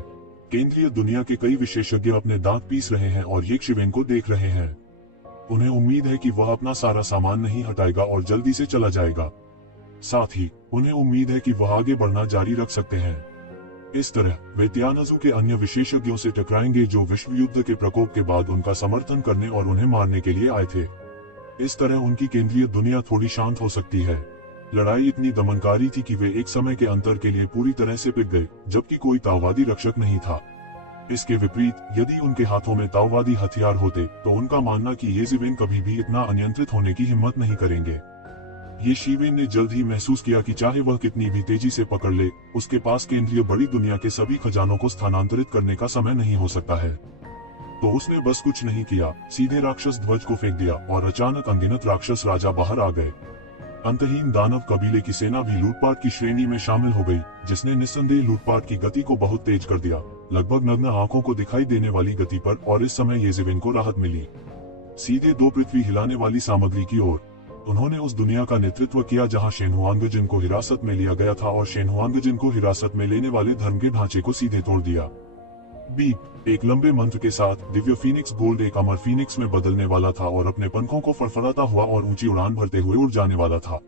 केंद्रीय दुनिया के कई विशेषज्ञ अपने दांत पीस रहे हैं और येशिवेन को देख रहे हैं। उन्हें उम्मीद है कि वह अपना सारा सामान नहीं हटाएगा और जल्दी से चला जाएगा। साथ ही उन्हें उम्मीद है कि वह आगे बढ़ना जारी रख सकते हैं। इस तरह वे तियानजू के अन्य विशेषज्ञों से टकराएंगे जो विश्व युद्ध के प्रकोप के बाद उनका समर्थन करने और उन्हें मारने के लिए आए थे। इस तरह उनकी केंद्रीय दुनिया थोड़ी शांत हो सकती है। लड़ाई इतनी दमनकारी थी कि वे एक समय के अंतर के लिए पूरी तरह से पिघल गए, जबकि कोई ताओवादी रक्षक नहीं था। इसके विपरीत यदि उनके हाथों में ताओवादी हथियार होते तो उनका मानना कि येशिवेन कभी भी इतना अनियंत्रित होने की हिम्मत नहीं करेंगे। येशिवेन ने जल्द ही महसूस किया कि चाहे वह कितनी भी तेजी से पकड़ ले, उसके पास केंद्रीय बड़ी दुनिया के सभी खजानों को स्थानांतरित करने का समय नहीं हो सकता है। तो उसने बस कुछ नहीं किया, सीधे राक्षस ध्वज को फेंक दिया और अचानक अनगिनत राक्षस राजा बाहर आ गए। अंतहीन दानव कबीले की सेना भी लूटपाट की श्रेणी में शामिल हो गई, जिसने निस्संदेह लूटपाट की गति को बहुत तेज कर दिया, लगभग नग्न आंखों को दिखाई देने वाली गति पर। और इस समय येशिवेन को राहत मिली, सीधे दो पृथ्वी हिलाने वाली सामग्री की ओर। उन्होंने उस दुनिया का नेतृत्व किया जहां शेनहुआंगजिन को हिरासत में लिया गया था और शेनहुआंगजिन को हिरासत में लेने वाले धर्म के ढांचे को सीधे तोड़ दिया। बीप एक लंबे मंत्र के साथ दिव्य फीनिक्स गोल्ड एक अमर फीनिक्स में बदलने वाला था और अपने पंखों को फड़फड़ाता हुआ और ऊंची उड़ान भरते हुए उड़ जाने वाला था।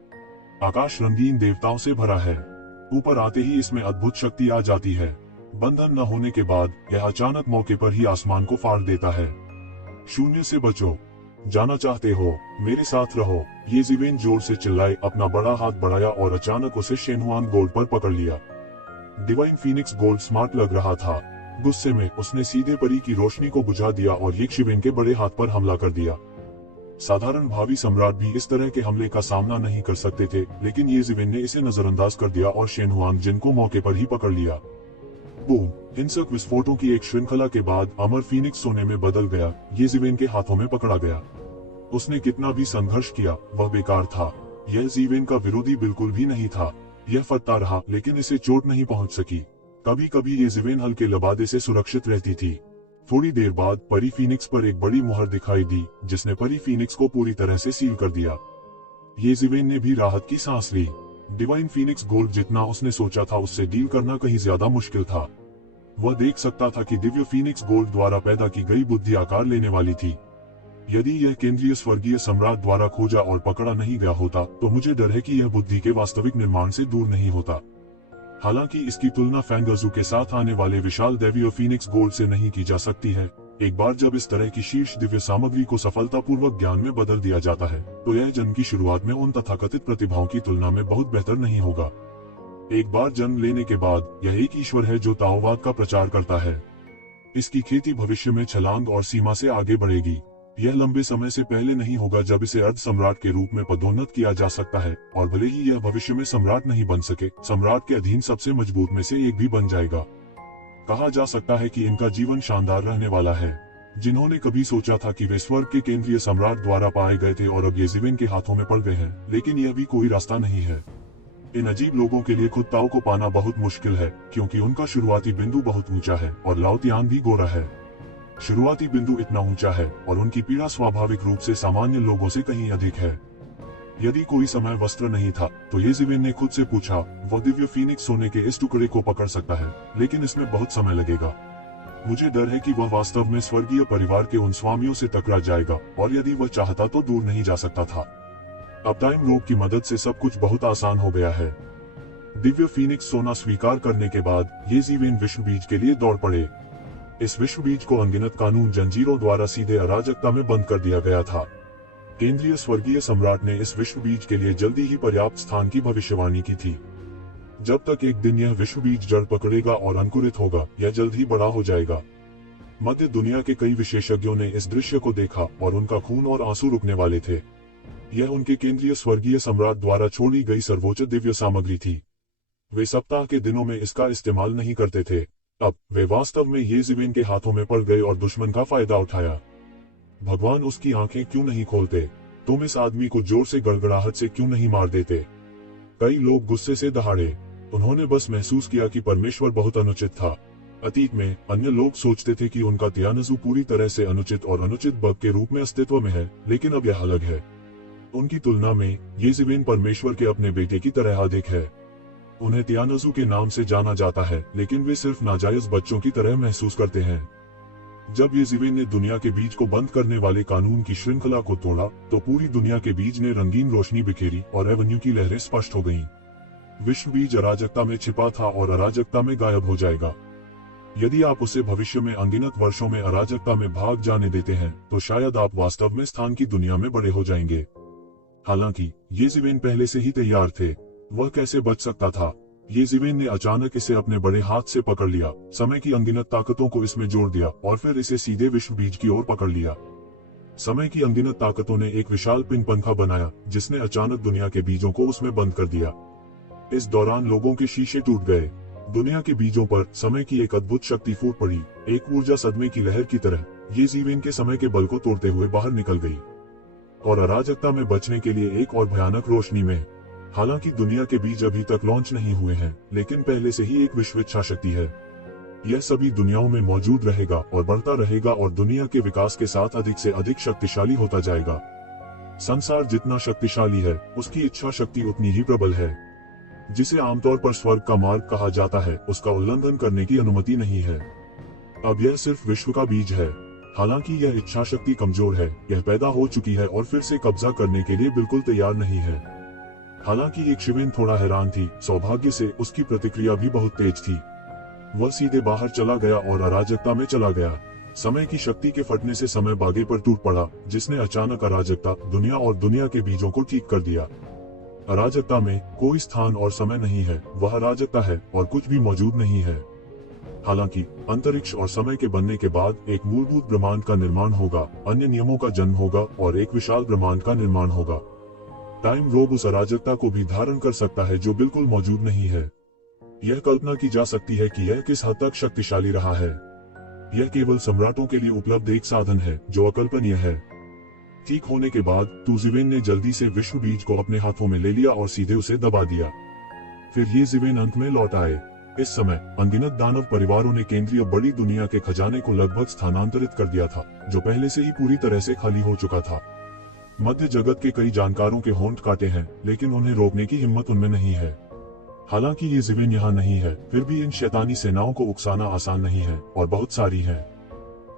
आकाश रंगीन देवताओं से भरा है। ऊपर आते ही इसमें अद्भुत शक्ति आ जाती है। बंधन न होने के बाद यह अचानक मौके पर ही आसमान को फाड़ देता है। शून्य से बचो, जाना चाहते हो मेरे साथ रहो, येशिवेन जोर से चिल्लाए, अपना बड़ा हाथ बढ़ाया और अचानक उसे शेनहुआंग गोल्ड पर पकड़ लिया। डिवाइन फीनिक्स गोल्ड स्मार्ट लग रहा था। गुस्से में उसने सीधे परी की रोशनी को बुझा दिया और येशिवेन के बड़े हाथ पर हमला कर दिया। साधारण भावी सम्राट भी इस तरह के हमले का सामना नहीं कर सकते थे, लेकिन येशिवेन ने इसे नजरअंदाज कर दिया और शेनहुआंगजिन को मौके पर ही पकड़ लिया। बूम! हिंसक विस्फोटों की एक श्रृंखला के बाद अमर फीनिक्स सोने में बदल गया, येशिवेन के हाथों में पकड़ा गया। उसने कितना भी संघर्ष किया, वह बेकार था। येशिवेन का विरोधी बिल्कुल भी नहीं था। यह फटता रहा, लेकिन इसे चोट नहीं पहुंच सकी। कभी कभी येशिवेन हल्के लबादे से सुरक्षित रहती थी। थोड़ी देर बाद परी फीनिक्स पर एक बड़ी मुहर दिखाई दी, जिसने परी फीनिक्स को पूरी तरह से सील कर दिया। येशिवेन ने भी राहत की सांस ली। डिवाइन फीनिक्स गोल्ड जितना उसने सोचा था उससे डील करना कहीं ज्यादा मुश्किल था। वह देख सकता था कि दिव्य फीनिक्स गोल्ड द्वारा पैदा की गई बुद्धि आकार लेने वाली थी। यदि यह केंद्रीय स्वर्गीय सम्राट द्वारा खोजा और पकड़ा नहीं गया होता, तो मुझे डर है कि यह बुद्धि के वास्तविक निर्माण से दूर नहीं होता। हालांकि इसकी तुलना फैंगजू के साथ आने वाले विशाल दैवीय फीनिक्स गोल्ड से नहीं की जा सकती है। एक बार जब इस तरह की शीर्ष दिव्य सामग्री को सफलतापूर्वक ज्ञान में बदल दिया जाता है, तो यह जन्म की शुरुआत में उन तथाकथित प्रतिभाओं की तुलना में बहुत बेहतर नहीं होगा। एक बार जन्म लेने के बाद यह एक ईश्वर है जो ताओवाद का प्रचार करता है। इसकी खेती भविष्य में छलांग और सीमा से आगे बढ़ेगी। यह लंबे समय से पहले नहीं होगा जब इसे अर्ध सम्राट के रूप में पदोन्नत किया जा सकता है, और भले ही यह भविष्य में सम्राट नहीं बन सके, सम्राट के अधीन सबसे मजबूत में से एक भी बन जाएगा। कहा जा सकता है कि इनका जीवन शानदार रहने वाला है। जिन्होंने कभी सोचा था कि वे स्वर्ग के केंद्रीय सम्राट द्वारा पाए गए थे और अब येशिवेन के हाथों में पड़ गए हैं, लेकिन यह भी कोई रास्ता नहीं है। इन अजीब लोगों के लिए खुद ताओ को पाना बहुत मुश्किल है, क्योंकि उनका शुरुआती बिंदु बहुत ऊंचा है और लाओतियान भी गोरा है। शुरुआती बिंदु इतना ऊंचा है और उनकी पीड़ा स्वाभाविक रूप से सामान्य लोगों से कहीं अधिक है। यदि कोई समय वस्त्र नहीं था, तो येशिवेन ने खुद से पूछा, वह दिव्य फीनिक्स सोने के इस टुकड़े को पकड़ सकता है, लेकिन इसमें बहुत समय लगेगा। मुझे डर है कि वह वास्तव में स्वर्गीय परिवार के उन स्वामियों से टकरा जाएगा, और यदि वह चाहता तो दूर नहीं जा सकता था। अब टाइम रोक की मदद से सब कुछ बहुत आसान हो गया है। दिव्य फीनिक्स सोना स्वीकार करने के बाद येशिवेन विश्व बीज के लिए दौड़ पड़े। इस विश्व बीज को अनगिनत कानून जंजीरों द्वारा सीधे अराजकता में बंद कर दिया गया था। केंद्रीय स्वर्गीय सम्राट ने इस विश्व बीज के लिए जल्दी ही पर्याप्त स्थान की भविष्यवाणी की थी। जब तक एक दिन यह विश्व बीज जड़ पकड़ेगा और अंकुरित होगा, यह जल्द ही बड़ा हो जाएगा। मध्य दुनिया के कई विशेषज्ञों ने इस दृश्य को देखा और उनका खून और आंसू रुकने वाले थे। यह उनके केंद्रीय स्वर्गीय सम्राट द्वारा छोड़ी गई सर्वोच्च दिव्य सामग्री थी। वे सप्ताह के दिनों में इसका इस्तेमाल नहीं करते थे। अब वे वास्तव में येशिवेन के हाथों में पड़ गए और दुश्मन का फायदा उठाया। भगवान उसकी आंखें क्यों नहीं खोलते? तुम इस आदमी को जोर से गड़गड़ाहट से क्यों नहीं मार देते? कई लोग गुस्से से दहाड़े। उन्होंने बस महसूस किया कि परमेश्वर बहुत अनुचित था। अतीत में अन्य लोग सोचते थे कि उनका तियानजू पूरी तरह से अनुचित और अनुचित बग के रूप में अस्तित्व में है, लेकिन अब यह अलग है। उनकी तुलना में येज़िवेन परमेश्वर के अपने बेटे की तरह अधिक है। उन्हें तियानजू के नाम से जाना जाता है, लेकिन वे सिर्फ नाजायज बच्चों की तरह महसूस करते हैं। जब येज़िवेन ने दुनिया के बीज को बंद करने वाले कानून की श्रृंखला को तोड़ा, तो पूरी दुनिया के बीज ने रंगीन रोशनी बिखेरी और एवेन्यू की लहरें स्पष्ट हो गईं। विश्व बीज अराजकता में छिपा था और अराजकता में गायब हो जाएगा। यदि आप उसे भविष्य में अनगिनत वर्षों में अराजकता में भाग जाने देते हैं, तो शायद आप वास्तव में स्थान की दुनिया में बड़े हो जाएंगे। हालांकि येज़िवेन पहले से ही तैयार थे। वह कैसे बच सकता था? येज़िवेन ने अचानक इसे अपने बड़े हाथ से पकड़ लिया, समय की अनगिनत ताकतों को इसमें जोड़ दिया और फिर इसे सीधे विश्व बीज की ओर पकड़ लिया। समय की अनगिनत ताकतों ने एक विशाल पिंग पंखा बनाया, जिसने अचानक दुनिया के बीजों को उसमें बंद कर दिया। इस दौरान लोगों के शीशे टूट गए। दुनिया के बीजों पर समय की एक अद्भुत शक्ति फूट पड़ी। एक ऊर्जा सदमे की लहर की तरह येज़िवेन के समय के बल को तोड़ते हुए बाहर निकल गई और अराजकता में बचने के लिए एक और भयानक रोशनी में। हालांकि दुनिया के बीज अभी तक लॉन्च नहीं हुए हैं, लेकिन पहले से ही एक विश्व इच्छा शक्ति है। यह सभी दुनियाओं में मौजूद रहेगा और बढ़ता रहेगा और दुनिया के विकास के साथ अधिक से अधिक शक्तिशाली होता जाएगा। संसार जितना शक्तिशाली है, उसकी इच्छा शक्ति उतनी ही प्रबल है। जिसे आमतौर पर स्वर्ग का मार्ग कहा जाता है, उसका उल्लंघन करने की अनुमति नहीं है। अब यह सिर्फ विश्व का बीज है। हालांकि यह इच्छा शक्ति कमजोर है, यह पैदा हो चुकी है और फिर से कब्जा करने के लिए बिल्कुल तैयार नहीं है। हालांकि एक शिवेन थोड़ा हैरान थी। सौभाग्य से उसकी प्रतिक्रिया भी बहुत तेज थी। वह सीधे बाहर चला गया और अराजकता में चला गया। समय की शक्ति के फटने से समय बागे पर टूट पड़ा, जिसने अचानक अराजकता, दुनिया और दुनिया के बीजों को ठीक कर दिया। अराजकता में कोई स्थान और समय नहीं है, वह अराजकता है और कुछ भी मौजूद नहीं है। हालांकि अंतरिक्ष और समय के बनने के बाद एक मूलभूत ब्रह्मांड का निर्माण होगा, अन्य नियमों का जन्म होगा और एक विशाल ब्रह्मांड का निर्माण होगा। टाइम रोब उस अराजकता को भी धारण कर सकता है जो बिल्कुल मौजूद नहीं है। यह कल्पना की जा सकती है कि यह किस हद तक शक्तिशाली रहा है। यह केवल सम्राटों के लिए उपलब्ध एक साधन है जो अकल्पनीय है। ठीक होने के बाद येज़िवेन ने जल्दी से विश्व बीज को अपने हाथों में ले लिया और सीधे उसे दबा दिया। फिर येज़िवेन अंत में लौट आए। इस समय अनगिनत दानव परिवारों ने केंद्रीय बड़ी दुनिया के खजाने को लगभग स्थानांतरित कर दिया था, जो पहले से ही पूरी तरह से खाली हो चुका था। मध्य जगत के कई जानकारों के होंठ काटे हैं, लेकिन उन्हें रोकने की हिम्मत उनमें नहीं है। हालांकि येज़िवेन यहाँ नहीं है, फिर भी इन शैतानी सेनाओं को उकसाना आसान नहीं है और बहुत सारी है।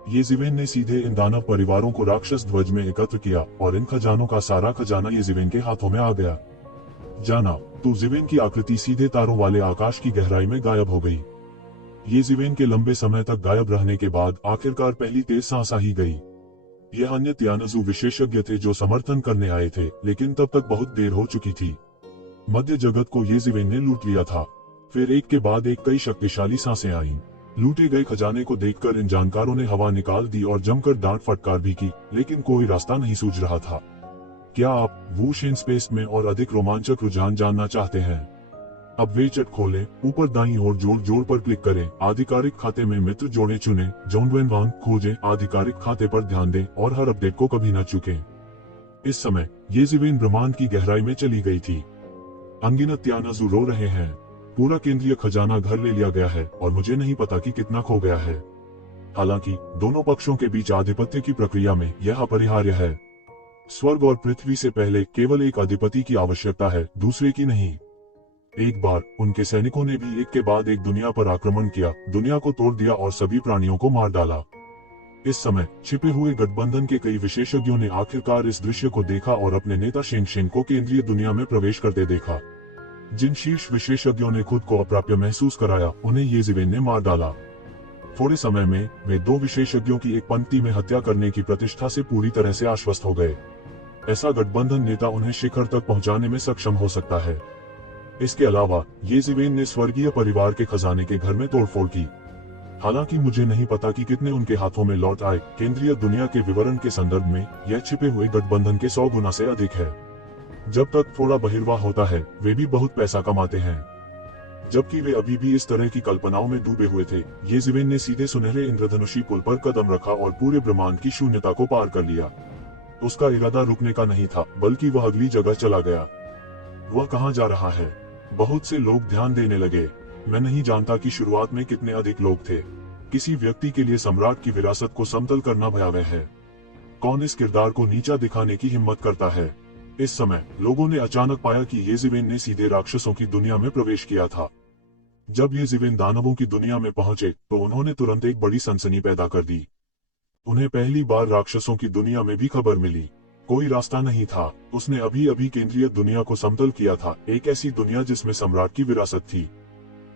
येज़िवेन ने सीधे इन दानव परिवारों को राक्षस ध्वज में एकत्र किया और इन खजानों का सारा खजाना येज़िवेन के हाथों में आ गया। जाना तो येज़िवेन की आकृति सीधे तारों वाले आकाश की गहराई में गायब हो गई। येज़िवेन के लंबे समय तक गायब रहने के बाद आखिरकार पहली तेज सांस आ ही गई। यह अन्य तियानजू विशेषज्ञ थे जो समर्थन करने आए थे, लेकिन तब तक बहुत देर हो चुकी थी। मध्य जगत को येज़िवेन ने लूट लिया था। फिर एक के बाद एक कई शक्तिशाली सांसें आईं। लूटे गए खजाने को देखकर इन जानकारों ने हवा निकाल दी और जमकर डांट फटकार भी की, लेकिन कोई रास्ता नहीं सूझ रहा था। क्या आप वूश इन स्पेस में और अधिक रोमांचक रुझान जानना चाहते हैं? अब वेचट खोलें, ऊपर दाईं ओर जोड़ पर क्लिक करें, आधिकारिक खाते में मित्र जोड़े चुनें, जॉनवेन वांग खोजें, आधिकारिक खाते पर ध्यान दें और हर अपडेट को कभी न चूकें। इस समय येज़िवेन ब्रह्मांड की गहराई में चली गई थी। अनगिनत तियानजू रो रहे हैं। पूरा केंद्रीय खजाना घर ले लिया गया है और मुझे नहीं पता कि कितना खो गया है। हालांकि दोनों पक्षों के बीच आधिपत्य की प्रक्रिया में यह अपरिहार्य है। स्वर्ग और पृथ्वी से पहले केवल एक अधिपति की आवश्यकता है, दूसरे की नहीं। एक बार उनके सैनिकों ने भी एक के बाद एक दुनिया पर आक्रमण किया, दुनिया को तोड़ दिया और सभी प्राणियों को मार डाला। इस समय छिपे हुए गठबंधन के कई विशेषज्ञों ने आखिरकार इस दृश्य को देखा और अपने नेता शेंगशेन को केंद्रीय दुनिया में प्रवेश करते देखा। जिन शीर्ष विशेषज्ञों ने खुद को अप्राप्य महसूस कराया, उन्हें येज़िवेन ने मार डाला। थोड़े समय में वे दो विशेषज्ञों की एक पंक्ति में हत्या करने की प्रतिष्ठा से पूरी तरह से आश्वस्त हो गए। ऐसा गठबंधन नेता उन्हें शिखर तक पहुंचाने में सक्षम हो सकता है। इसके अलावा येज़िवेन ने स्वर्गीय परिवार के खजाने के घर में तोड़फोड़ की। हालांकि मुझे नहीं पता कि कितने उनके हाथों में लौट आए। केंद्रीय दुनिया के विवरण के संदर्भ में यह छिपे हुए गठबंधन के 100 गुना से अधिक है। जब तक थोड़ा बहिर्वाह होता है, वे भी बहुत पैसा कमाते हैं। जबकि वे अभी भी इस तरह की कल्पनाओं में डूबे हुए थे, येज़िवेन ने सीधे सुनहरे इंद्रधनुषी पुल पर कदम रखा और पूरे ब्रह्मांड की शून्यता को पार कर लिया। उसका इरादा रुकने का नहीं था, बल्कि वह अगली जगह चला गया। वह कहाँ जा रहा है? बहुत से लोग ध्यान देने लगे। मैं नहीं जानता कि शुरुआत में कितने अधिक लोग थे। किसी व्यक्ति के लिए सम्राट की विरासत को समतल करना भयावह है। कौन इस किरदार को नीचा दिखाने की हिम्मत करता है? इस समय लोगों ने अचानक पाया कि येज़िवेन ने सीधे राक्षसों की दुनिया में प्रवेश किया था। जब येज़िवेन दानवों की दुनिया में पहुंचे तो उन्होंने तुरंत एक बड़ी सनसनी पैदा कर दी। उन्हें पहली बार राक्षसों की दुनिया में भी खबर मिली। कोई रास्ता नहीं था। उसने अभी अभी केंद्रीय दुनिया को समतल किया था, एक ऐसी दुनिया जिसमें सम्राट की विरासत थी।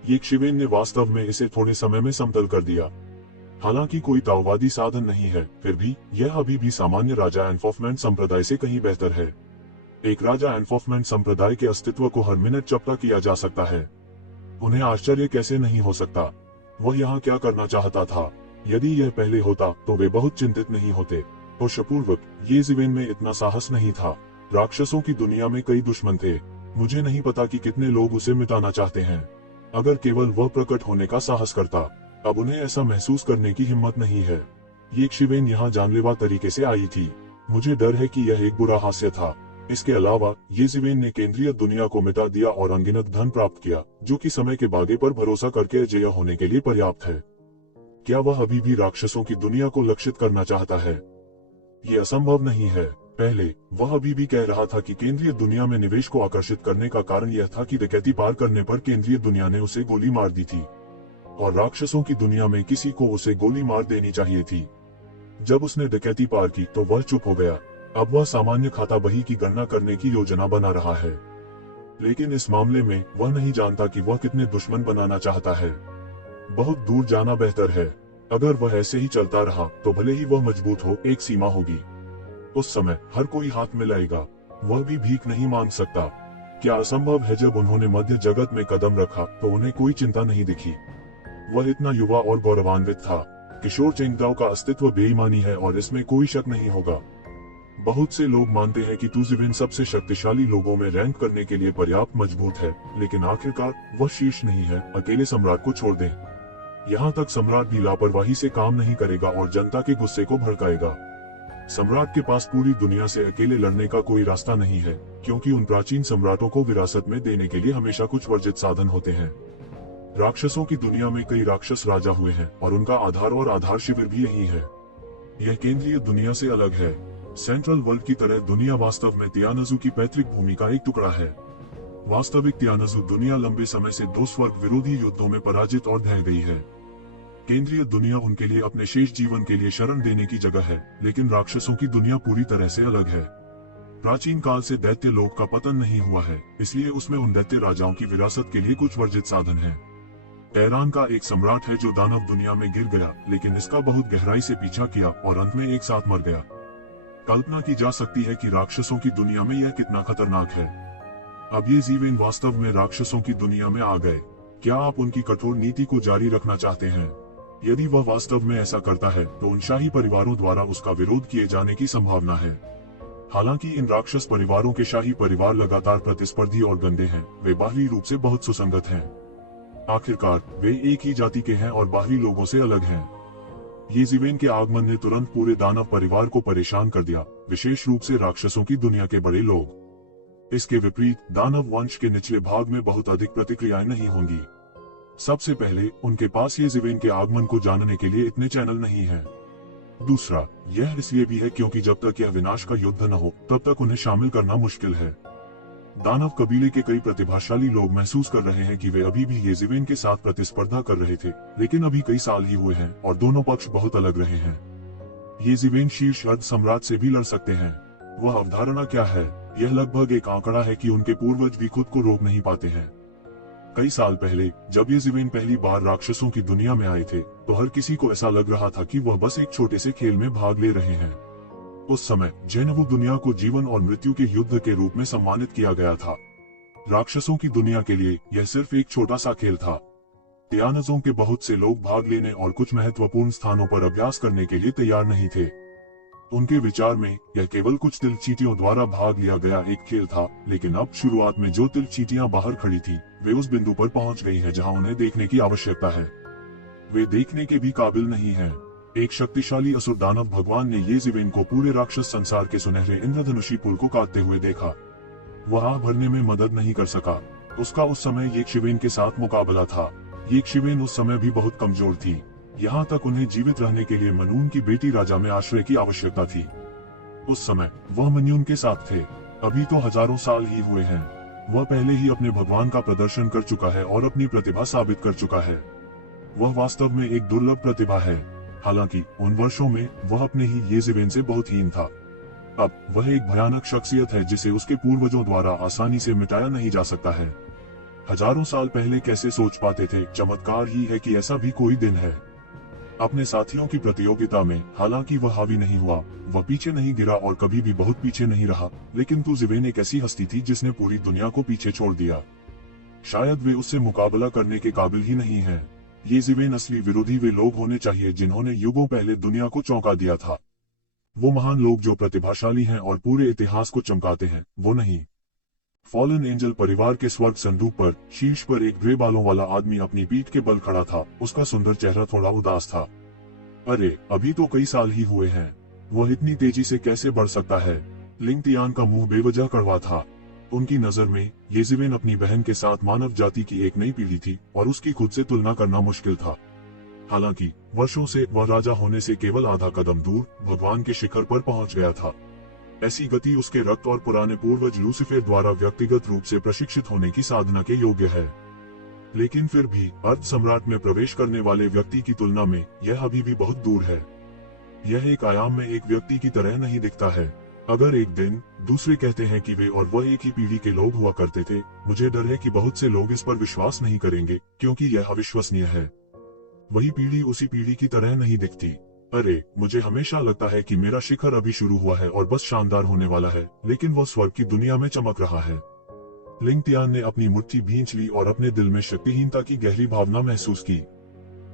येज़िवेन ने वास्तव में इसे थोड़े समय में समतल कर दिया। हालांकि कोई ताओवादी साधन नहीं है, फिर भी यह अभी भी सामान्य राजा एनफोर्समेंट संप्रदाय से कहीं बेहतर है। एक राजा एनफोर्समेंट संप्रदाय के अस्तित्व को हर मिनट चपटा किया जा सकता है। उन्हें आश्चर्य कैसे नहीं हो सकता? वह यहाँ क्या करना चाहता था? यदि यह पहले होता तो वे बहुत चिंतित नहीं होते। होशपूर्वक येज़िवेन में इतना साहस नहीं था। राक्षसों की दुनिया में कई दुश्मन थे। मुझे नहीं पता कि कितने लोग उसे मिटाना चाहते हैं। अगर केवल वह प्रकट होने का साहस करता। अब उन्हें ऐसा महसूस करने की हिम्मत नहीं है। येज़िवेन यहाँ जानलेवा तरीके से आई थी। मुझे डर है कि यह एक बुरा हास्य था। इसके अलावा येज़िवेन ने केंद्रीय दुनिया को मिटा दिया और अनगिनत धन प्राप्त किया, जो कि समय के बागे पर भरोसा करके अजेय होने के लिए पर्याप्त है। क्या वह अभी भी राक्षसों की दुनिया को लक्षित करना चाहता है? ये असंभव नहीं है। पहले वह अभी भी कह रहा था कि केंद्रीय दुनिया में निवेश को आकर्षित करने का कारण यह था कि डकैती पार करने पर केंद्रीय दुनिया ने उसे गोली मार दी थी और राक्षसों की दुनिया में किसी को उसे गोली मार देनी चाहिए थी। जब उसने डकैती पार की तो वह चुप हो गया। अब वह सामान्य खाता बही की गणना करने की योजना बना रहा है। लेकिन इस मामले में वह नहीं जानता कि वह कितने दुश्मन बनाना चाहता है। बहुत दूर जाना बेहतर है। अगर वह ऐसे ही चलता रहा तो भले ही वह मजबूत हो, एक सीमा होगी। उस समय हर कोई हाथ मिलाएगा। वह भी भीख नहीं मांग सकता। क्या असंभव है? जब उन्होंने मध्य जगत में कदम रखा तो उन्हें कोई चिंता नहीं दिखी। वह इतना युवा और गौरवान्वित था। किशोर चेंगदाओ का अस्तित्व बेईमानी है और इसमें कोई शक नहीं होगा। बहुत से लोग मानते हैं कि येज़िवेन सबसे शक्तिशाली लोगों में रैंक करने के लिए पर्याप्त मजबूत है, लेकिन आखिरकार वह शीर्ष नहीं है। अकेले सम्राट को छोड़ दें। यहाँ तक सम्राट भी लापरवाही से काम नहीं करेगा और जनता के गुस्से को भड़काएगा। सम्राट के पास पूरी दुनिया से अकेले लड़ने का कोई रास्ता नहीं है, क्योंकि उन प्राचीन सम्राटों को विरासत में देने के लिए हमेशा कुछ वर्जित साधन होते हैं। राक्षसों की दुनिया में कई राक्षस राजा हुए हैं और उनका आधार और आधार शिविर भी यही है। यह केंद्रीय दुनिया से अलग है। सेंट्रल वर्ल्ड की तरह दुनिया वास्तव में तियानजू की पैतृक भूमि का एक टुकड़ा है। वास्तविक तियानजू दुनिया लंबे समय से दो स्वर्ग विरोधी युद्धों में पराजित और ढह गई है। केंद्रीय दुनिया उनके लिए अपने शेष जीवन के लिए शरण देने की जगह है, लेकिन राक्षसों की दुनिया पूरी तरह से अलग है। प्राचीन काल से दैत्य लोक का पतन नहीं हुआ है, इसलिए उसमें उन दैत्य राजाओं की विरासत के लिए कुछ वर्जित साधन है। टेरान का एक सम्राट है जो दानव दुनिया में गिर गया, लेकिन इसका बहुत गहराई से पीछा किया और अंत में एक साथ मर गया। कल्पना की जा सकती है कि राक्षसों की दुनिया में यह कितना खतरनाक है। अब येज़िवेन वास्तव में राक्षसों की दुनिया में आ गए। क्या आप उनकी कठोर नीति को जारी रखना चाहते हैं? यदि वह वास्तव में ऐसा करता है तो उन शाही परिवारों द्वारा उसका विरोध किए जाने की संभावना है। हालांकि इन राक्षस परिवारों के शाही परिवार लगातार प्रतिस्पर्धी और गंदे हैं। वे बाहरी रूप से बहुत सुसंगत हैं। आखिरकार वे एक ही जाति के हैं और बाहरी लोगों से अलग हैं। येज़िवेन के आगमन ने तुरंत पूरे दानव परिवार को परेशान कर दिया, विशेष रूप से राक्षसों की दुनिया के बड़े लोग। इसके विपरीत दानव वंश के निचले भाग में बहुत अधिक प्रतिक्रियाएं नहीं होंगी। सबसे पहले उनके पास येज़िवेन के आगमन को जानने के लिए इतने चैनल नहीं हैं। दूसरा, यह इसलिए भी है क्योंकि जब तक यह विनाश का युद्ध न हो तब तक उन्हें शामिल करना मुश्किल है। दानव कबीले के कई प्रतिभाशाली लोग महसूस कर रहे हैं कि वे अभी भी येज़िवेन के साथ प्रतिस्पर्धा कर रहे थे, लेकिन अभी कई साल ही हुए हैं और दोनों पक्ष बहुत अलग रहे हैं। येज़िवेन शीर्ष अर्ध सम्राट से भी लड़ सकते हैं। वह अवधारणा क्या है? यह लगभग एक आंकड़ा है कि उनके पूर्वज भी खुद को रोक नहीं पाते हैं। कई साल पहले जब येज़िवेन पहली बार राक्षसों की दुनिया में आए थे तो हर किसी को ऐसा लग रहा था कि वह बस एक छोटे से खेल में भाग ले रहे हैं। उस समय जेनवू दुनिया को जीवन और मृत्यु के युद्ध के रूप में सम्मानित किया गया था। राक्षसों की दुनिया के लिए यह सिर्फ एक छोटा सा खेल था। तियानजों के बहुत से लोग भाग लेने और कुछ महत्वपूर्ण स्थानों पर अभ्यास करने के लिए तैयार नहीं थे। उनके विचार में यह केवल कुछ तिलचीटियों द्वारा भाग लिया गया एक खेल था, लेकिन अब शुरुआत में जो तिलचीटियां बाहर खड़ी थी वे उस बिंदु पर पहुंच गई हैं जहां उन्हें देखने की आवश्यकता है। वे देखने के भी काबिल नहीं हैं। एक शक्तिशाली असुर दानव भगवान ने येज़िवेन को पूरे राक्षस संसार के सुनहरे इंद्रधनुषी पुल को काटते हुए देखा। वह आग भरने में मदद नहीं कर सका। उसका उस समय येज़िवेन के साथ मुकाबला था। येज़िवेन उस समय भी बहुत कमजोर थी। यहाँ तक उन्हें जीवित रहने के लिए मनून की बेटी राजा में आश्रय की आवश्यकता थी। उस समय वह मनून के साथ थे। अभी तो हजारों साल ही हुए हैं। वह पहले ही अपने भगवान का प्रदर्शन कर चुका है और अपनी प्रतिभा साबित कर चुका है। वह वास्तव में एक दुर्लभ प्रतिभा है। हालांकि उन वर्षों में वह अपने ही येज़ेवेन से बहुत हीन था। अब वह एक भयानक शख्सियत है जिसे उसके पूर्वजों द्वारा आसानी से मिटाया नहीं जा सकता है। हजारों साल पहले कैसे सोच पाते थे, चमत्कार ही है कि ऐसा भी कोई दिन है। अपने साथियों की प्रतियोगिता में हालांकि वह हावी नहीं हुआ, वह पीछे नहीं गिरा और कभी भी बहुत पीछे नहीं रहा, लेकिन तू ज़िवेन एक ऐसी हस्ती थी जिसने पूरी दुनिया को पीछे छोड़ दिया। शायद वे उससे मुकाबला करने के काबिल ही नहीं है। ये ज़िवेन असली विरोधी वे लोग होने चाहिए जिन्होंने युगों पहले दुनिया को चौंका दिया था। वो महान लोग जो प्रतिभाशाली हैं और पूरे इतिहास को चमकाते हैं, वो नहीं। फॉलन एंजल परिवार के स्वर्ग संदूक पर शीर्ष पर एक ग्रे बालों वाला आदमी अपनी पीठ के बल खड़ा था। उसका सुंदर चेहरा थोड़ा उदास था। अरे, अभी तो कई साल ही हुए हैं। वह इतनी तेजी से कैसे बढ़ सकता है? लिंग तियान का मुंह बेवजह कड़वा था। उनकी नजर में येज़ेवेन अपनी बहन के साथ मानव जाति की एक नई पीढ़ी थी और उसकी खुद से तुलना करना मुश्किल था। हालांकि वर्षों से वह राजा होने से केवल आधा कदम दूर भगवान के शिखर पर पहुंच गया था। ऐसी गति उसके रक्त और पुराने पूर्वज लूसीफर द्वारा व्यक्तिगत रूप से प्रशिक्षित होने की साधना के योग्य है। लेकिन फिर भी अर्थ सम्राट में प्रवेश करने वाले व्यक्ति की तुलना में यह अभी भी बहुत दूर है। यह एक आयाम में एक व्यक्ति की तरह नहीं दिखता है। अगर एक दिन दूसरे कहते हैं कि वे और वह एक ही पीढ़ी के लोग हुआ करते थे, मुझे डर है कि बहुत से लोग इस पर विश्वास नहीं करेंगे क्योंकि यह अविश्वसनीय है। वही पीढ़ी उसी पीढ़ी की तरह नहीं दिखती। अरे, मुझे हमेशा लगता है कि मेरा शिखर अभी शुरू हुआ है और बस शानदार होने वाला है, लेकिन वह स्वर्ग की दुनिया में चमक रहा है। लिंग तियान ने अपनी मुट्ठी भींच ली और अपने दिल में शक्तिहीनता की गहरी भावना महसूस की।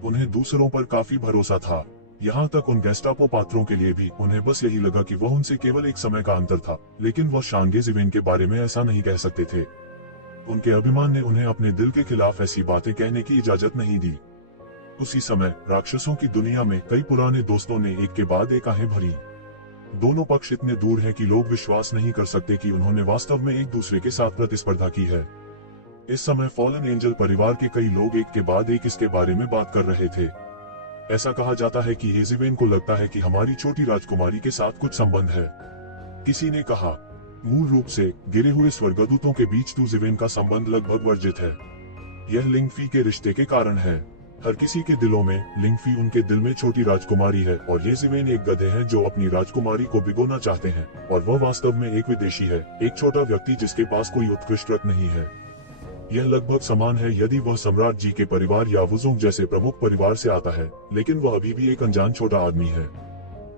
उन्हें दूसरों पर काफी भरोसा था, यहाँ तक उन गेस्टापो पात्रों के लिए भी। उन्हें बस यही लगा कि वह उनसे केवल एक समय का अंतर था, लेकिन वह शान येज़ेवेन के बारे में ऐसा नहीं कह सकते थे। उनके अभिमान ने उन्हें अपने दिल के खिलाफ ऐसी बातें कहने की इजाजत नहीं दी। उसी समय राक्षसों की दुनिया में कई पुराने दोस्तों ने एक के बाद एक आहें भरी। दोनों पक्ष इतने दूर हैं कि लोग विश्वास नहीं कर सकते कि उन्होंने वास्तव में एक दूसरे के साथ प्रतिस्पर्धा की है। इस समय फॉलन एंजल परिवार के कई लोग एक के बाद एक इसके बारे में बात कर रहे थे। ऐसा कहा जाता है कि येज़ेवेन को लगता है कि हमारी छोटी राजकुमारी के साथ कुछ संबंध है। किसी ने कहा, मूल रूप से गिरे हुए स्वर्गदूतों के बीच तू ज़िवेन का संबंध लगभग वर्जित है। यह लिंगफी के रिश्ते के कारण है। हर किसी के दिलों में लिंगफी उनके दिल में छोटी राजकुमारी है और येज़ेवेन एक गधे हैं जो अपनी राजकुमारी को भिगोना चाहते हैं, और वह वास्तव में एक विदेशी है, एक छोटा व्यक्ति जिसके पास कोई उत्कृष्ट रत्न नहीं है। यह लगभग समान है यदि वह सम्राट जी के परिवार या वुज़ोंग जैसे प्रमुख परिवार से आता है, लेकिन वह अभी भी एक अनजान छोटा आदमी है।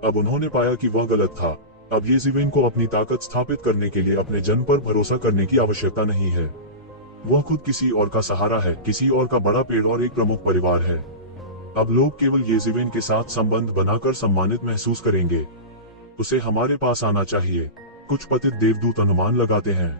अब उन्होंने पाया कि वह गलत था। अब येज़ेवेन को अपनी ताकत स्थापित करने के लिए अपने जन पर भरोसा करने की आवश्यकता नहीं है। वह खुद किसी और का सहारा है, किसी और का बड़ा पेड़ और एक प्रमुख परिवार है। अब लोग केवल येज़ेवेन के साथ संबंध बनाकर सम्मानित महसूस करेंगे। उसे हमारे पास आना चाहिए, कुछ पतित देवदूत अनुमान लगाते हैं। ...